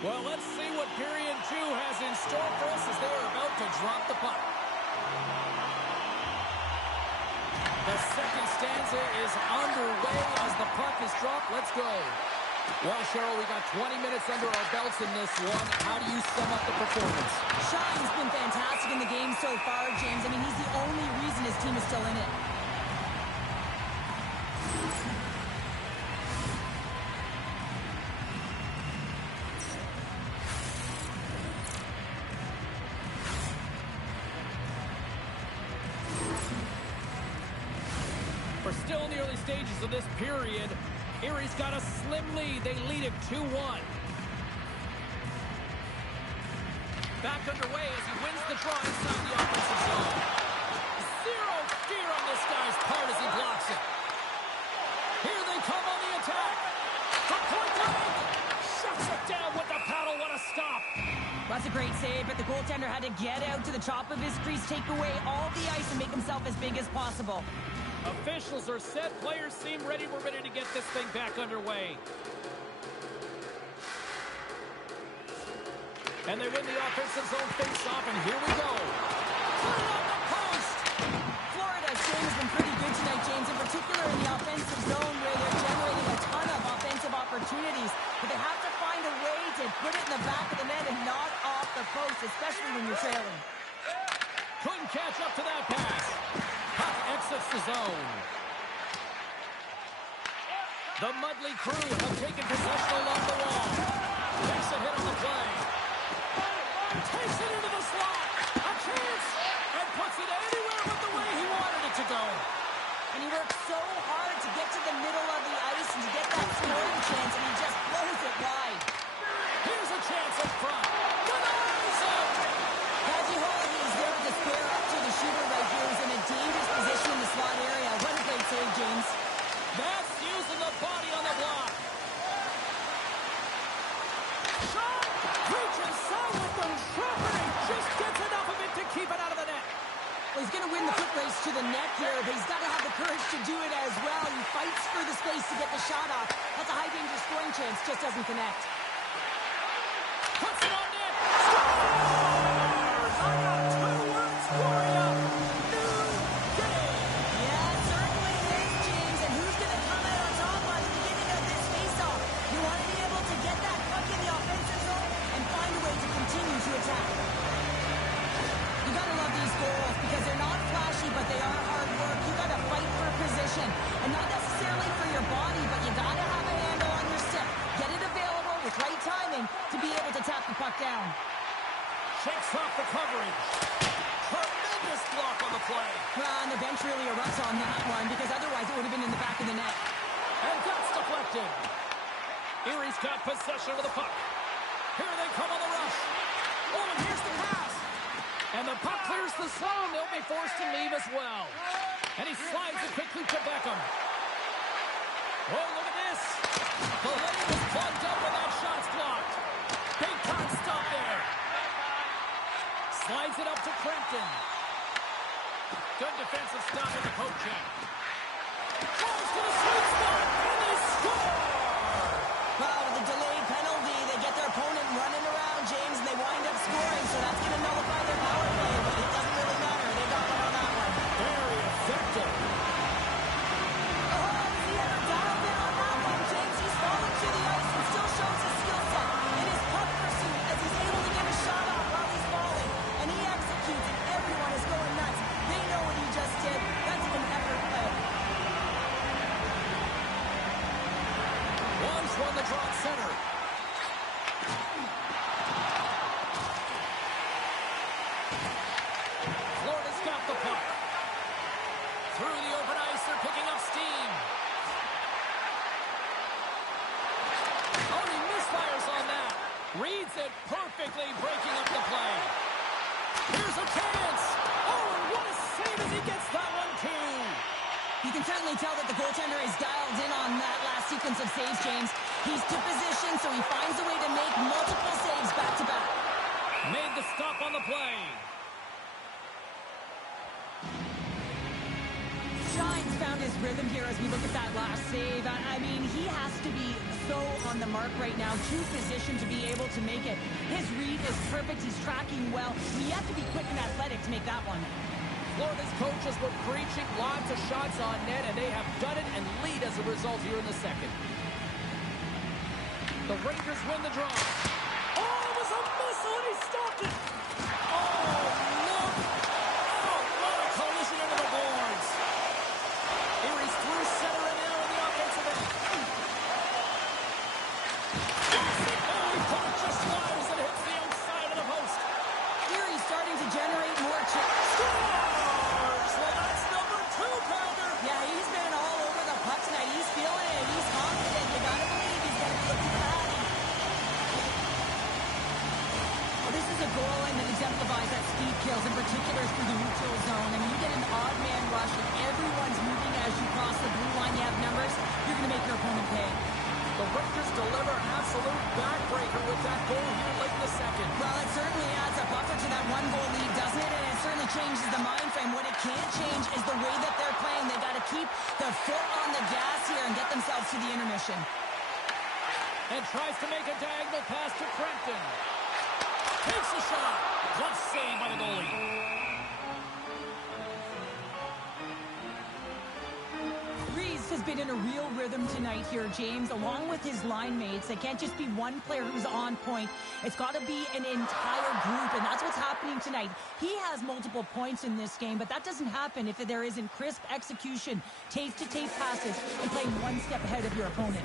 Well, let's see what period 2 has in store for us as they are about to drop the puck. The second stanza is underway as the puck is dropped. Let's go. Well, Cheryl, we got 20 minutes under our belts in this one. How do you sum up the performance? Shine's been fantastic in the game so far, James. I mean, he's the only reason his team is still in it. We're still in the early stages of this period. Erie's got a slim lead. They lead it 2-1. Back underway as he wins the draw inside the offensive zone. Zero fear on this guy's part as he blocks it. Here they come on the attack. From point blank. Shuts it down with the paddle. What a stop. That's a great save, but the goaltender had to get out to the top of his crease, take away all the ice, and make himself as big as possible. Officials are set. Players seem ready. We're ready to get this thing back underway. And they win the offensive zone face-off, and here we go. Put it on the post! Florida's game has been pretty good tonight, James, in particular in the offensive zone where they're generating a ton of offensive opportunities. But they have to find a way to put it in the back of the net and knock off the post, especially when you're trailing. Couldn't catch up to that pass. Puck exits the zone. The Mudley crew have taken possession along the wall. Takes a hit on the play. Takes it into the slot. A chance. And puts it anywhere but the way he wanted it to go. And he worked so hard to get to the middle of the ice and to get that scoring chance, and he just blows it wide. Here's a chance up front. With eyes out. Haji Holiday is there with the spare up to the shooter right here. He's in a dangerous position in the slot area. What a great save, James. That's using the body on the block. Shot! Reach inside with the shot, and he just gets enough of it to keep it out of the net. Well, he's going to win the foot race to the net here, but he's got to have the courage to do it as well. He fights for the space to get the shot off. That's a high-danger scoring chance, just doesn't connect. Puts it on net. Scores! I got 2 words for you. New game. Yeah, it certainly is, James. And who's going to come out on top by the beginning of this face-off? You want to be able to get that puck in the offensive zone and find a way to continue to attack. You got to love these goals because they're not flashy, but they are hard work. You got to fight for a position, and not necessarily for your body, but you got to have a handle on your stick. Get it available with right timing to be able to tap the puck down. Shakes off the coverage. Tremendous block on the play. Well, and the bench really erupts on that one because otherwise it would have been in the back of the net. And that's deflected. Erie's got possession of the puck. Here they come on the rush. Oh, and here's the pass. And the puck clears the zone. They'll be forced to leave as well. And he slides it quickly to Beckham. Oh, look at this. The lane was plugged up and that shot's blocked. Big time stop there. Slides it up to Crampton. Good defensive stop in the poke check. Falls to the sweet spot, and they score! Well, with the delayed penalty, they get their opponent running around, James, and they wind up scoring, so that's going to nullify their power play, but it doesn't really matter. They got one on that one. Very effective. Oh, has he ever dialed in on that one, James? He's falling to the ice and still shows his skill set in his puck pursuit as he's able to get a shot off while he's falling, and he executes, and everyone is going nuts. They know what he just did. That's an effort play. One's won the draw at center. Florida's got the puck. Through the open ice, they're picking up steam. Oh, he misfires on that. Reads it perfectly, breaking up the play. Here's a chance. Oh, and what a save as he gets that one, too. You can certainly tell that the goaltender is dialed in on that last sequence of saves, James. He's to position, so he finds a way to make multiple saves back-to-back. Made the stop on the play. Shine's found his rhythm here as we look at that last save. I mean, he has to be so on the mark right now, too positioned to be able to make it. His read is perfect. He's tracking well. You have to be quick and athletic to make that one. Florida's coaches were preaching lots of shots on net, and they have done it and lead as a result here in the second. The Rangers win the draw. Oh, it was a missile, and he stopped it. Oh, look. Oh, what a collision into the boards. Erie's through center and now in the offensive end. Oh, he put it just wide as it hits the outside of the post. Erie's starting to generate more chances. Scores! Well, that's number 2-pounder. Yeah, he's been all over the puck tonight. He's feeling it. He's confident. You gotta believe he's gonna be looking for that. Well, this is a goal line that exemplifies that speed kills, in particular through the neutral zone. I mean, you get an odd man rush and everyone's moving as you cross the blue line. You have numbers. You're gonna make your opponent pay. The Rangers deliver an absolute backbreaker with that goal here late in the second. Well, it certainly adds a buffer to that one-goal lead, doesn't it? And it certainly changes the mind frame. What it can't change is the way that they're playing. They got to keep the foot on the gas here and get themselves to the intermission. And tries to make a diagonal pass to Crampton. Takes a shot. Glove save by the goalie. Has been in a real rhythm tonight here, James, along with his line mates. It can't just be one player who's on point. It's got to be an entire group, and that's what's happening tonight. He has multiple points in this game, but that doesn't happen if there isn't crisp execution, tape-to-tape passes, and playing one step ahead of your opponent.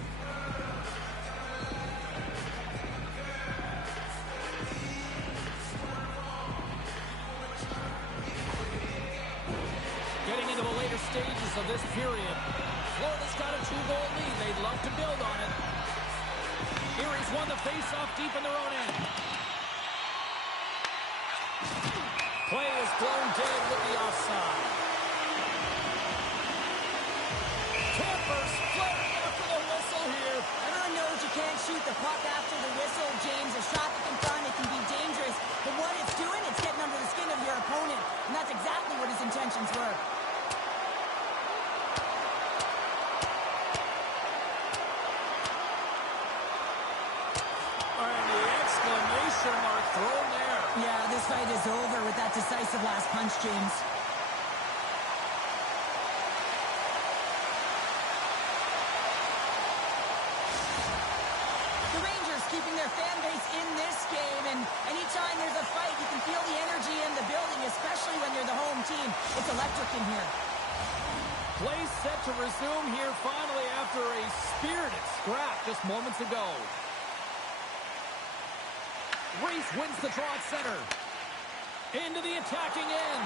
Getting into the later stages of this period, Florida's got a 2-goal lead. They'd love to build on it. Erie's won the face-off deep in their own end. Play is blown dead with the offside. Tampa's flaring after the whistle here. Everyone knows you can't shoot the puck after the whistle, James. There's traffic in front. It can be dangerous. But what it's doing, it's getting under the skin of your opponent. And that's exactly what his intentions were. Mark thrown there. Yeah, this fight is over with that decisive last punch, James. The Rangers keeping their fan base in this game, and anytime there's a fight, you can feel the energy in the building, especially when you're the home team. It's electric in here. Play set to resume here finally after a spirited scrap just moments ago. Reese wins the draw at center. Into the attacking end.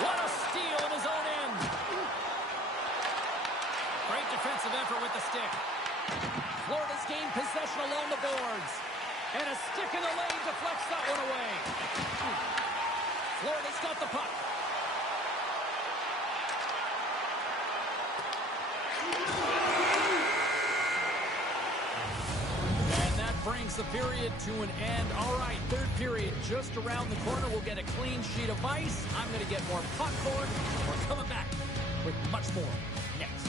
What a steal in his own end. Great defensive effort with the stick. Florida's gained possession along the boards. And a stick in the lane deflects that one away. Florida's got the puck. Brings the period to an end. All right, third period just around the corner. We'll get a clean sheet of ice. I'm going to get more popcorn. We're coming back with much more next.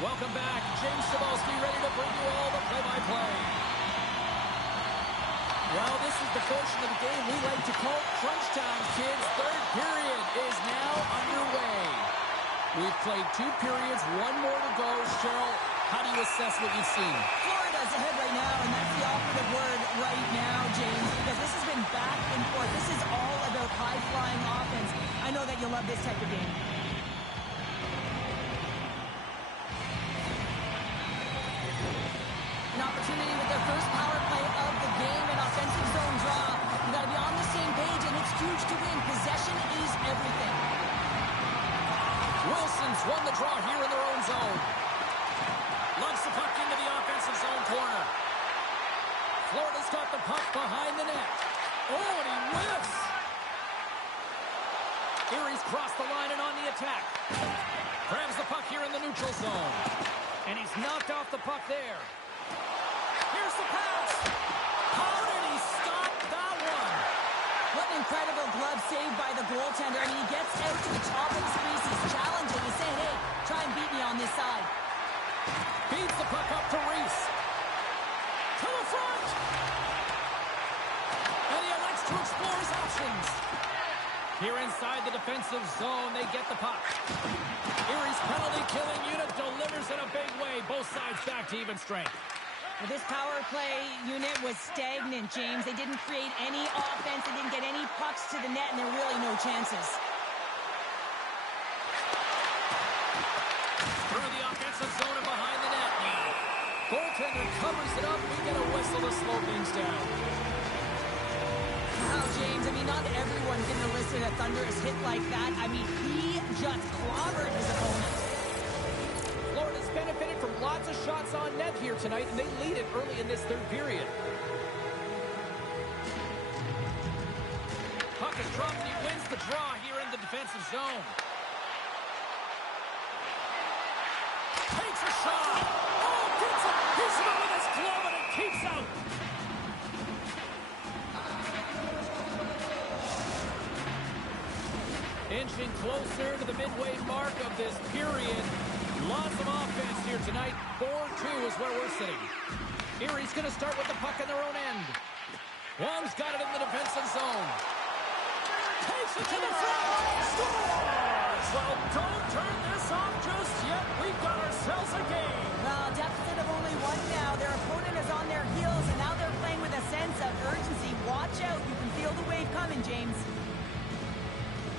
Welcome back. James Cebulski ready to bring you all the play-by-play. Well, this is the portion of the game we like to call crunch time, kids. Third period is now underway. We've played 2 periods, 1 more to go. Cheryl, how do you assess what you've seen? Florida's ahead right now, and that's the operative word right now, James, because this has been back and forth. This is all about high-flying offense. I know that you'll love this type of game. An opportunity with their first power play of the game, an offensive zone draw. You got to be on the same page, and it's huge to win. Possession is everything. Wilson's won the draw here in their own zone. Lugs the puck into the offensive zone corner. Florida's got the puck behind the net. Oh, and he whiffs. Erie's crossed the line and on the attack. Grabs the puck here in the neutral zone. And he's knocked off the puck there. Here's the pass. How did he stop that one? What an incredible glove save by the goaltender. And he gets out to the top of the crease. He's challenging. He's saying, hey, try and beat me on this side. Feeds the puck up to Reese. To the front. And he elects to explore his options. Here inside the defensive zone, they get the puck. Erie's penalty-killing unit delivers in a big way. Both sides back to even strength. Well, this power play unit was stagnant, James. They didn't create any offense. They didn't get any pucks to the net, and there were really no chances. Through the offensive zone and behind the net. Goaltender covers it up. We get a whistle to slow things down. Wow, James, I mean, not everyone can elicit a thunderous hit like that. I mean, he just clobbered his opponent. Florida's benefited from lots of shots on net here tonight, and they lead it early in this third period. Puck is dropped, and he wins the draw here in the defensive zone. Takes a shot. Oh, gets it. He's hit with his glove, and it keeps out. Inching closer to the midway mark of this period. Lots of offense here tonight. 4-2 is where we're sitting. Erie's going to start with the puck in their own end. Wong's got it in the defensive zone. Takes it to the front. Scores! Well, don't turn this off just yet. We've got ourselves a game. Well, deficit of only 1 now. Their opponent is on their heels, and now they're playing with a sense of urgency. Watch out. You can feel the wave coming, James.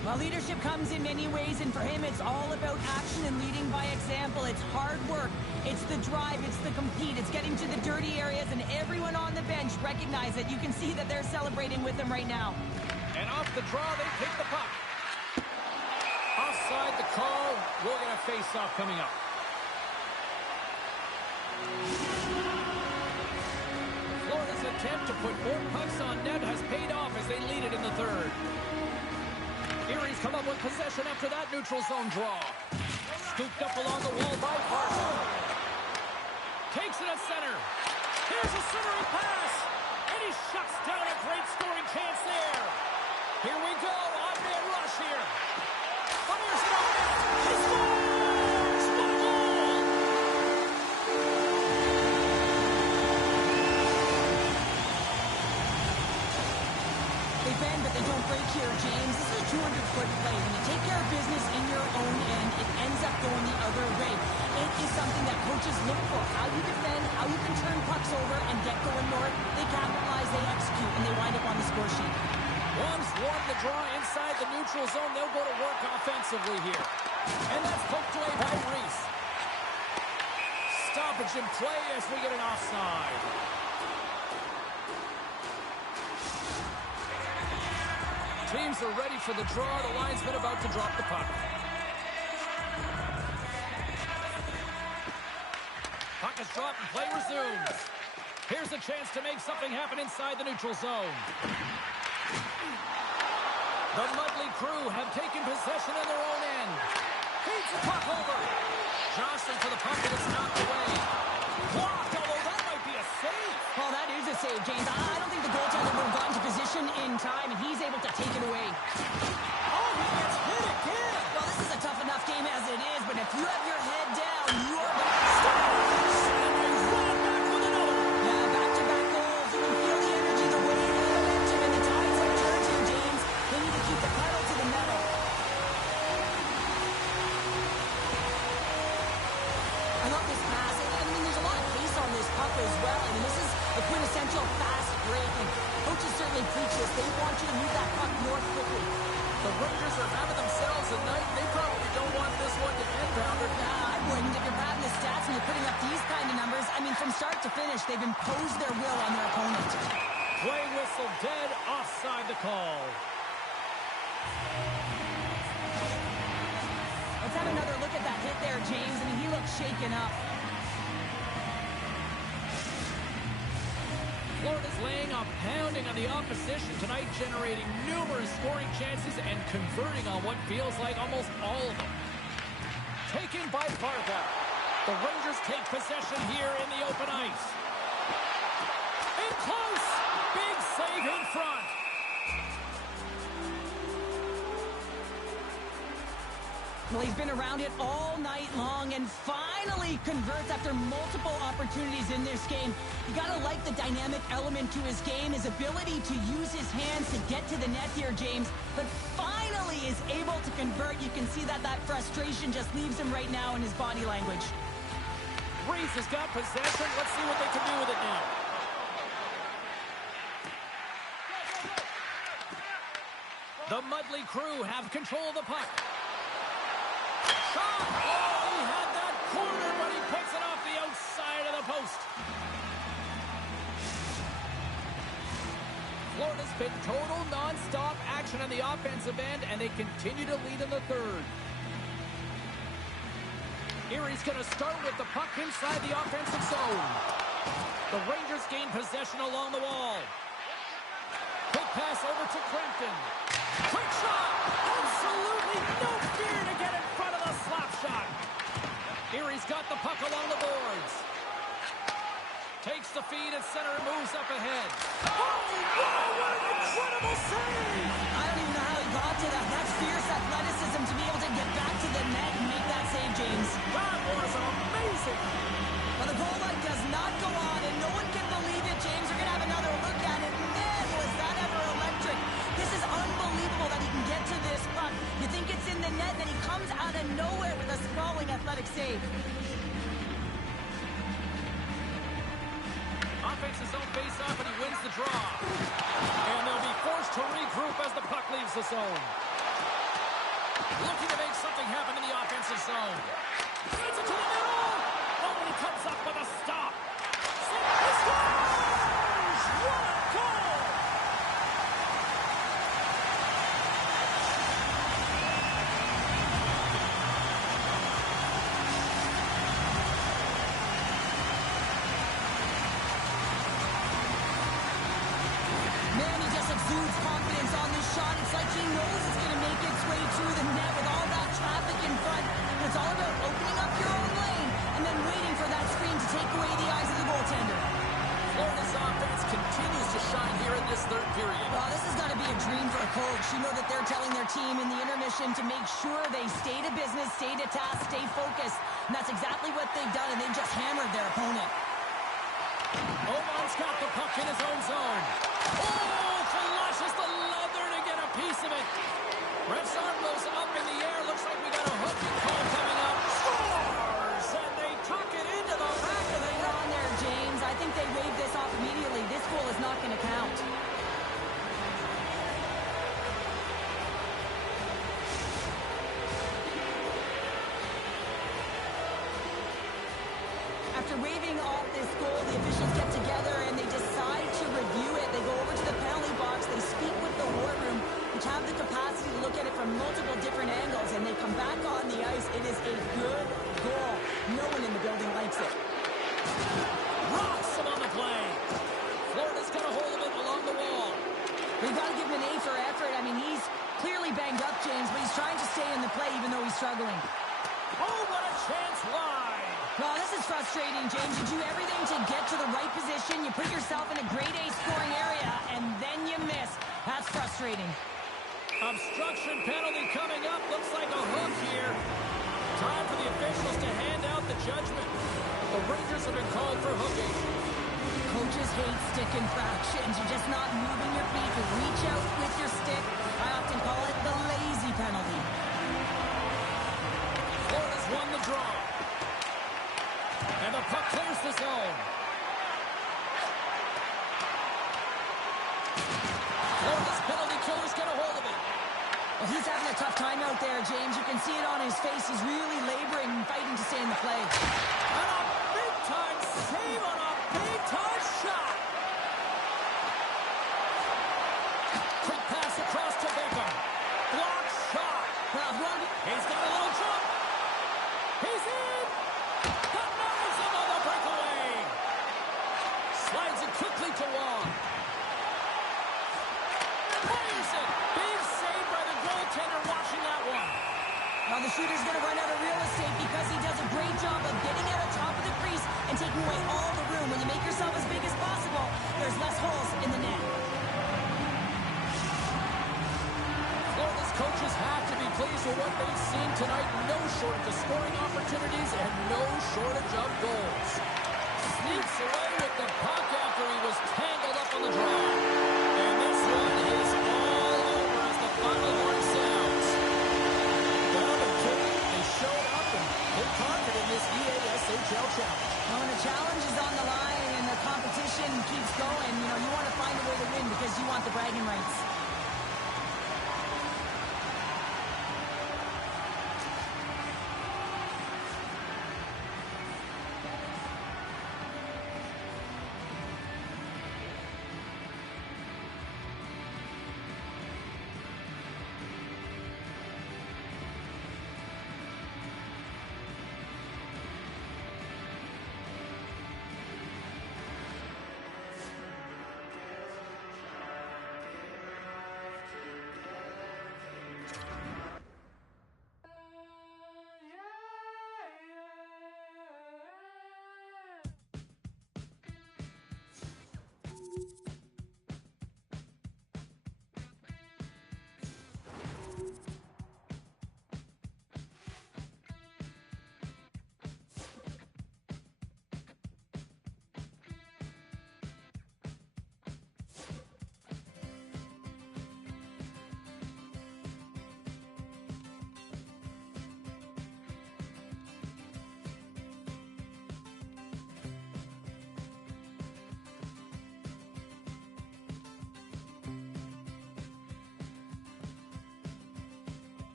Well, leadership comes in many ways, and for him, it's all about action and leading by example. It's hard work. It's the drive. It's the compete. It's getting to the dirty areas, and everyone on the bench recognize it. You can see that they're celebrating with him right now. And off the draw, they pick the puck. Offside the call. We'll get a face-off coming up. Florida's attempt to put more pucks on net has paid off as they lead it in the third. Erie's come up with possession after that neutral zone draw. Scooped up along the wall by Carson. Takes it at center. Here's a centering pass. And he shuts down a great scoring chance there. Here we go. On-man rush here. Fires it on net. He scores! What a goal! They bend, but they don't break here, James. This is a 200-foot play. When you take care of business in your own end, it ends up going the other way. It is something that coaches look for. How you defend, how you can turn pucks over and get going north. They capitalize, they execute, and they wind up on the score sheet. One's won the draw inside the neutral zone. They'll go to work offensively here. And that's poked away by Reese. Stoppage in play as we get an offside. Teams are ready for the draw. The linesman about to drop the puck. Puck is dropped and play resumes. Here's a chance to make something happen inside the neutral zone. The Mudley crew have taken possession in their own end. Feeds the puck over. Johnson for the puck, and it's knocked away. Blocked, although that might be a save. Well, that is a save, James. I don't think the goaltender would have gotten to position in time, and he's able to take it away. Oh, he gets hit again. Well, this is a tough enough game as it is, but if you have your head down, you are back. And they run back with another. Yeah, back-to-back goals. You can feel the energy, the way you to move that puck north quickly. The Rangers are having themselves a night. They probably don't want this one to end, Pounder. I wouldn't. If you're grabbing the stats and you're putting up these kind of numbers, I mean, from start to finish, they've imposed their will on their opponent. Play whistle dead, offside the call. Let's have another look at that hit there, James. I mean, he looks shaken up. Florida's laying a pounding on the opposition tonight, generating numerous scoring chances and converting on what feels like almost all of them. Taken by Varga. The Rangers take possession here in the open ice. In close! Big save in front. Well, he's been around it all night long and finally converts after multiple opportunities in this game. You got to like the dynamic element to his game, his ability to use his hands to get to the net here, James, but finally is able to convert. You can see that frustration just leaves him right now in his body language. Reese has got possession. Let's see what they can do with it now. The Mudley crew have control of the puck. Shot! Oh, he had that corner, but he puts it off the outside of the post. Florida's been total non-stop action on the offensive end, and they continue to lead in the third. Erie's going to start with the puck inside the offensive zone. The Rangers gain possession along the wall. Quick pass over to Crampton. Quick shot! Absolutely no fear to get in front of the slap shot. Erie's got the puck along the boards. Takes the feed at center and moves up ahead. Oh, wow, what an incredible save! I don't even know how he got to that. That's fierce athleticism to be able to get back to the net and make that save, James. That was amazing! Well, the goal line does not go on, and no one can believe it, James. We're going to have another look at it. Man, was that ever electric. This is unbelievable that he can get to this puck. You think it's in the net, and then he comes out of nowhere with a sprawling athletic save. Offense his own face-off, and he wins the draw. And they'll be forced to regroup as the puck leaves the zone. Looking to make something happen in the offensive zone. Sends it to the middle! Oh, and he comes up with a stop. He scores! What a goal! Man, he just exudes confidence on this shot. It's like he knows it's going to make its way to the net with all that traffic in front. It's all about opening up your own lane and then waiting for that screen to take away the eyes of the goaltender. Florida's offense continues to shine here in this third period. Well, this has got to be a dream for a coach. You know that they're telling their team in the intermission to make sure they stay to business, stay to task, stay focused. And that's exactly what they've done, and they've just hammered their opponent. Oman's got the puck in his own zone. Oh, flushes the leather to get a piece of it. Ref's arm goes up in the air. Looks like we got a hooking call coming up. Scores! And they tuck it into the back of the Get net. on there, James. I think they waved this off immediately. This goal is not going to count. After waving off this goal, the officials get together and they decide to review it. They go over to the penalty box. They speak with the war room, which have the capacity to look at it from multiple different angles, and they come back on the ice. It is a good goal. No one in the building likes it. Rocks him on the play. Florida's got a hold of it along the wall. We've got to give him an A for effort. I mean, he's clearly banged up, James, but he's trying to stay in the play even though he's struggling. Oh, what a chance wide. Well, this is frustrating, James. You do everything to get to the right position. You put yourself in a grade A scoring area, and then you miss. That's frustrating. Obstruction penalty coming up. Looks like a hook here. Time for the officials to hand out the judgment. The Rangers have been called for hooking. Coaches hate stick infractions. You're just not moving your feet. You reach out with your stick. I often call it the lazy penalty. Florida's won the draw. And the puck clears the zone. Florida's penalty Well, he's having a tough time out there, James. You can see it on his face. He's really laboring and fighting to stay in the play. And a big-time save on a big-time shot. Quick pass across to Beckham. Block shot. He's got a little jump. He's in. Denies him on the breakaway. Slides it quickly to Wong. Plays it. Big save by the goaltender watching that one. Now the shooter's going to run out of real estate because he does a great job of getting out on top of the crease and taking away all the room. When you make yourself as big as possible, there's less holes in the net. Florida's coaches have to be pleased with what they've seen tonight. No shortage of scoring opportunities and no shortage of goals. Sneaks away with the puck after he was tangled up on the draw. And this one is all over as the final horn sounds. Well, the team, they showed up and they conquered in this EASHL challenge. When a challenge is on the line and the competition keeps going, you want to find a way to win because you want the bragging rights.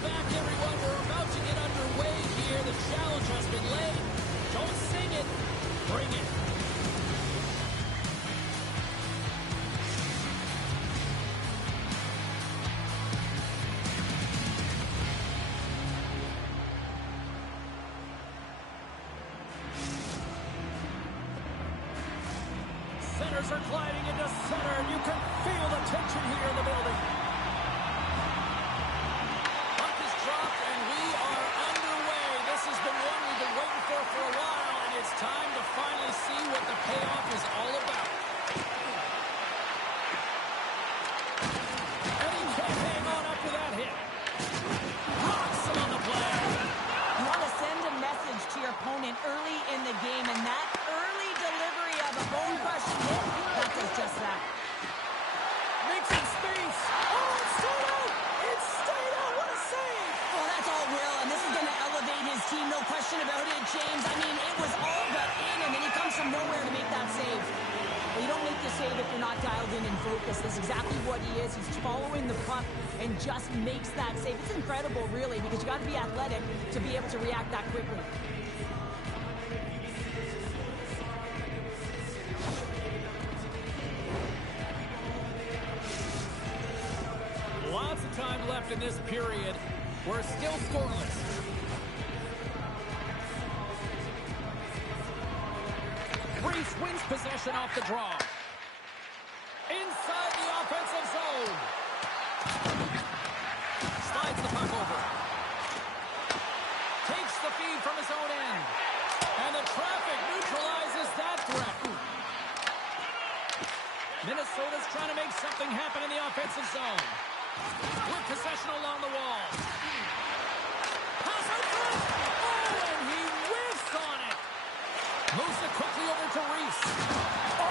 Welcome back, everyone. We're about to get underway here. The challenge has been laid. Don't sing it. Bring it. Centers are gliding into center, and you can feel the tension here in the building. Puck is dropped, and we are underway. This has been one we've been waiting for a while, and it's time to finally see what the payoff is all about. And he can't hang on up to that hit. Rocks him on the play. You want to send a message to your opponent early in the game, and that early delivery of a bone-crushing hit, that does just that. Makes some space. Oh, it's stayed out. It's stayed out. What a save. Well, that's all Will, and this is going to elevate his team, no question about it, James. I mean, it was all but in, and then he comes from nowhere to make that save. Well, you don't make the save if you're not dialed in and focused. That's exactly what he is. He's following the puck and just makes that save. It's incredible, really, because you got to be athletic to be able to react that quickly. Lots of time left in this period. We're still scoreless. Reese wins possession off the draw. Inside the offensive zone. Slides the puck over. Takes the feed from his own end. And the traffic neutralizes that threat. Minnesota's trying to make something happen in the offensive zone. With possession along the wall. Pass out front. Oh, and he whiffs on it. Moves it quickly over to Reese. Oh,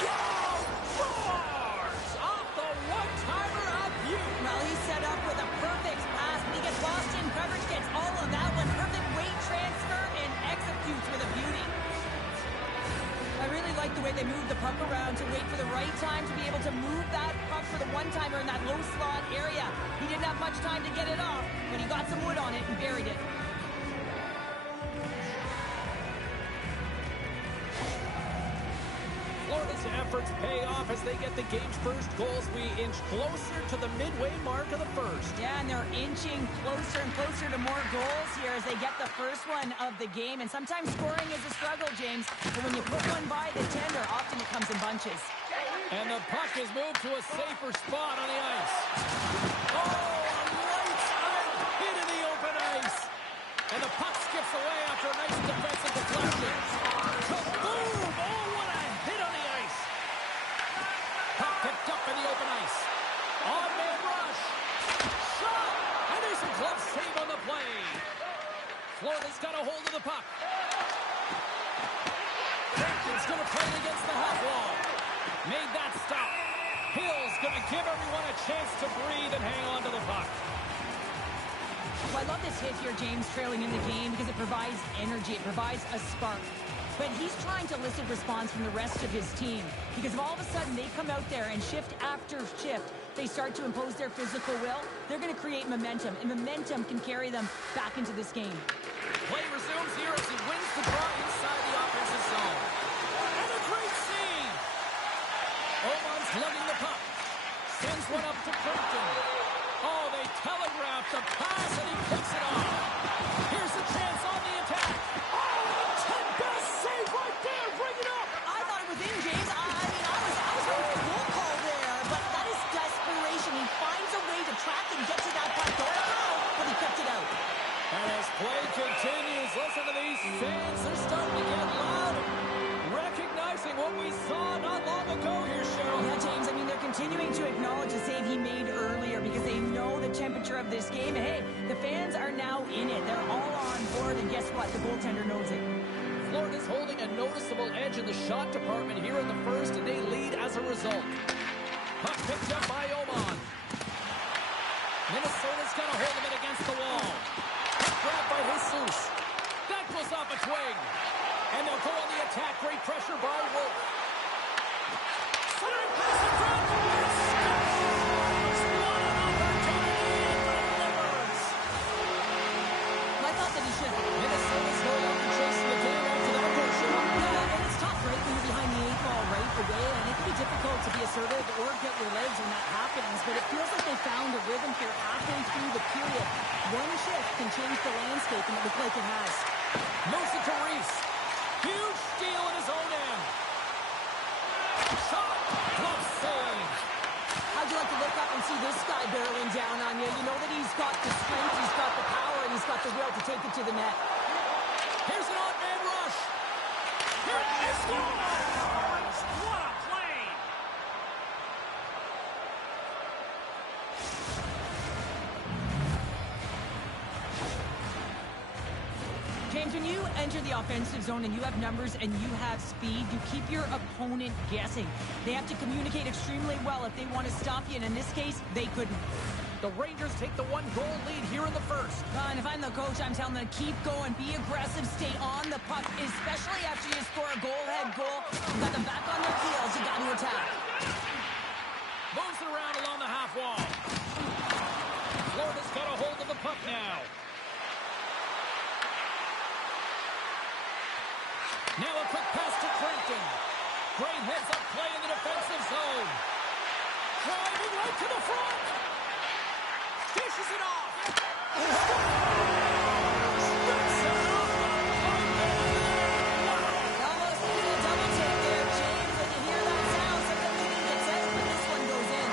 wow! Roars! Off the one-timer of you. Well, he's set up with a perfect pass, but he gets lost in coverage, gets all of that one. Perfect weight transfer and executes with a beauty. I really like the way they moved the puck around to wait for the right time to be able to move that puck for the one-timer in that low slot area. He didn't have much time to get it off, but he got some wood on it and buried it. Florida's efforts pay off as they get the game's first goals. We inch closer to the midway mark of the first. Yeah, and they're inching closer and closer to more goals here as they get the first one of the game. And sometimes scoring is a struggle, James, but when you put one by the tender, often it comes in bunches. And the puck is moved to a safer spot on the ice. Oh, a right-side hit in the open ice. And the puck skips away after a nice defensive deflection. Kaboom! Oh, what a hit on the ice. Puck picked up in the open ice. On-man rush. Shot! And there's a glove save on the play. Florida's got a hold of the puck. Jenkins going to play it against the half wall. Made that stop. Hill's going to give everyone a chance to breathe and hang on to the puck. Well, I love this hit here, James, trailing in the game because it provides energy. It provides a spark. But he's trying to elicit response from the rest of his team because if all of a sudden they come out there and shift after shift, they start to impose their physical will, they're going to create momentum, and momentum can carry them back into this game. Play resumes here as he wins the draw inside the offensive zone. And a great save! Oman's lugging the puck. Sends one up to Clinton. Oh, they telegraph the pass, and he picks it off. Here's a chance on the attack. Oh, Ted Best save right there. Bring it up. I thought it was in, James. I was ready for a goal call there, but that is desperation. He finds a way to track and get to that puck. Don't know, but he kept it out. And as play continues, listen to these fans. They're starting to get loud. Recognizing what we saw not long ago here, Cheryl. Yeah, James, I mean, they're continuing to acknowledge the save he made earlier because they know the temperature of this game. And hey, the fans are now in it. They're all on board, and guess what? The goaltender knows it. Florida's holding a noticeable edge in the shot department here in the first, and they lead as a result. Puck picked up by Oman. Minnesota's got a hold of it against the wall. Puck grabbed by Jesus. That goes off a twig. And they'll go on the attack. Great pressure by Wolf. Centering pass in front. Scores! What an opportunity! It delivers! assertive or get your legs when that happens, but it feels like they found a rhythm here halfway through the period. One shift can change the landscape, and it looks like it has. Moves it to Reese. Huge steal in his own end. Shot. Glove save. How'd you like to look up and see this guy barreling down on you? You know that he's got the strength, he's got the power, and he's got the will to take it to the net. Here's an on-man rush. Here it is. Scores! What a play! James, when you enter the offensive zone and you have numbers and you have speed, you keep your opponent guessing. They have to communicate extremely well if they want to stop you, and in this case, they couldn't. The Rangers take the one-goal lead here in the first. And if I'm the coach, I'm telling them to keep going, be aggressive, stay on the puck, especially after you score a goal-head goal. You got them back on their heels, you got to attack. Moves it around along the half wall. Florida's got a hold of the puck now. Now a quick pass to Crampton. Great heads-up play in the defensive zone. Driving right to the front. Dishes it off. Almost needed a double take there, James. When you hear that sound, sometimes you didn't get set, but this one goes in.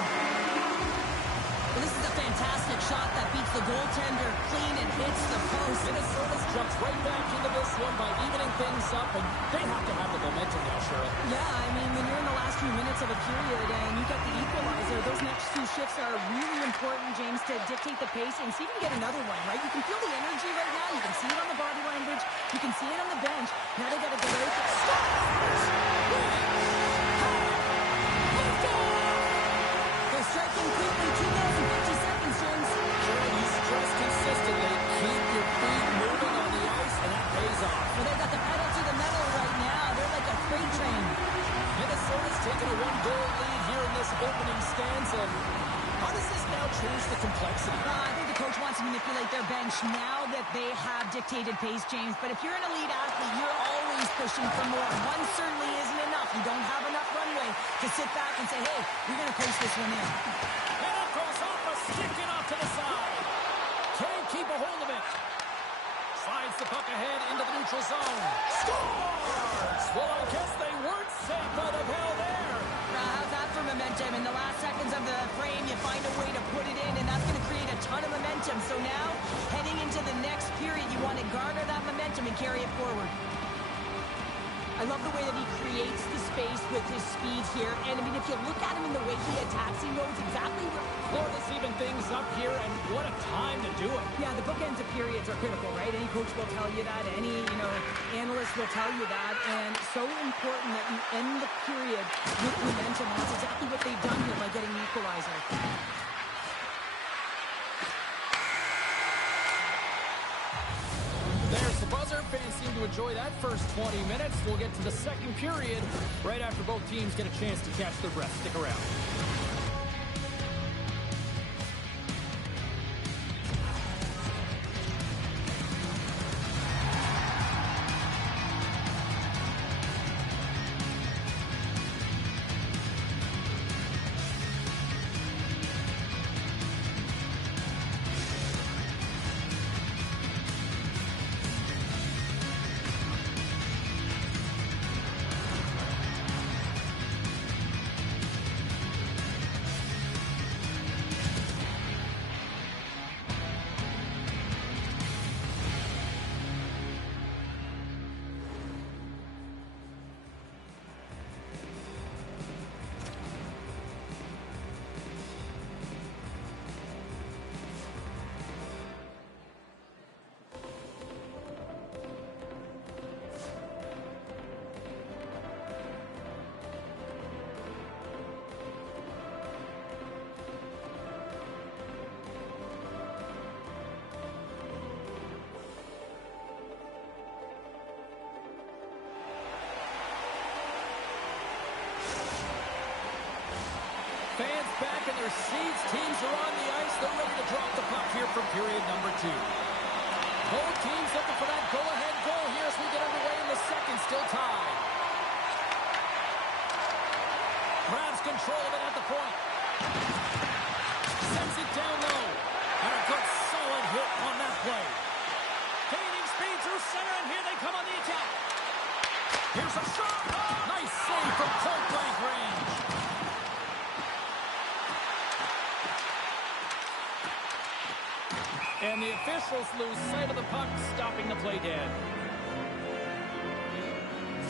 Well, this is a fantastic shot that beats the goaltender clean and hits the post. Minnesota's jumped right back into this one by evening things up, and they have to have the momentum now, Cheryl. Yeah, I mean, when you're in the last few minutes of a period and you get the equalizer, those next two shifts are really important, James, to dictate the pace and see if you can get another one, right? You can feel the energy right now. You can see it on the body language. You can see it on the bench. Now they got to go right there. They're striking quickly. 2 goals in 50 seconds, James. Cheryl, you stress consistently. Keep your feet moving on the ice, and that pays off. Well, they got the pedal to the metal right now. They're like a freight train. Minnesota's taking a one-goal lead here in this opening stanza. How does this now change the complexity? I think the coach wants to manipulate their bench now that they have dictated pace, James. But if you're an elite athlete, you're always pushing for more. One certainly isn't enough. You don't have enough runway to sit back and say, hey, we're going to coast this one in. And it goes off a stick and off to the side. Can't keep a hold of it. Slides the puck ahead into the neutral zone. Scores! Well, I guess they weren't set by the hell there. How's that for momentum? In the last seconds of the frame, you find a way to put it in, and that's going to create a ton of momentum. So now, heading into the next period, you want to garner that momentum and carry it forward. I love the way that he creates the space with his speed here. And, I mean, if you look at him in the way he attacks, he knows exactly where... Florida's even things up here, and what a time to do it. Yeah, the bookends of periods are critical, right? Any coach will tell you that. Any, analyst will tell you that. And so important that you end the period with momentum. And that's exactly what they've done here by getting the equalizer. There's the buzzer. Fans seem to enjoy that first 20 minutes. We'll get to the second period right after both teams get a chance to catch their breath. Stick around. Fans back in their seats. Teams are on the ice. They're ready to drop the puck here for period number 2. Both teams looking for that go-ahead goal here as we get underway in the second. Still tied. Grabs control of it at the point. Sends it down low. And a good solid hit on that play. Gaining speed through center, and here they come on the attack. Here's a shot. Nice save from point-blank range. And the officials lose sight of the puck, stopping the play dead.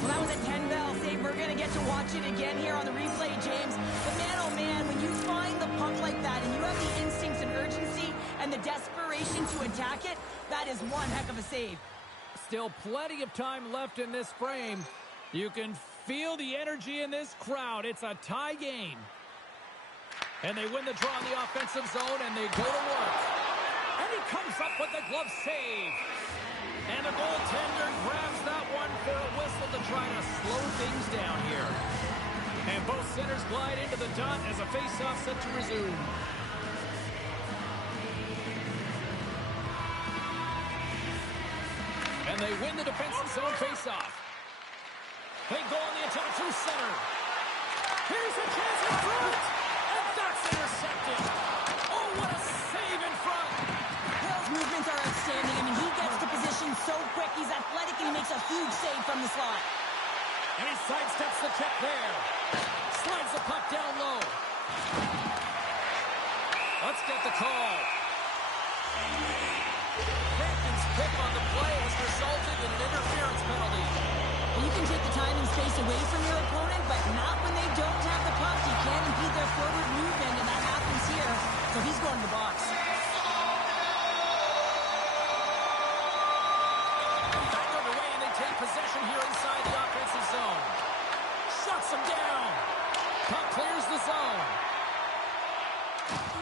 Well, that was a 10-bell save. We're going to get to watch it again here on the replay, James. But man, oh man, when you find the puck like that and you have the instincts and urgency and the desperation to attack it, that is one heck of a save. Still plenty of time left in this frame. You can feel the energy in this crowd. It's a tie game. And they win the draw in the offensive zone, and they go to work. And he comes up with the glove save. And the goaltender grabs that one for a whistle to try to slow things down here. And both centers glide into the dot as a face-off set to resume. And they win the defensive zone face-off. They go on the attack through center. Here's a chance in front. And that's intercepted. Oh, what a save in front. Hill's movements are outstanding. I mean, he gets to position so quick. He's athletic, and he makes a huge save from the slot. And he sidesteps the check there. Slides the puck down low. Let's get the call. Crampton's pick on the play has resulted in an interference penalty. And you can take the time and space away from your opponent, but not when they don't have the puck. You can't impede their forward movement, and that happens here. So he's going to the box. Back underway, and they take possession here inside the offensive zone. Shuts them down. Puck clears the zone.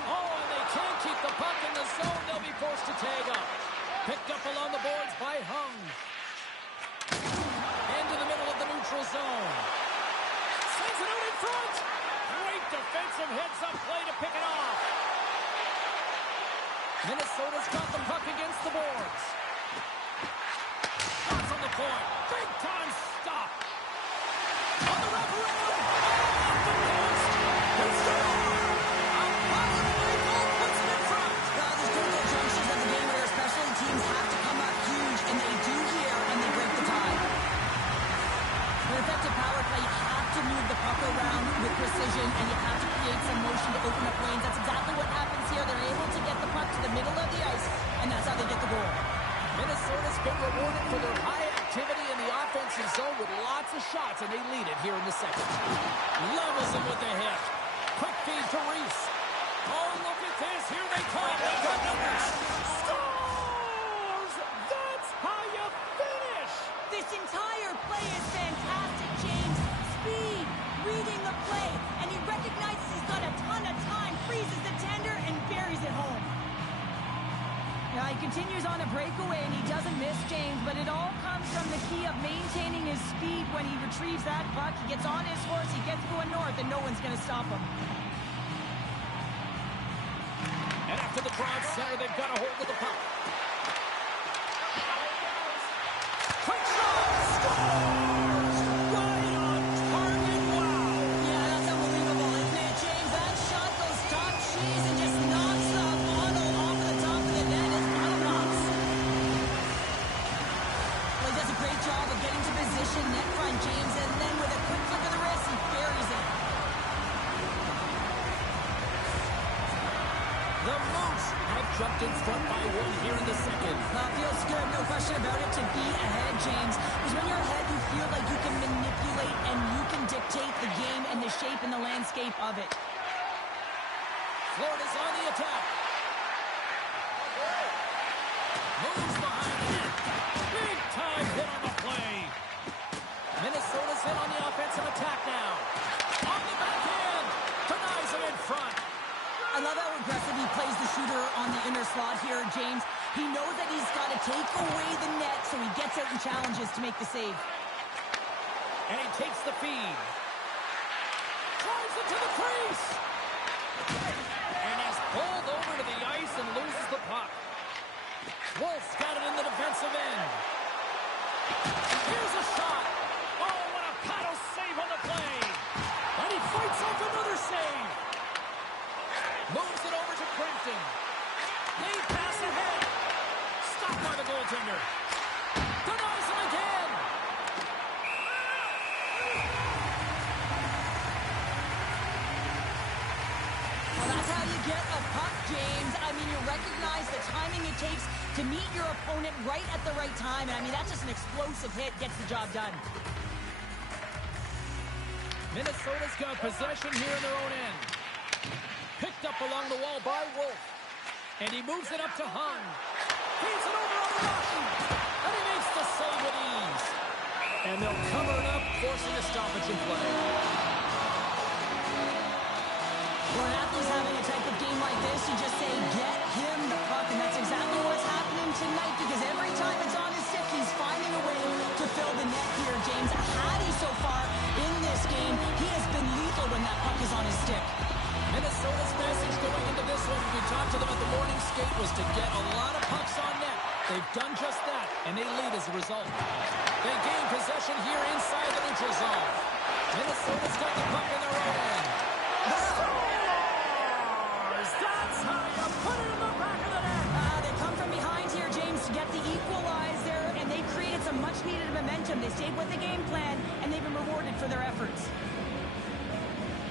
Oh, and they can't keep the puck in the zone. They'll be forced to tag up. Picked up along the boards by Hung. Into the middle of the neutral zone. Sends it out in front. Great defensive heads-up play to pick it off. Minnesota's got the puck against the boards. Shots on the point. Big time stop. On the wraparound. Off the post. It's score. A power-play goal puts it in front. Well, there's critical junctures of the game where especially teams have to come up huge, and they do here, and they break the tie. For effective power play, you have to move the puck around with precision, and you have to create some motion to open up lanes. That's exactly what happens here. They're able to get the puck to the middle of the ice, and that's how they get the goal. Minnesota's been rewarded for their high activity in the offensive zone with lots of shots, and they lead it here in the second. Levels him with the hit. Quick feed to Reese. Oh, look at this. Here they come. They got numbers. Scores! That's how you finish. This entire play is fantastic, James. Speed, reading the play, and he recognizes he's got a ton of time, freezes the tender, and buries it home. Now he continues on a breakaway, and he doesn't miss, James, but it all comes from the key of maintaining his speed when he retrieves that puck. He gets on his horse, he gets going north, and no one's going to stop him. And after the draw at center, they've got a hold of the puck. Quick shot! Scores! Right on target! Wow! Yeah, that's unbelievable, isn't it, James? That shot goes top cheese and just knocks the bottle off of the top of the net. It's no knocks. Well, he does a great job of getting to position net front, James, and then with a quick flick of the wrist, he buries it. The Moose have jumped in front by one here in the second. Feels good, no question about it, to be ahead, James. Because when you're ahead, you feel like you can manipulate and you can dictate the game and the shape and the landscape of it. Florida's on the attack. Moves behind the net. Big time hit on the play. Minnesota's in on the offensive attack now. On the backhand. Denies him in front. I love how aggressive he plays the shooter on the inner slot here, James. He knows that he's got to take away the net, so he gets out and challenges to make the save. And he takes the feed. Drives it to the crease. And he's pulled over to the ice and loses the puck. Wolf's got it in the defensive end. Here's a shot. Oh, what a paddle save on the play. And he fights off another possession. Lead pass ahead. Stopped by the goaltender. Denies him again. Well, that's how you get a puck, James. I mean, you recognize the timing it takes to meet your opponent right at the right time. And I mean, that's just an explosive hit, gets the job done. Minnesota's got possession here in their own end. Picked up along the wall by Wolf. And he moves it up to Hung. Feeds it over on the rush. And he makes the save with ease. And they'll cover it up, forcing a stoppage in play. When an athlete's having a type of game like this, you just say, get him the puck. And that's exactly what's happening tonight, because every time it's on his stick, he's finding a way to fill the net here, James. Hattie so far in this game, he has been lethal when that puck is on his stick. Minnesota's message going into this one, we talked to them at the morning skate, was to get a lot of pucks on net. They've done just that, and they lead as a result. They gain possession here inside the neutral zone. Minnesota's got the puck in their own end. That's how you put it in the back of the net. They come from behind here, James, to get the equalizer, and they created some much-needed momentum. They stayed with the game plan, and they've been rewarded for their efforts.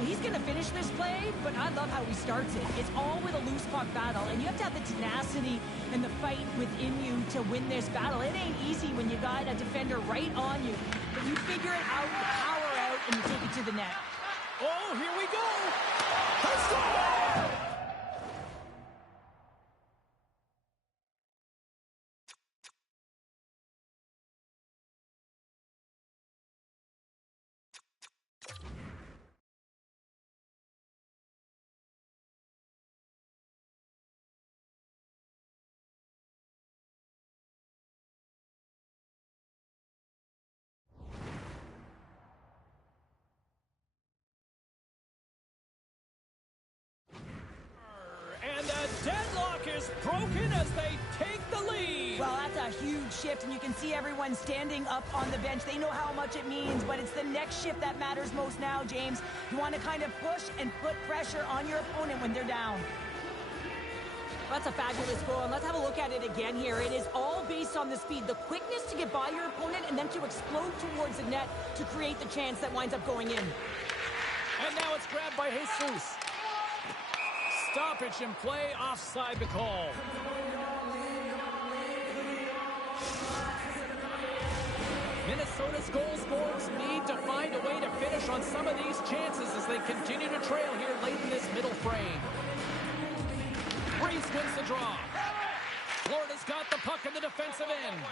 He's going to finish this play, but I love how he starts it. It's all with a loose puck battle, and you have to have the tenacity and the fight within you to win this battle. It ain't easy when you got a defender right on you, but you figure it out, you power out, and you take it to the net. Oh, here we go. They score! And the deadlock is broken as they take the lead. Well, that's a huge shift, and you can see everyone standing up on the bench. They know how much it means, but it's the next shift that matters most now, James. You want to kind of push and put pressure on your opponent when they're down. That's a fabulous goal, and let's have a look at it again here. It is all based on the speed, the quickness to get by your opponent, and then to explode towards the net to create the chance that winds up going in. And now it's grabbed by Jesus. Stoppage in play, offside the call. Minnesota's goal scorers need to find a way to finish on some of these chances as they continue to trail here late in this middle frame. Reese wins the draw. Florida's got the puck in the defensive end.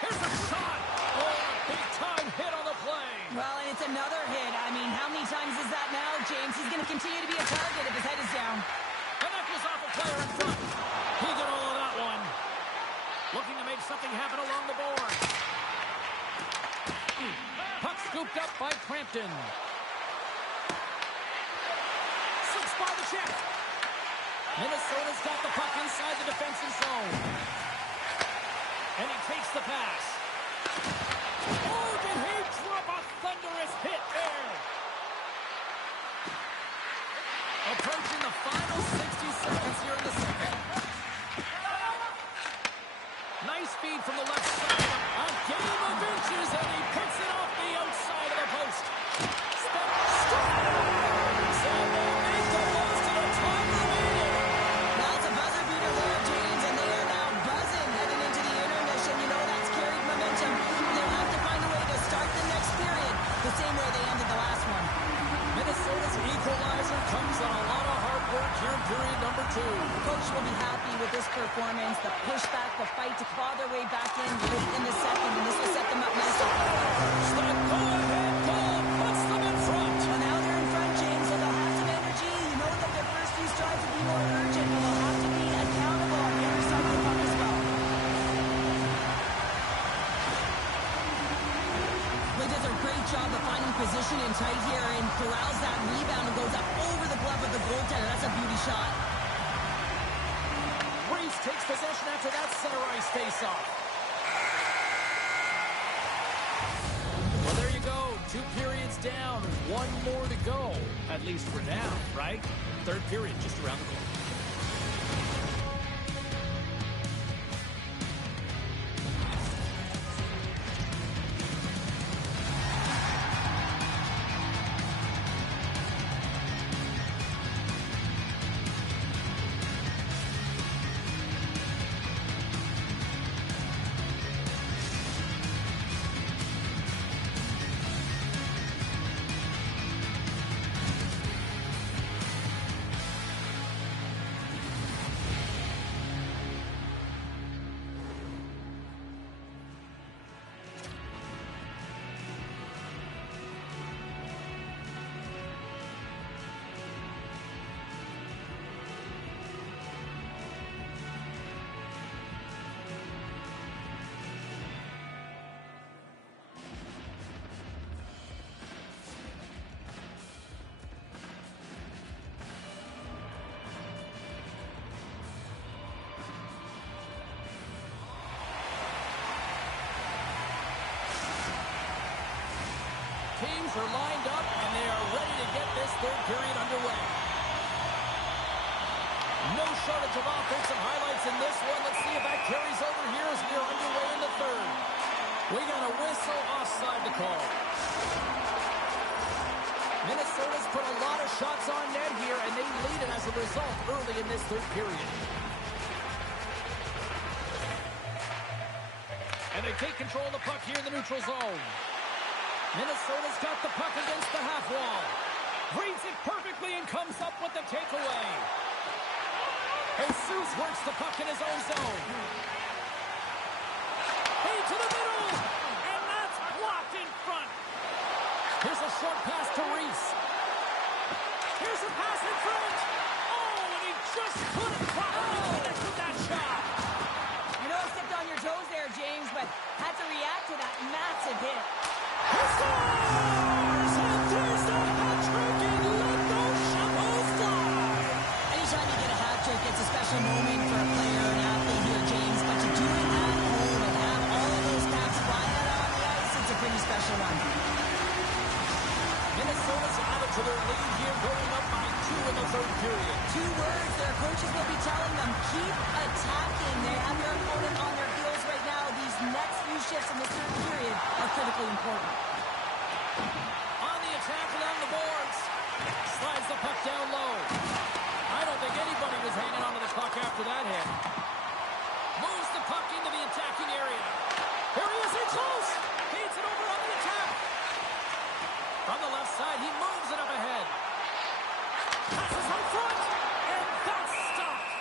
Here's a shot. Oh, a big-time hit on the play. Well, and it's another hit. I mean, how many times is that now, James? He's going to continue to be a target if his head is down. And that goes off a player in front. He did all of that one. Looking to make something happen along the board. Puck scooped up by Crampton. Slips by the check. Minnesota's got the puck inside the defensive zone. And he takes the pass. Oh, did he drop a thunderous hit there? Approaching the final 60 seconds here in the second. Nice feed from the left side. A game of inches, and he puts it off the outside of the post. Step scores! And they make the most of the time remaining. That's a buzzer beater there, James, and they are now buzzing heading into the intermission. You know that's carried momentum. They'll have to find a way to start the next period the same way they ended the last one. Minnesota's equalizer comes on a lot of hard work here in period number 2. The coach will be happy with this performance, the pushback, the fight to claw their way back in late in the second, and this will set them up nicely. The go-ahead goal puts them in front. Well, now they're in front, James, so they'll have some energy. You know that their first few strides will be more urgent, and they'll have to be accountable on the other side of the puck as well. He does a great job of finding position and tight here and corrals that rebound and goes up over the glove of the goaltender. That's a beauty shot. Reese takes possession after that center ice face-off. Well, there you go. 2 periods down, 1 more to go. At least for now, right? Third period just around the corner. teams are lined up, and they are ready to get this third period underway. No shortage of offensive highlights in this one. Let's see if that carries over here as we are underway in the third. We got a whistle offside to call. Minnesota's put a lot of shots on net here, and they lead it as a result early in this third period. And they take control of the puck here in the neutral zone. Minnesota's got the puck against the half wall. Reads it perfectly and comes up with the takeaway. Jesus works the puck in his own zone. Hey, to the middle! And that's blocked in front. Here's a short pass to Reese. Here's a pass in front. Oh, and he just couldn't properly connect with that shot. You know, I stepped on your toes there, James, but had to react to that massive hit. He scores! And there's the hat trick, and let those shovels fly. Anytime you get a hat trick, it's a special moment for a player and athlete here, James. But to do it at home and have all of those caps flying out on the ice, it's a pretty special one. Minnesota's added to their lead here, going up by 2 in the third period. 2 words their coaches will be telling them: keep attacking. They have their opponent on their heels right now. These next few shifts in the third period are critically important. On the attack along the boards. Slides the puck down low. I don't think anybody was hanging onto the puck after that hit. Moves the puck into the attacking area. Here he is in close. Feeds it over on the attack. From the left side, he moves it up ahead. Passes out front. And that's stopped.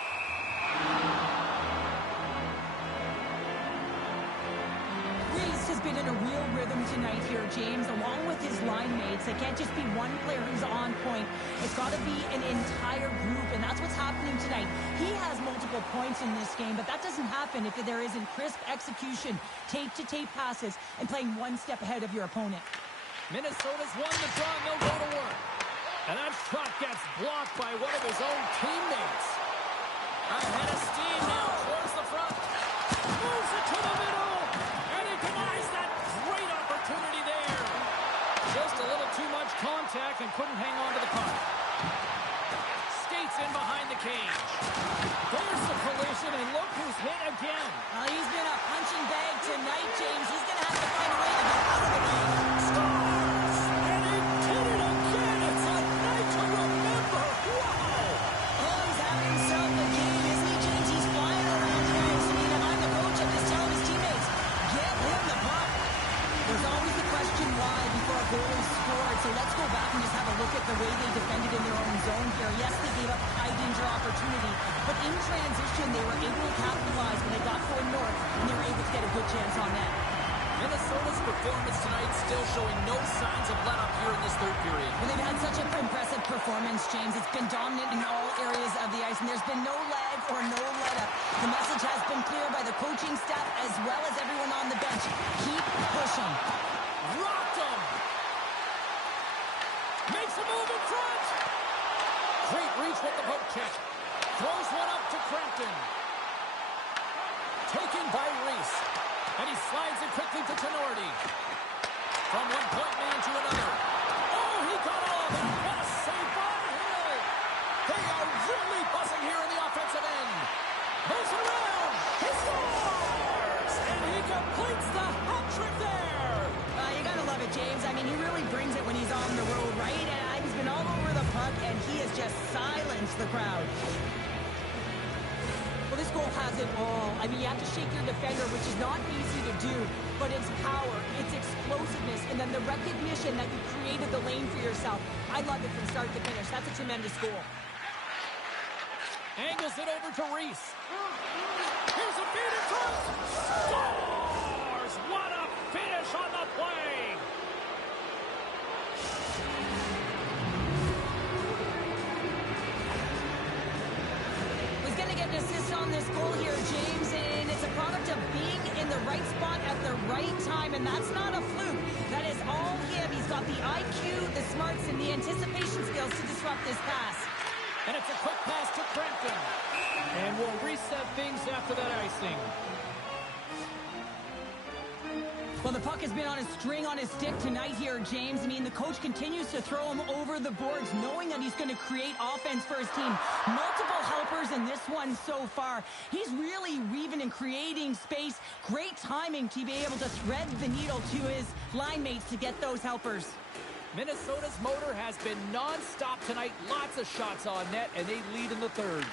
Reese has been in a real rhythm tonight here, James, along with his line mates. It can't just be one player who's on point. It's got to be an entire group, and that's what's happening tonight. He has multiple points in this game, but that doesn't happen if there isn't crisp execution, tape-to-tape passes, and playing one step ahead of your opponent. Minnesota's won the draw, and they'll go to work. And that shot gets blocked by one of his own teammates. Ahead of steam now towards the front. Moves it to the middle. And he denies that great opportunity there. Just a little too much contact and couldn't hang on to the puck. Skates in behind the cage. There's the collision, and look who's hit again. He's been a punching bag tonight, James. He's going to have to find a way to get out of the game. Scores! And he did it again. It's a night to remember. Wow! Oh, he's having himself a game, isn't he, James? He's flying around the ice. I mean, if I'm the coach, I'm just telling his teammates, get him the puck. There's always the question why before a goal is scored. So let's go back and just have a look at the way they defended in their own zone here. Yes, they gave up a high-danger opportunity, but in transition, they were able to capitalize when they got going north, and they were able to get a good chance on that. Minnesota's performance tonight still showing no signs of let-up here in this third period. Well, they've had such an impressive performance, James. It's been dominant in all areas of the ice, and there's been no lag or no let-up. The message has been clear by the coaching staff as well as everyone on the bench. Keep pushing. Rocked him. Makes a move in front. Great reach with the poke check. Throws one up to Crampton. Taken by Reese. And he slides it quickly to Tenorti. From one point man to another. Oh, he got all of it. What a save by Hill. They are really buzzing here in the offensive end. Moves around. He scores. And he completes the hat trick there. You gotta love it, James. I mean, he really brings it when he's on the road, right? And he's been all over the puck, and he has just silenced the crowd. Well, this goal has it all. I mean, you have to shake your defender, which is not easy to do, but it's power, it's explosiveness, and then the recognition that you created the lane for yourself. I love it from start to finish. That's a tremendous goal. Angles it over to Reese. Here's a feed in front. Scores! What a finish on the play! He's going to get an assist on this goal here, James, and it's a product of being in the right spot at the right time, and that's not a fluke. That is all him. He's got the IQ, the smarts, and the anticipation skills to disrupt this pass. And it's a quick pass to Crampton. And we'll reset things after that icing. Well, the puck has been on a string on his stick tonight here, James. I mean, the coach continues to throw him over the boards, knowing that he's going to create offense for his team. Multiple helpers in this one so far. He's really weaving and creating space. Great timing to be able to thread the needle to his line mates to get those helpers. Minnesota's motor has been non-stop tonight. Lots of shots on net, and they lead in the third.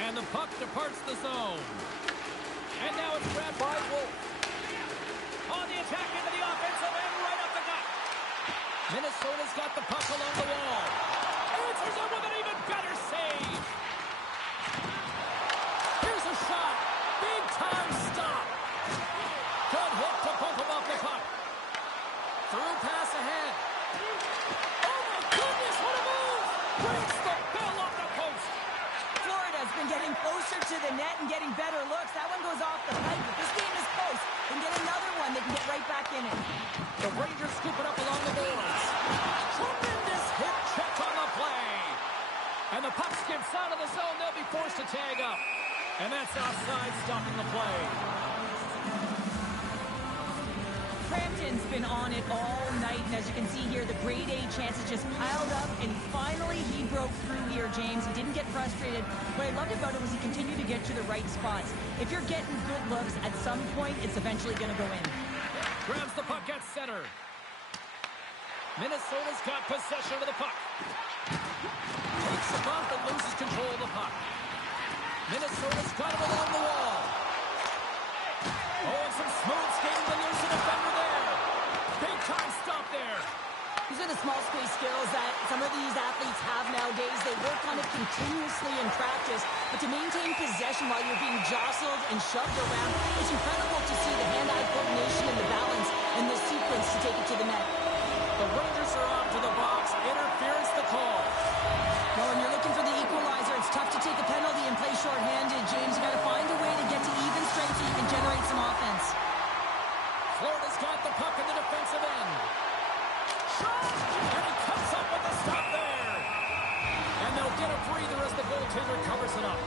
And the puck departs the zone. And now it's grabbed by Wolf. On the attack into the offensive end, right up the gut. Minnesota's got the puck along the wall. Answers it with an even better save. Here's a shot. Big time stop. Good hit to bump him off the puck. Through pass ahead. Oh my goodness, what a move! Breaks the bell off the post. Florida's been getting closer to the net and getting better looks. That one goes off the pipe, but this game is close. They can get another one, they can get right back in it. The Rangers scoop it up along the boards. Tremendous hit check on the play. And the puck skips out of the zone. They'll be forced to tag up. And that's offside, stopping the play. Crampton's been on it all night, and as you can see here, the grade A chances just piled up, and finally he broke through here, James. He didn't get frustrated. What I loved about it was he continued to get to the right spots. If you're getting good looks, at some point, it's eventually going to go in. Grabs the puck at center. Minnesota's got possession of the puck. Takes the bump and loses control of the puck. Minnesota's got it along the wall. Oh, and some smooth skating, but there's a defender there. Big time stop there. These are the small space skills that some of these athletes have nowadays. They work on it continuously in practice, but to maintain possession while you're being jostled and shoved around, it's incredible to see the hand-eye coordination and the balance and the sequence to take it to the net. The Rangers are off to the box. Interference the call. Well, when you're looking for the equalizer, it's tough to take a penalty and play shorthanded, James. You got to find a way to get to even strength so you can generate some offense. Florida's got the puck in the defensive end. Shot! And he comes up with the stop there. And they'll get a breather as the goaltender covers it up.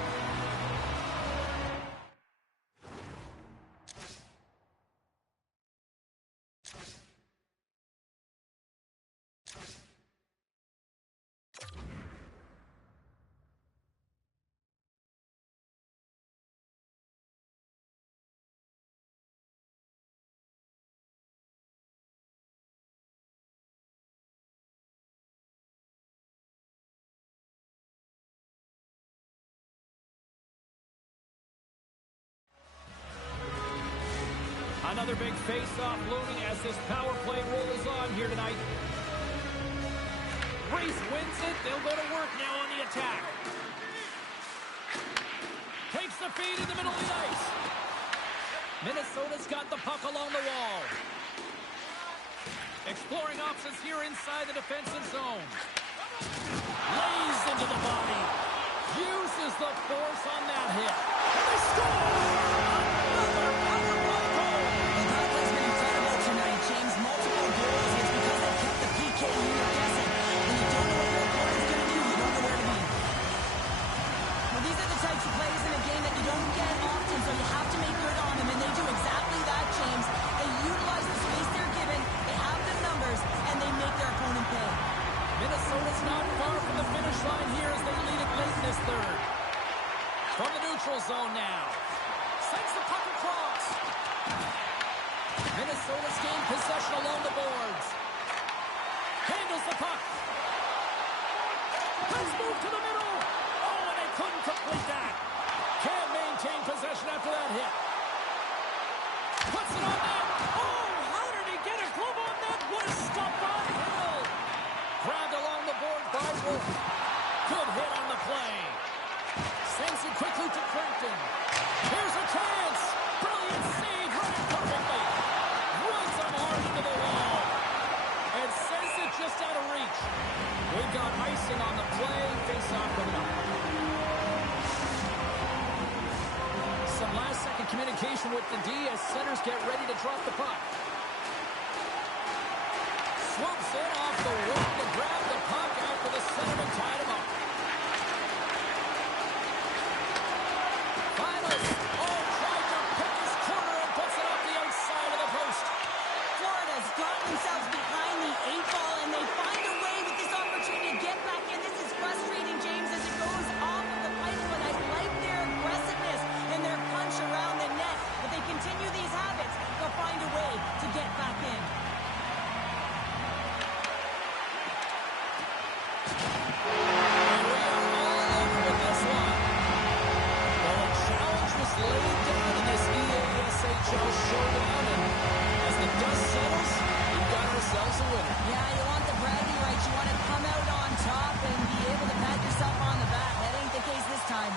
Another big face-off looming as this power play rolls on here tonight. Reese wins it. They'll go to work now on the attack. Takes the feed in the middle of the ice. Minnesota's got the puck along the wall. Exploring options here inside the defensive zone. Lays into the body. Uses the force on that hit. And they score! Types of plays in a game that you don't get often, so you have to make good on them, and they do exactly that, James. They utilize the space they're given, they have the numbers, and they make their opponent pay. Minnesota's not far from the finish line here as they lead it late in this third. From the neutral zone now. Sends the puck across. Minnesota's gained possession along the boards. Handles the puck. Let's move to the middle. Couldn't complete that. Can't maintain possession after that hit. Puts it on net. Oh, how did he get a glove on that? What a stop by Hill. Grabbed along the board by Wolf. Good hit on the play. Sends it quickly to Crampton. Here's a chance. Brilliant save. Running perfectly. Runs him hard into the wall. And sends it just out of reach. We've got icing on the play. Face-off coming up. Some last-second communication with the D as centers get ready to drop the puck. Swoops in off the wall to grab the puck after the centerman tied him up. Finals. Oh, tried to pick his corner and puts it off the outside of the post. themselves showdown, and as the dust settles, we've got ourselves a winner. Yeah, you want the bragging rights. You want to come out on top and be able to pat yourself on the back. That ain't the case this time.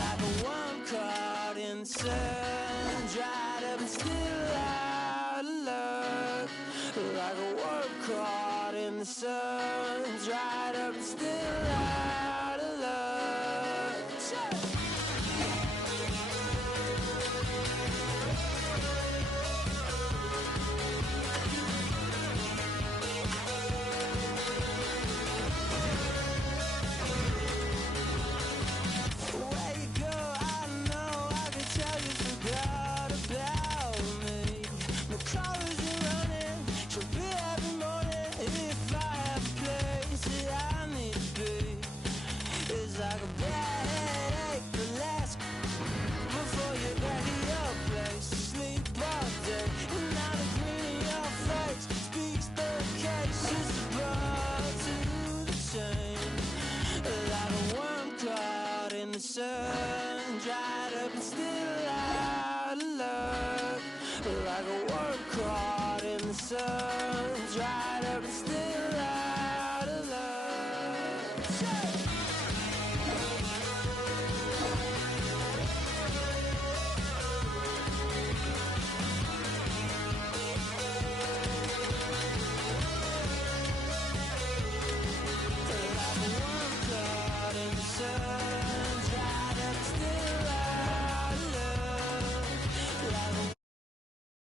Like a worm caught in the sun, dried up and still out of luck. Like a worm caught in the sun, dried up and still out of luck. Where you go, I know, I can tell you forgot about me. My car isn't running, she'll be every morning. If I have a place that I need to be, it's like a bad headache that lasts before you're back at your place. Sleep all day, and now the green in your face speaks the case. It's the bar to the chain, like a worm caught in the sun, dried up and still out of luck. Like a worm caught in the sun.